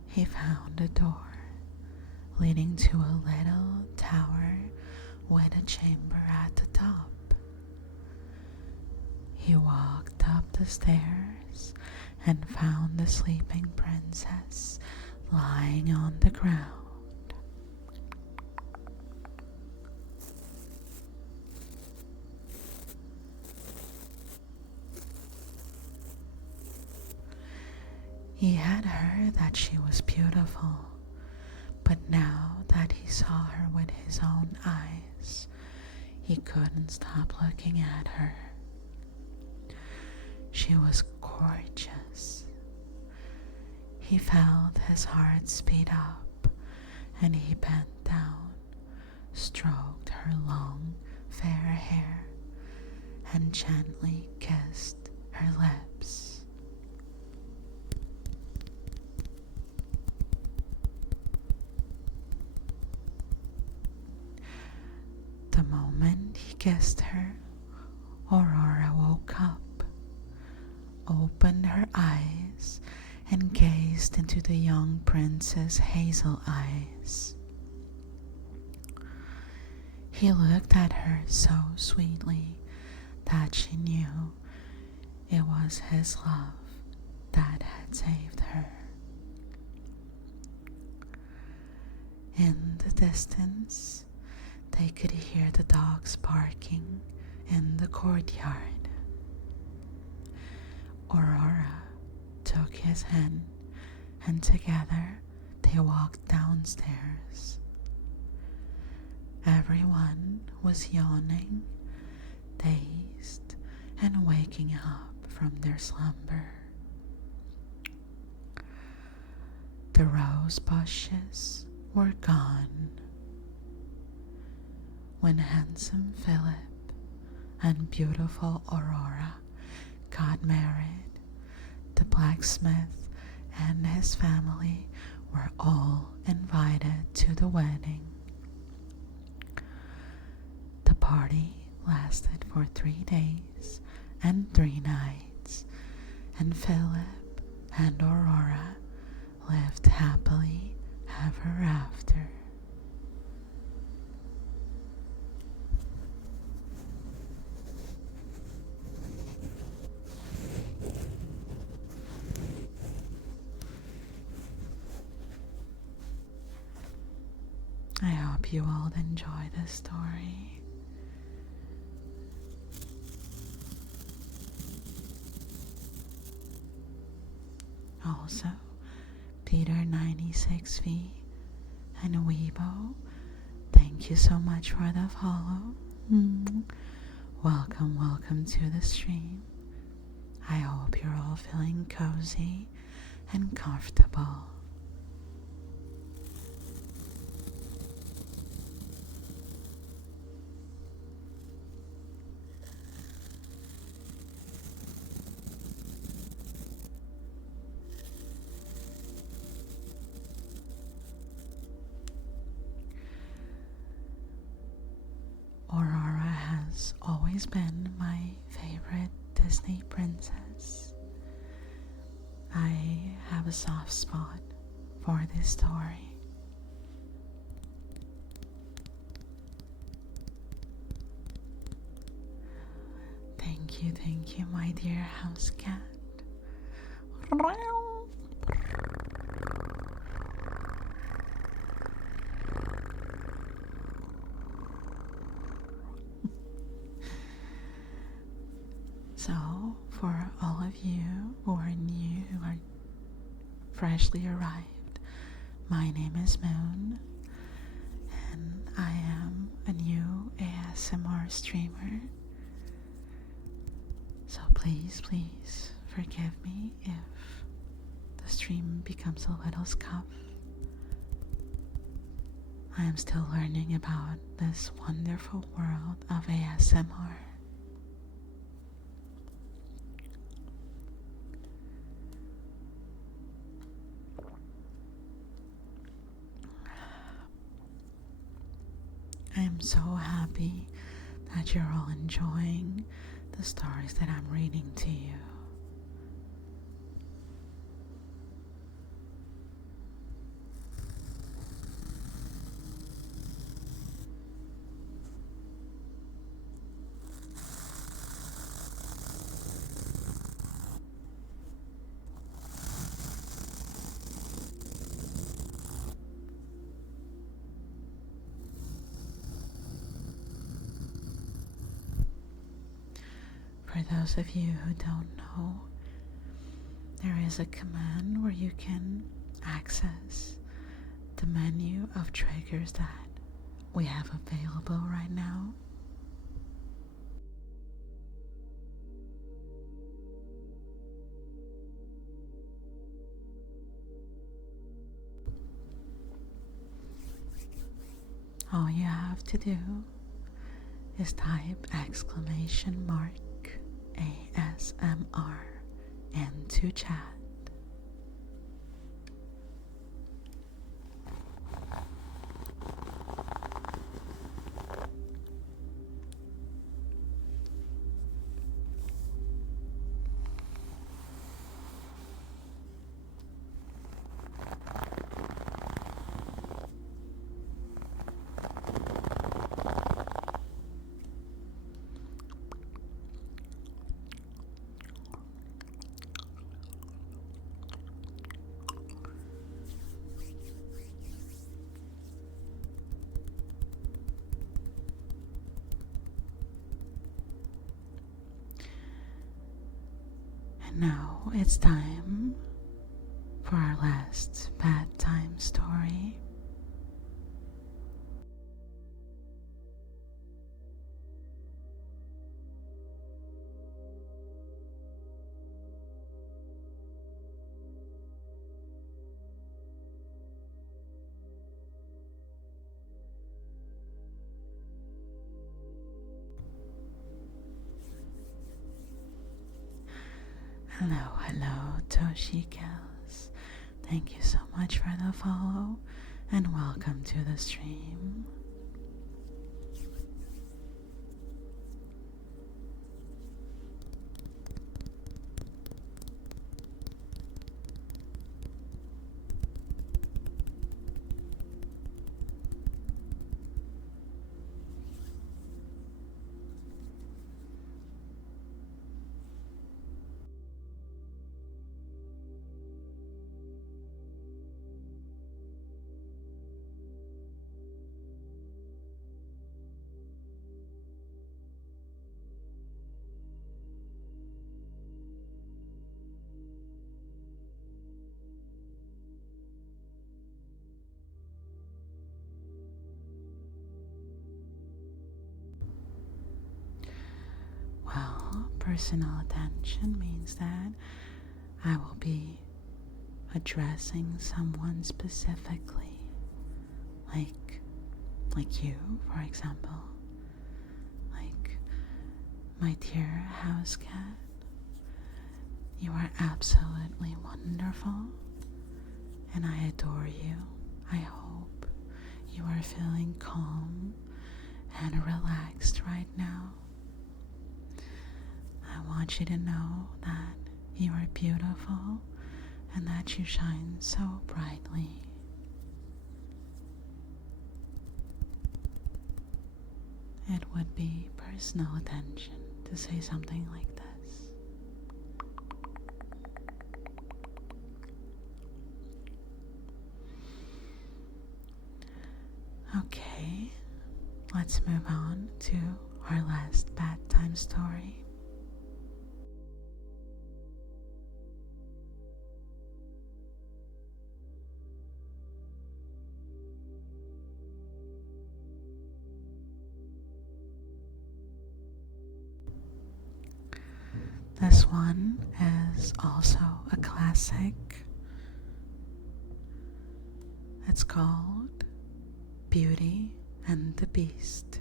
he found a door leading to a little tower with a chamber at the top. He walked up the stairs and found the sleeping princess lying on the ground. He had heard that she was beautiful, but now that he saw her with his own eyes, he couldn't stop looking at her. She was gorgeous. He felt his heart speed up, and he bent down, stroked her long, fair hair, and gently kissed her lips. The moment he kissed her, Aurora woke up, opened her eyes, and gazed into the young prince's hazel eyes. He looked at her so sweetly that she knew it was his love that had saved her. In the distance, they could hear the dogs barking in the courtyard. Aurora took his hand, and together they walked downstairs. Everyone was yawning, dazed, and waking up from their slumber. The rose bushes were gone. When handsome Philip and beautiful Aurora got married, the blacksmith and his family were all invited to the wedding. The party lasted for 3 days and 3 nights, and Philip and Aurora lived happily ever after. I hope you all enjoy this story. Also, Peter96V and Weibo, thank you so much for the follow. Welcome to the stream. I hope you're all feeling cozy and comfortable. Aurora has always been my favorite Disney princess. I have a soft spot for this story. Thank you, my dear house cat. So, for all of you who are new, who are freshly arrived, my name is Moon, and I am a new ASMR streamer. So please forgive me if the stream becomes a little scuff. I am still learning about this wonderful world of ASMR. I am so happy that you're all enjoying the stories that I'm reading to you. For those of you who don't know, there is a command where you can access the menu of triggers that we have available right now. All you have to do is type !ASMR into chat. And now it's time for our last bedtime story. Hello, Toshi Girls. Thank you so much for the follow and welcome to the stream. Well, personal attention means that I will be addressing someone specifically, like you, for example, like my dear house cat. You are absolutely wonderful, and I adore you. I hope you are feeling calm and relaxed right now. I want you to know that you are beautiful and that you shine so brightly. It would be personal attention to say something like this. Okay, let's move on to our last bedtime story. This one is also a classic It's called Beauty and the Beast.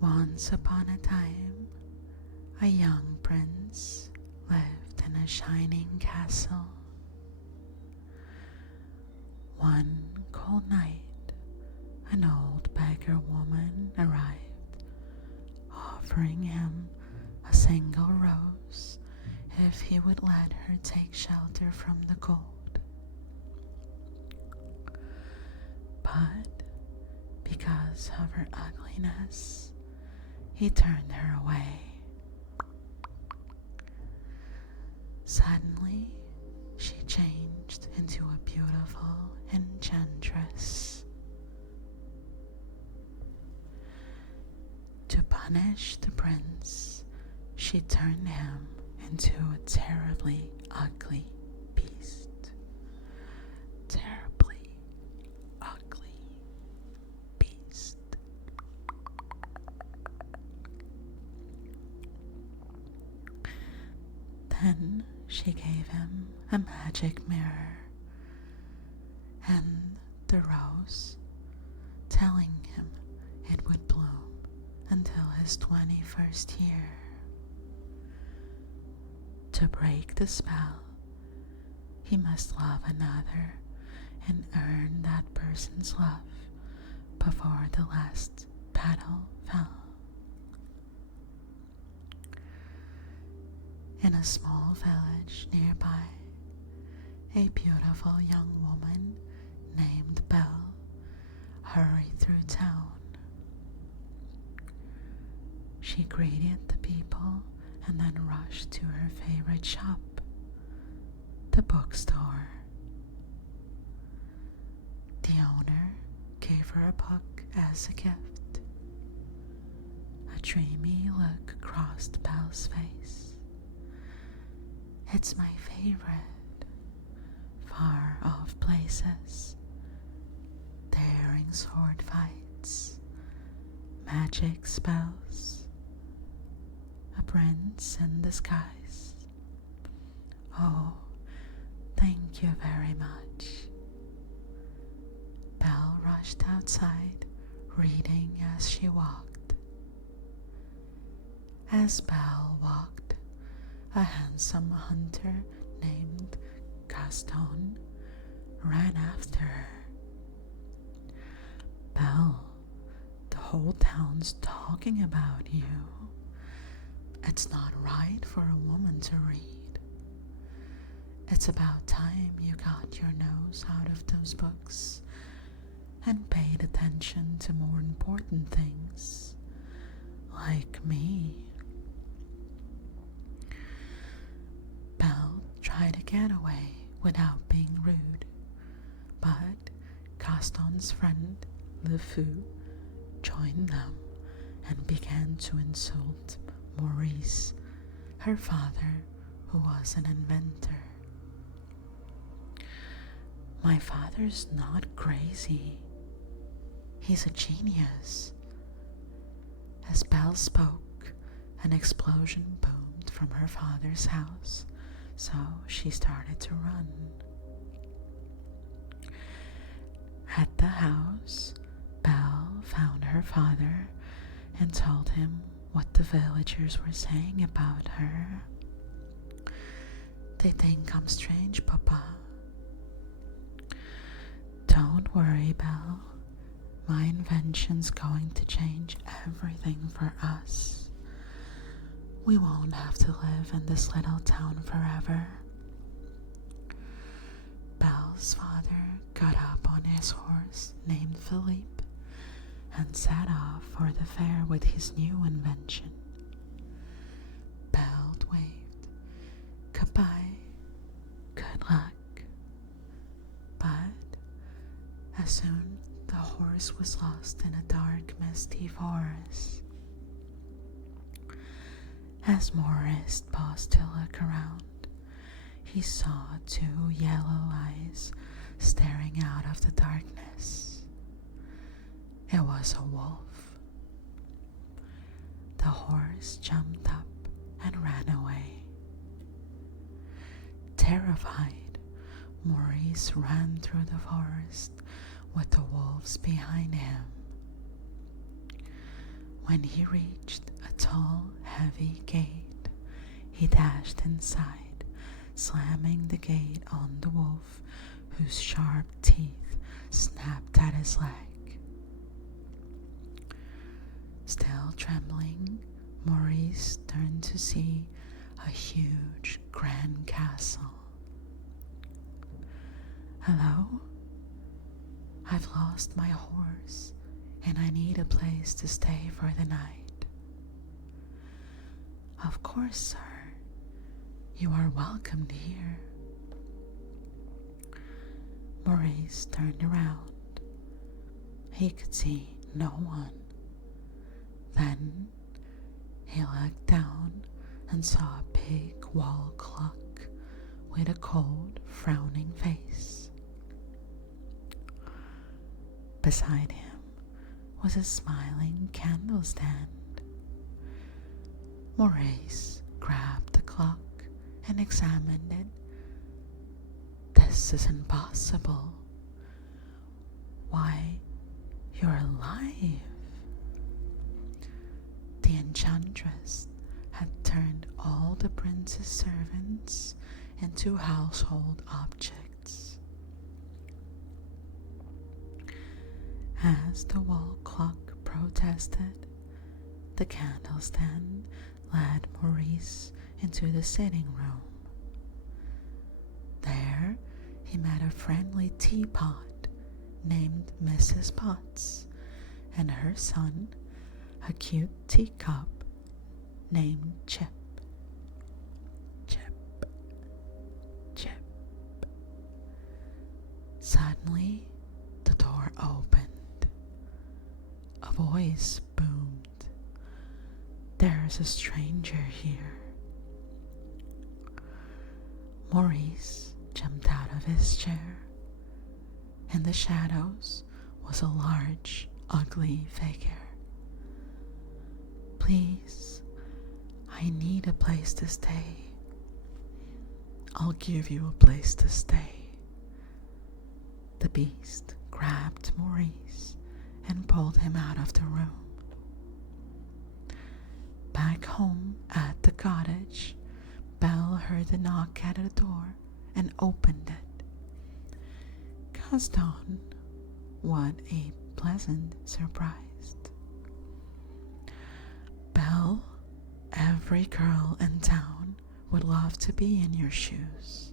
Once upon a time, a young prince lived in a shining castle. One cold night, an old beggar woman arrived, offering him a single rose if he would let her take shelter from the cold. But because of her ugliness, he turned her away. Suddenly, she changed into a beautiful enchantress. To punish the prince, she turned him into a terribly ugly beast. Terribly ugly beast. Then she gave him a magic mirror and the rose, telling him it would bloom until his 21st year. To break the spell, he must love another and earn that person's love before the last petal fell. In a small village nearby, a beautiful young woman named Belle hurried through town. She greeted the people and then rushed to her favorite shop, the bookstore. The owner gave her a book as a gift. A dreamy look crossed Belle's face. It's my favorite. Far off places, daring sword fights, magic spells, a prince in disguise. Oh, thank you very much. Belle rushed outside, reading as she walked. As Belle walked, a handsome hunter named Gaston ran after her. Belle, the whole town's talking about you. It's not right for a woman to read. It's about time you got your nose out of those books and paid attention to more important things, like me. Belle tried to get away without being rude, but Gaston's friend, Le Fou, joined them and began to insult Maurice, her father, who was an inventor. My father's not crazy. He's a genius. As Belle spoke, an explosion boomed from her father's house, so she started to run. At the house, Belle found her father and told him what the villagers were saying about her. They think I'm strange, Papa. Don't worry, Belle. My invention's going to change everything for us. We won't have to live in this little town forever. Belle's father got up on his horse named Philippe and set off for the fair with his new invention. Belle waved, "Goodbye, good luck." But as soon the horse was lost in a dark, misty forest. As Maurice paused to look around, he saw two yellow eyes staring out of the darkness. It was a wolf. The horse jumped up and ran away. Terrified, Maurice ran through the forest with the wolves behind him. When he reached a tall, heavy gate, he dashed inside, slamming the gate on the wolf, whose sharp teeth snapped at his leg. Still trembling, Maurice turned to see a huge grand castle. "Hello? I've lost my horse, and I need a place to stay for the night." "Of course, sir. You are welcomed here." Maurice turned around. He could see no one. Then he looked down and saw a big wall clock with a cold, frowning face. Beside him was a smiling candle stand. Maurice grabbed the clock and examined it. "This is impossible. Why, you're alive." The enchantress had turned all the prince's servants into household objects. As the wall clock protested, the candle stand led Maurice into the sitting room. There he met a friendly teapot named Mrs. Potts and her son, a cute teacup named Chip. Chip, Chip. Suddenly, the door opened. A voice boomed, "There's a stranger here." Maurice jumped out of his chair. In the shadows was a large, ugly figure. "Please, I need a place to stay." "I'll give you a place to stay." The beast grabbed Maurice and pulled him out of the room. Back home at the cottage, Belle heard a knock at the door and opened it. Gaston, what a pleasant surprise. "Belle, every girl in town would love to be in your shoes."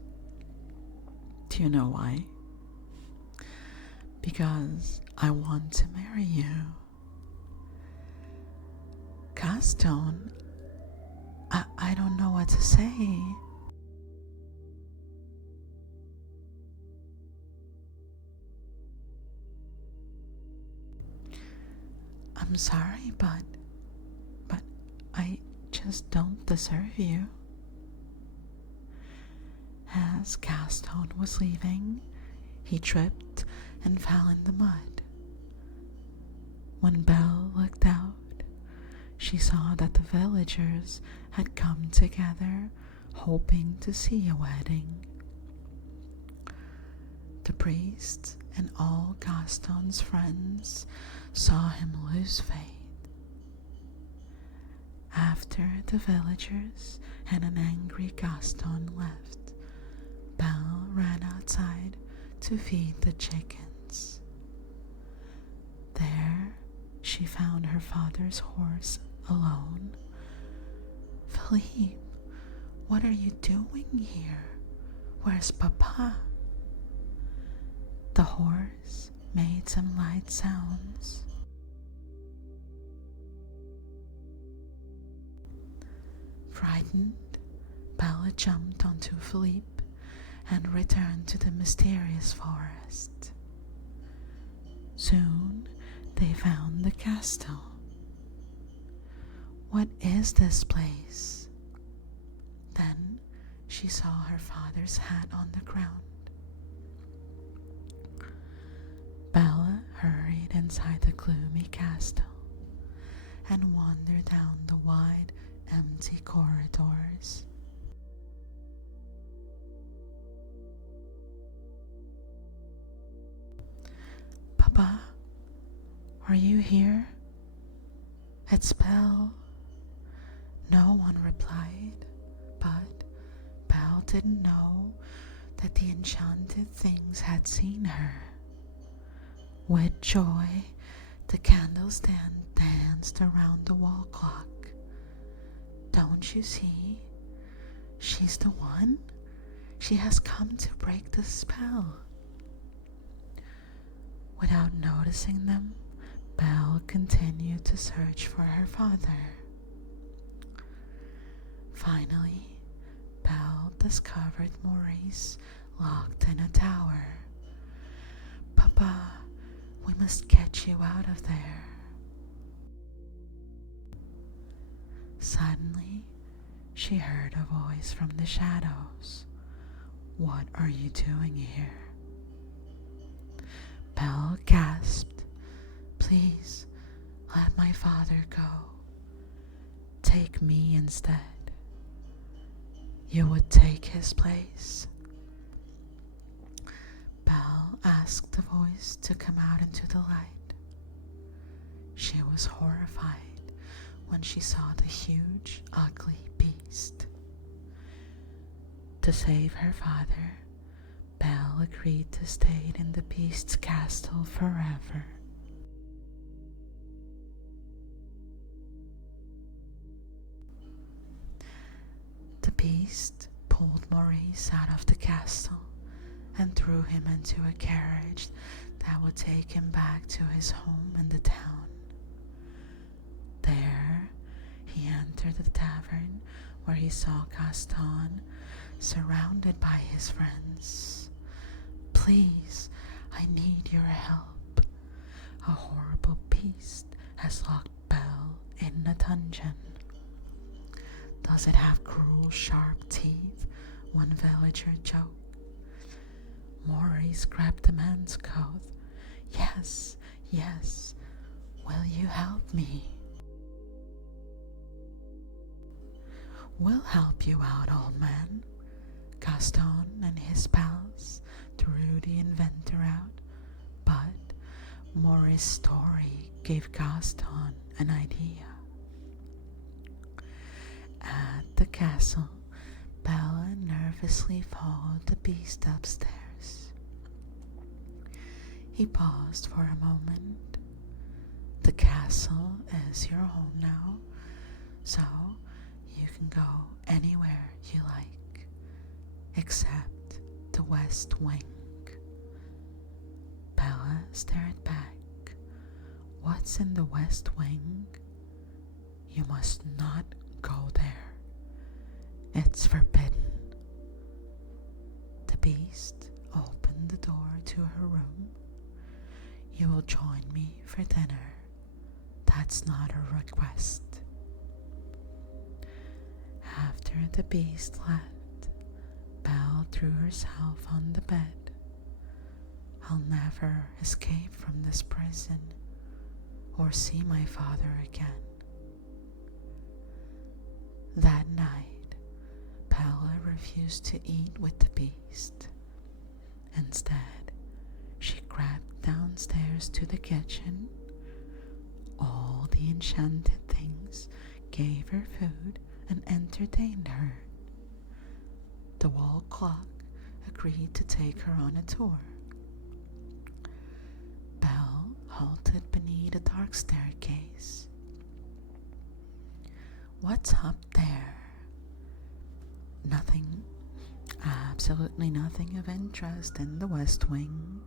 "Do you know why?" "Because I want to marry you." "Gaston, I don't know what to say." "I'm sorry, but I just don't deserve you." As Gaston was leaving, he tripped and fell in the mud. When Belle looked out, she saw that the villagers had come together, hoping to see a wedding. The priest and all Gaston's friends saw him lose faith. After the villagers and an angry Gaston left, Belle ran outside to feed the chickens. There she found her father's horse alone. "Philippe, what are you doing here? Where's Papa?" The horse made some light sounds. Frightened, Bella jumped onto Philippe and returned to the mysterious forest. Soon they found the castle. "What is this place?" Then she saw her father's hat on the ground. Bella hurried inside the gloomy castle and wandered down the wide, empty corridors. Papa, are you here? It's Belle. No one replied, but Belle didn't know that the enchanted things had seen her. With joy, the candlestand danced around the wall clock. Don't you see? She's the one. She has come to break the spell. Without noticing them, Belle continued to search for her father. Finally, Belle discovered Maurice locked in a tower. Papa, we must get you out of there. Suddenly, she heard a voice from the shadows. What are you doing here? Belle gasped. Please, let my father go. Take me instead. You would take his place? Belle asked the voice to come out into the light. She was horrified when she saw the huge, ugly beast. To save her father, Belle agreed to stay in the beast's castle forever. The beast pulled Maurice out of the castle and threw him into a carriage that would take him back to his home in the town. There, he entered the tavern where he saw Gaston surrounded by his friends. Please, I need your help. A horrible beast has locked Belle in a dungeon. Does it have cruel, sharp teeth? One villager joked. Maurice grabbed the man's coat. Yes, yes. Will you help me? We'll help you out, old man. Gaston and his pals threw the inventor out, but Maurice's story gave Gaston an idea. At the castle, Bella nervously followed the beast upstairs. He paused for a moment. The castle is your home now, so you can go anywhere you like, except the West Wing. Bella stared back. What's in the West Wing? You must not go there. It's forbidden. The beast opened the door to her room. You will join me for dinner. That's not a request. After the beast left, Belle threw herself on the bed. I'll never escape from this prison or see my father again. That night, Bella refused to eat with the beast. Instead, she crept downstairs to the kitchen. All the enchanted things gave her food and entertained her. The wall clock agreed to take her on a tour. Belle halted beneath a dark staircase. What's up there? Nothing. Absolutely nothing of interest in the West Wing.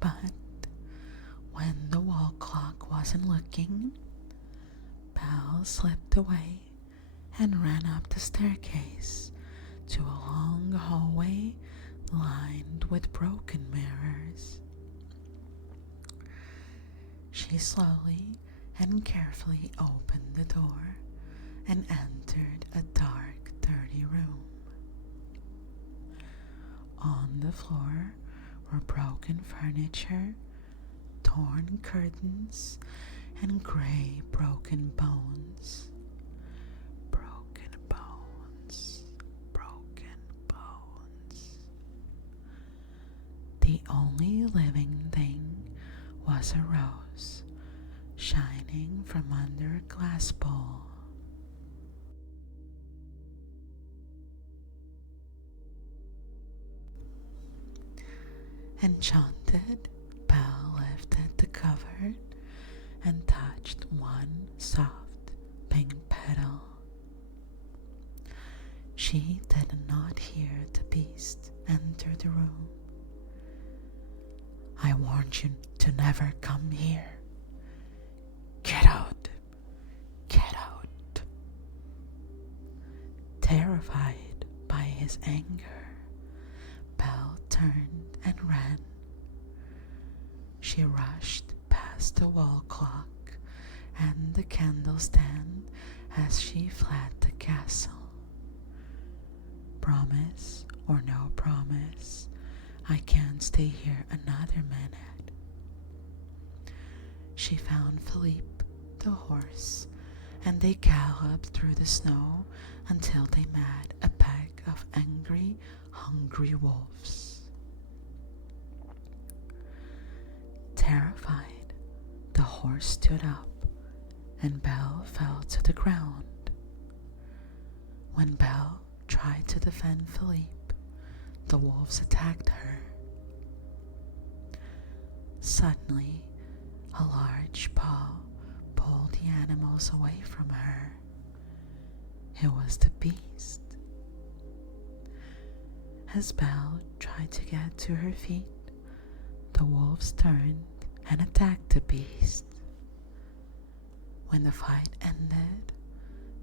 But when the wall clock wasn't looking, Belle slipped away and ran up the staircase to a long hallway lined with broken mirrors. She slowly and carefully opened the door and entered a dark, dirty room. On the floor were broken furniture, torn curtains, and gray broken bones. Broken bones. emerging from under a glass bowl. Enchanted, Belle lifted the cover and touched one soft pink petal. She did not hear the beast enter the room. "I warned you to never come here. Get out! Get out!" Terrified by his anger, Belle turned and ran. She rushed past the wall clock and the candle stand as she fled the castle. Promise or no promise, I can't stay here another minute. She found Philippe, the horse, and they galloped through the snow until they met a pack of angry, hungry wolves. Terrified, the horse stood up and Belle fell to the ground. When Belle tried to defend Philippe, the wolves attacked her. Suddenly, a large paw pulled the animals away from her. It was the beast. As Belle tried to get to her feet, the wolves turned and attacked the beast. When the fight ended,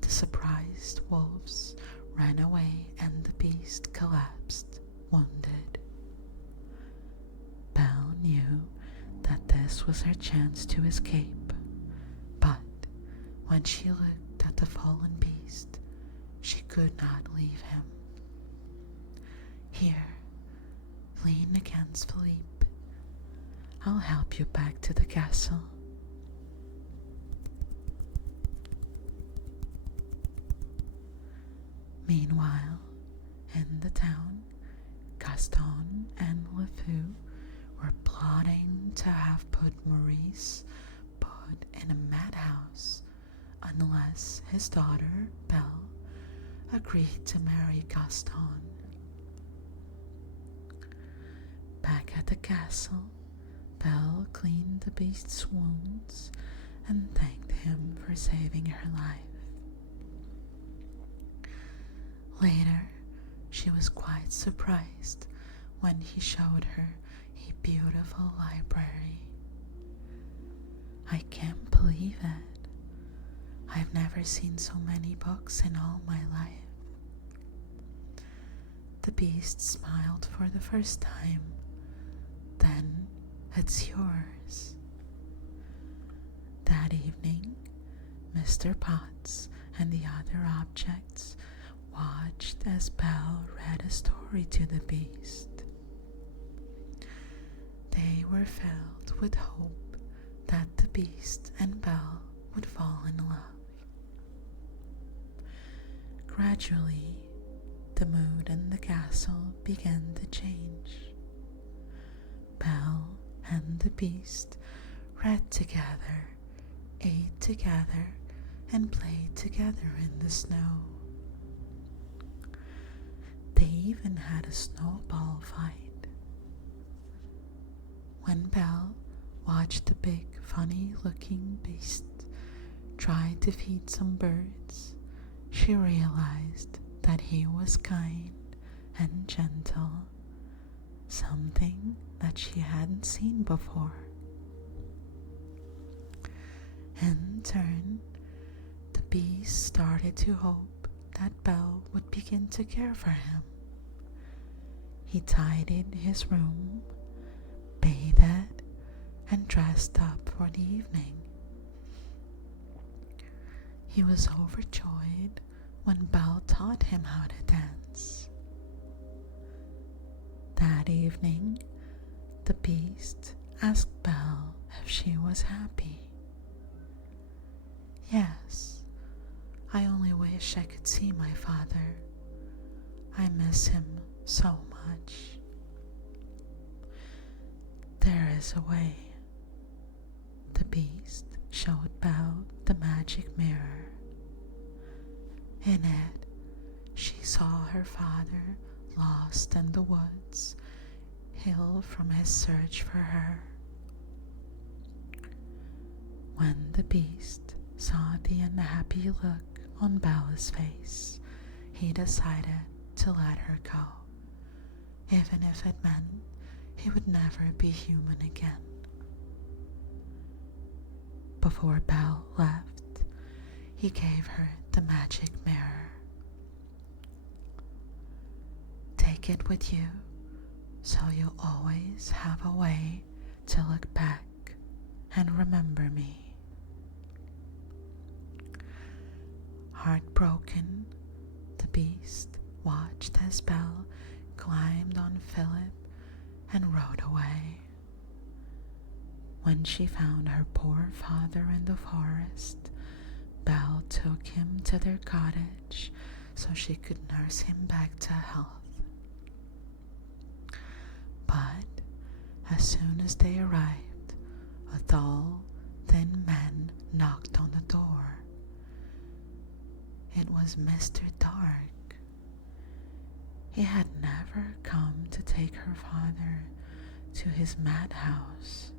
the surprised wolves ran away and the beast collapsed, wounded. Belle knew that this was her chance to escape, but when she looked at the fallen beast, she could not leave him. "Here, lean against Philippe. I'll help you back to the castle." Meanwhile, in the town, Gaston and LeFou were plotting to have put Maurice put in a madhouse unless his daughter, Belle, agreed to marry Gaston. Back at the castle, Belle cleaned the beast's wounds and thanked him for saving her life. Later, she was quite surprised when he showed her a beautiful library. "I can't believe it. I've never seen so many books in all my life." The beast smiled for the first time. "Then it's yours." That evening, Mr. Potts and the other objects watched as Belle read a story to the beast. They were filled with hope that the beast and Belle would fall in love. Gradually, the mood in the castle began to change. Belle and the beast read together, ate together, and played together in the snow. They even had a snowball fight. When Belle watched the big, funny-looking beast try to feed some birds, she realized that he was kind and gentle, something that she hadn't seen before. In turn, the beast started to hope that Belle would begin to care for him. He tidied his room, bathed, and dressed up for the evening. He was overjoyed when Belle taught him how to dance. That evening, the beast asked Belle if she was happy. "Yes, I only wish I could see my father. I miss him so much." "There is a way." The beast showed Belle the magic mirror. In it, she saw her father lost in the woods, ill from his search for her. When the beast saw the unhappy look on Bella's face, he decided to let her go, even if it meant he would never be human again. Before Belle left, he gave her the magic mirror. Take it with you, so you'll always have a way to look back and remember me. Heartbroken, the beast watched as Belle climbed on Philip and rode away. When she found her poor father in the forest, Belle took him to their cottage so she could nurse him back to health. But as soon as they arrived, a tall, thin man knocked on the door. It was Mr. Dark. He had never come to take her father to his madhouse.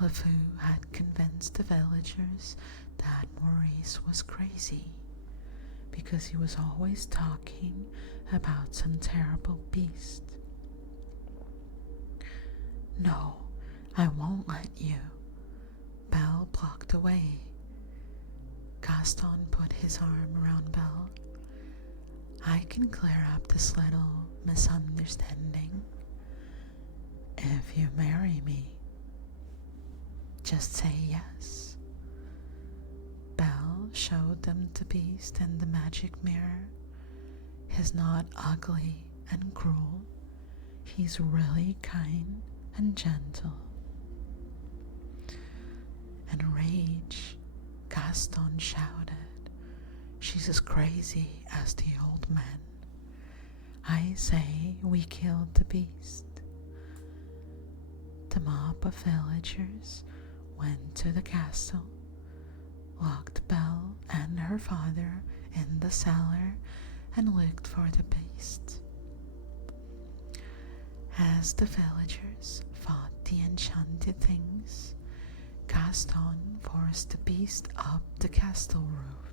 LeFou had convinced the villagers that Maurice was crazy because he was always talking about some terrible beast. No, I won't let you. Belle blocked away. Gaston put his arm around Belle. I can clear up this little misunderstanding if you marry me. Just say yes. Belle showed them the beast in the magic mirror. He's not ugly and cruel. He's really kind and gentle. Enraged, Gaston shouted, "She's as crazy as the old man. I say we killed the beast." The mob of villagers went to the castle, locked Belle and her father in the cellar, and looked for the beast. As the villagers fought the enchanted things, Gaston forced the beast up the castle roof.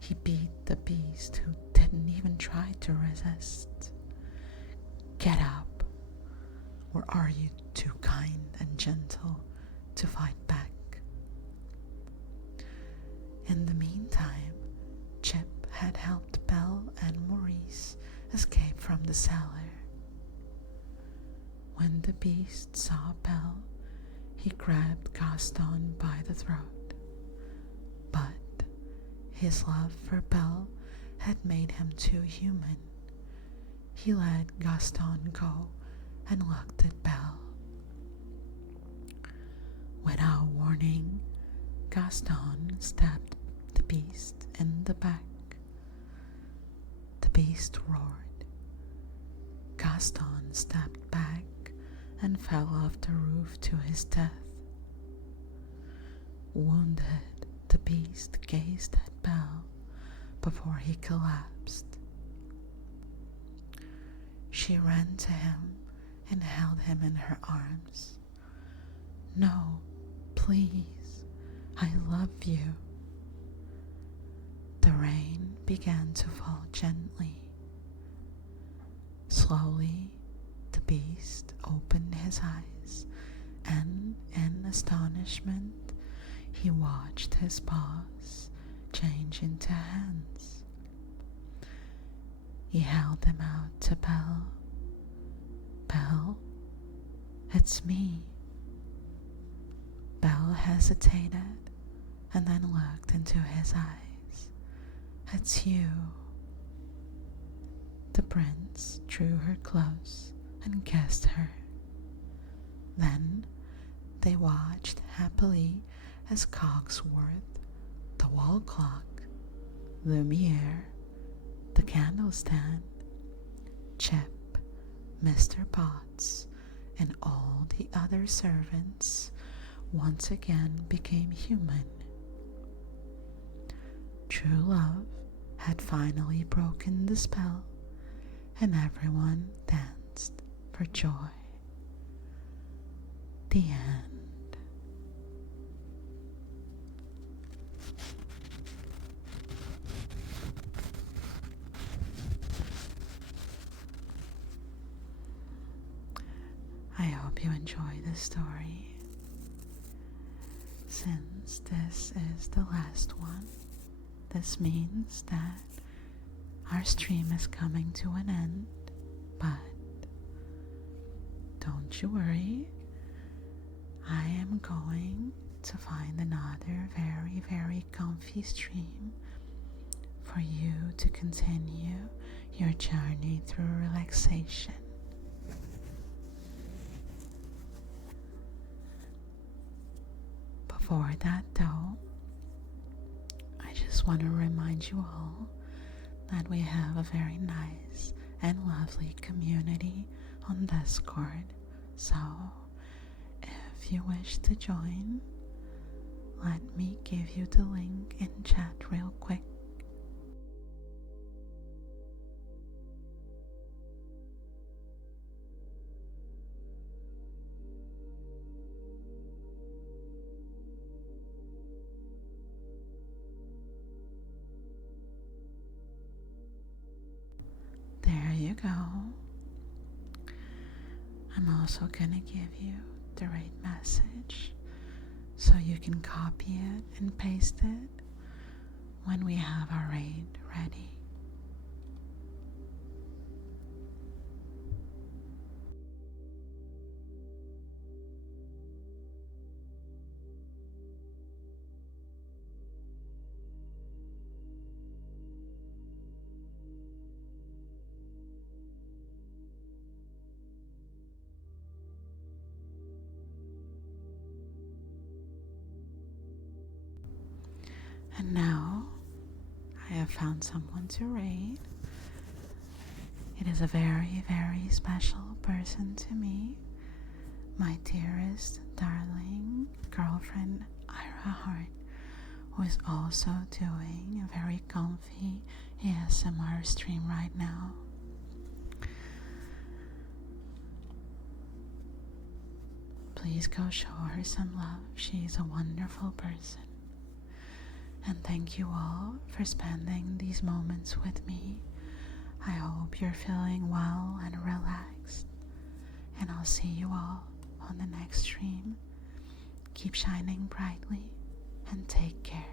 He beat the beast, who didn't even try to resist. "Get up, or are you too kind and gentle to fight back?" In the meantime, Chip had helped Belle and Maurice escape from the cellar. When the beast saw Belle, he grabbed Gaston by the throat. But his love for Belle had made him too human. He let Gaston go and looked at Belle. Without warning, Gaston stabbed the beast in the back. The beast roared. Gaston stepped back and fell off the roof to his death. Wounded, the beast gazed at Belle before he collapsed. She ran to him and held him in her arms. "No, please, I love you." The rain began to fall gently. Slowly, the beast opened his eyes, and in astonishment, he watched his paws change into hands. He held them out to Belle. "Belle, it's me." Belle hesitated and then looked into his eyes. "It's you." The prince drew her close and kissed her. Then they watched happily as Cogsworth, the wall clock, Lumiere, the candle stand, Chip, Mr. Potts, and all the other servants once again became human. True love had finally broken the spell, and everyone danced for joy. The end. I hope you enjoy this story. Since this is the last one, this means that our stream is coming to an end, but don't you worry. I am going to find another very, very comfy stream for you to continue your journey through relaxation. Before that though, I just want to remind you all that we have a very nice and lovely community on Discord, so if you wish to join, let me give you the link in chat real quick. There you go. I'm also gonna give you the right message so you can copy it and paste it when we have our raid ready. And now I have found someone to raid. It is a very, very special person to me, my dearest, darling girlfriend Ira Hart, who is also doing a very comfy ASMR stream right now. Please go show her some love. She's a wonderful person. And thank you all for spending these moments with me. I hope you're feeling well and relaxed. And I'll see you all on the next stream. Keep shining brightly and take care.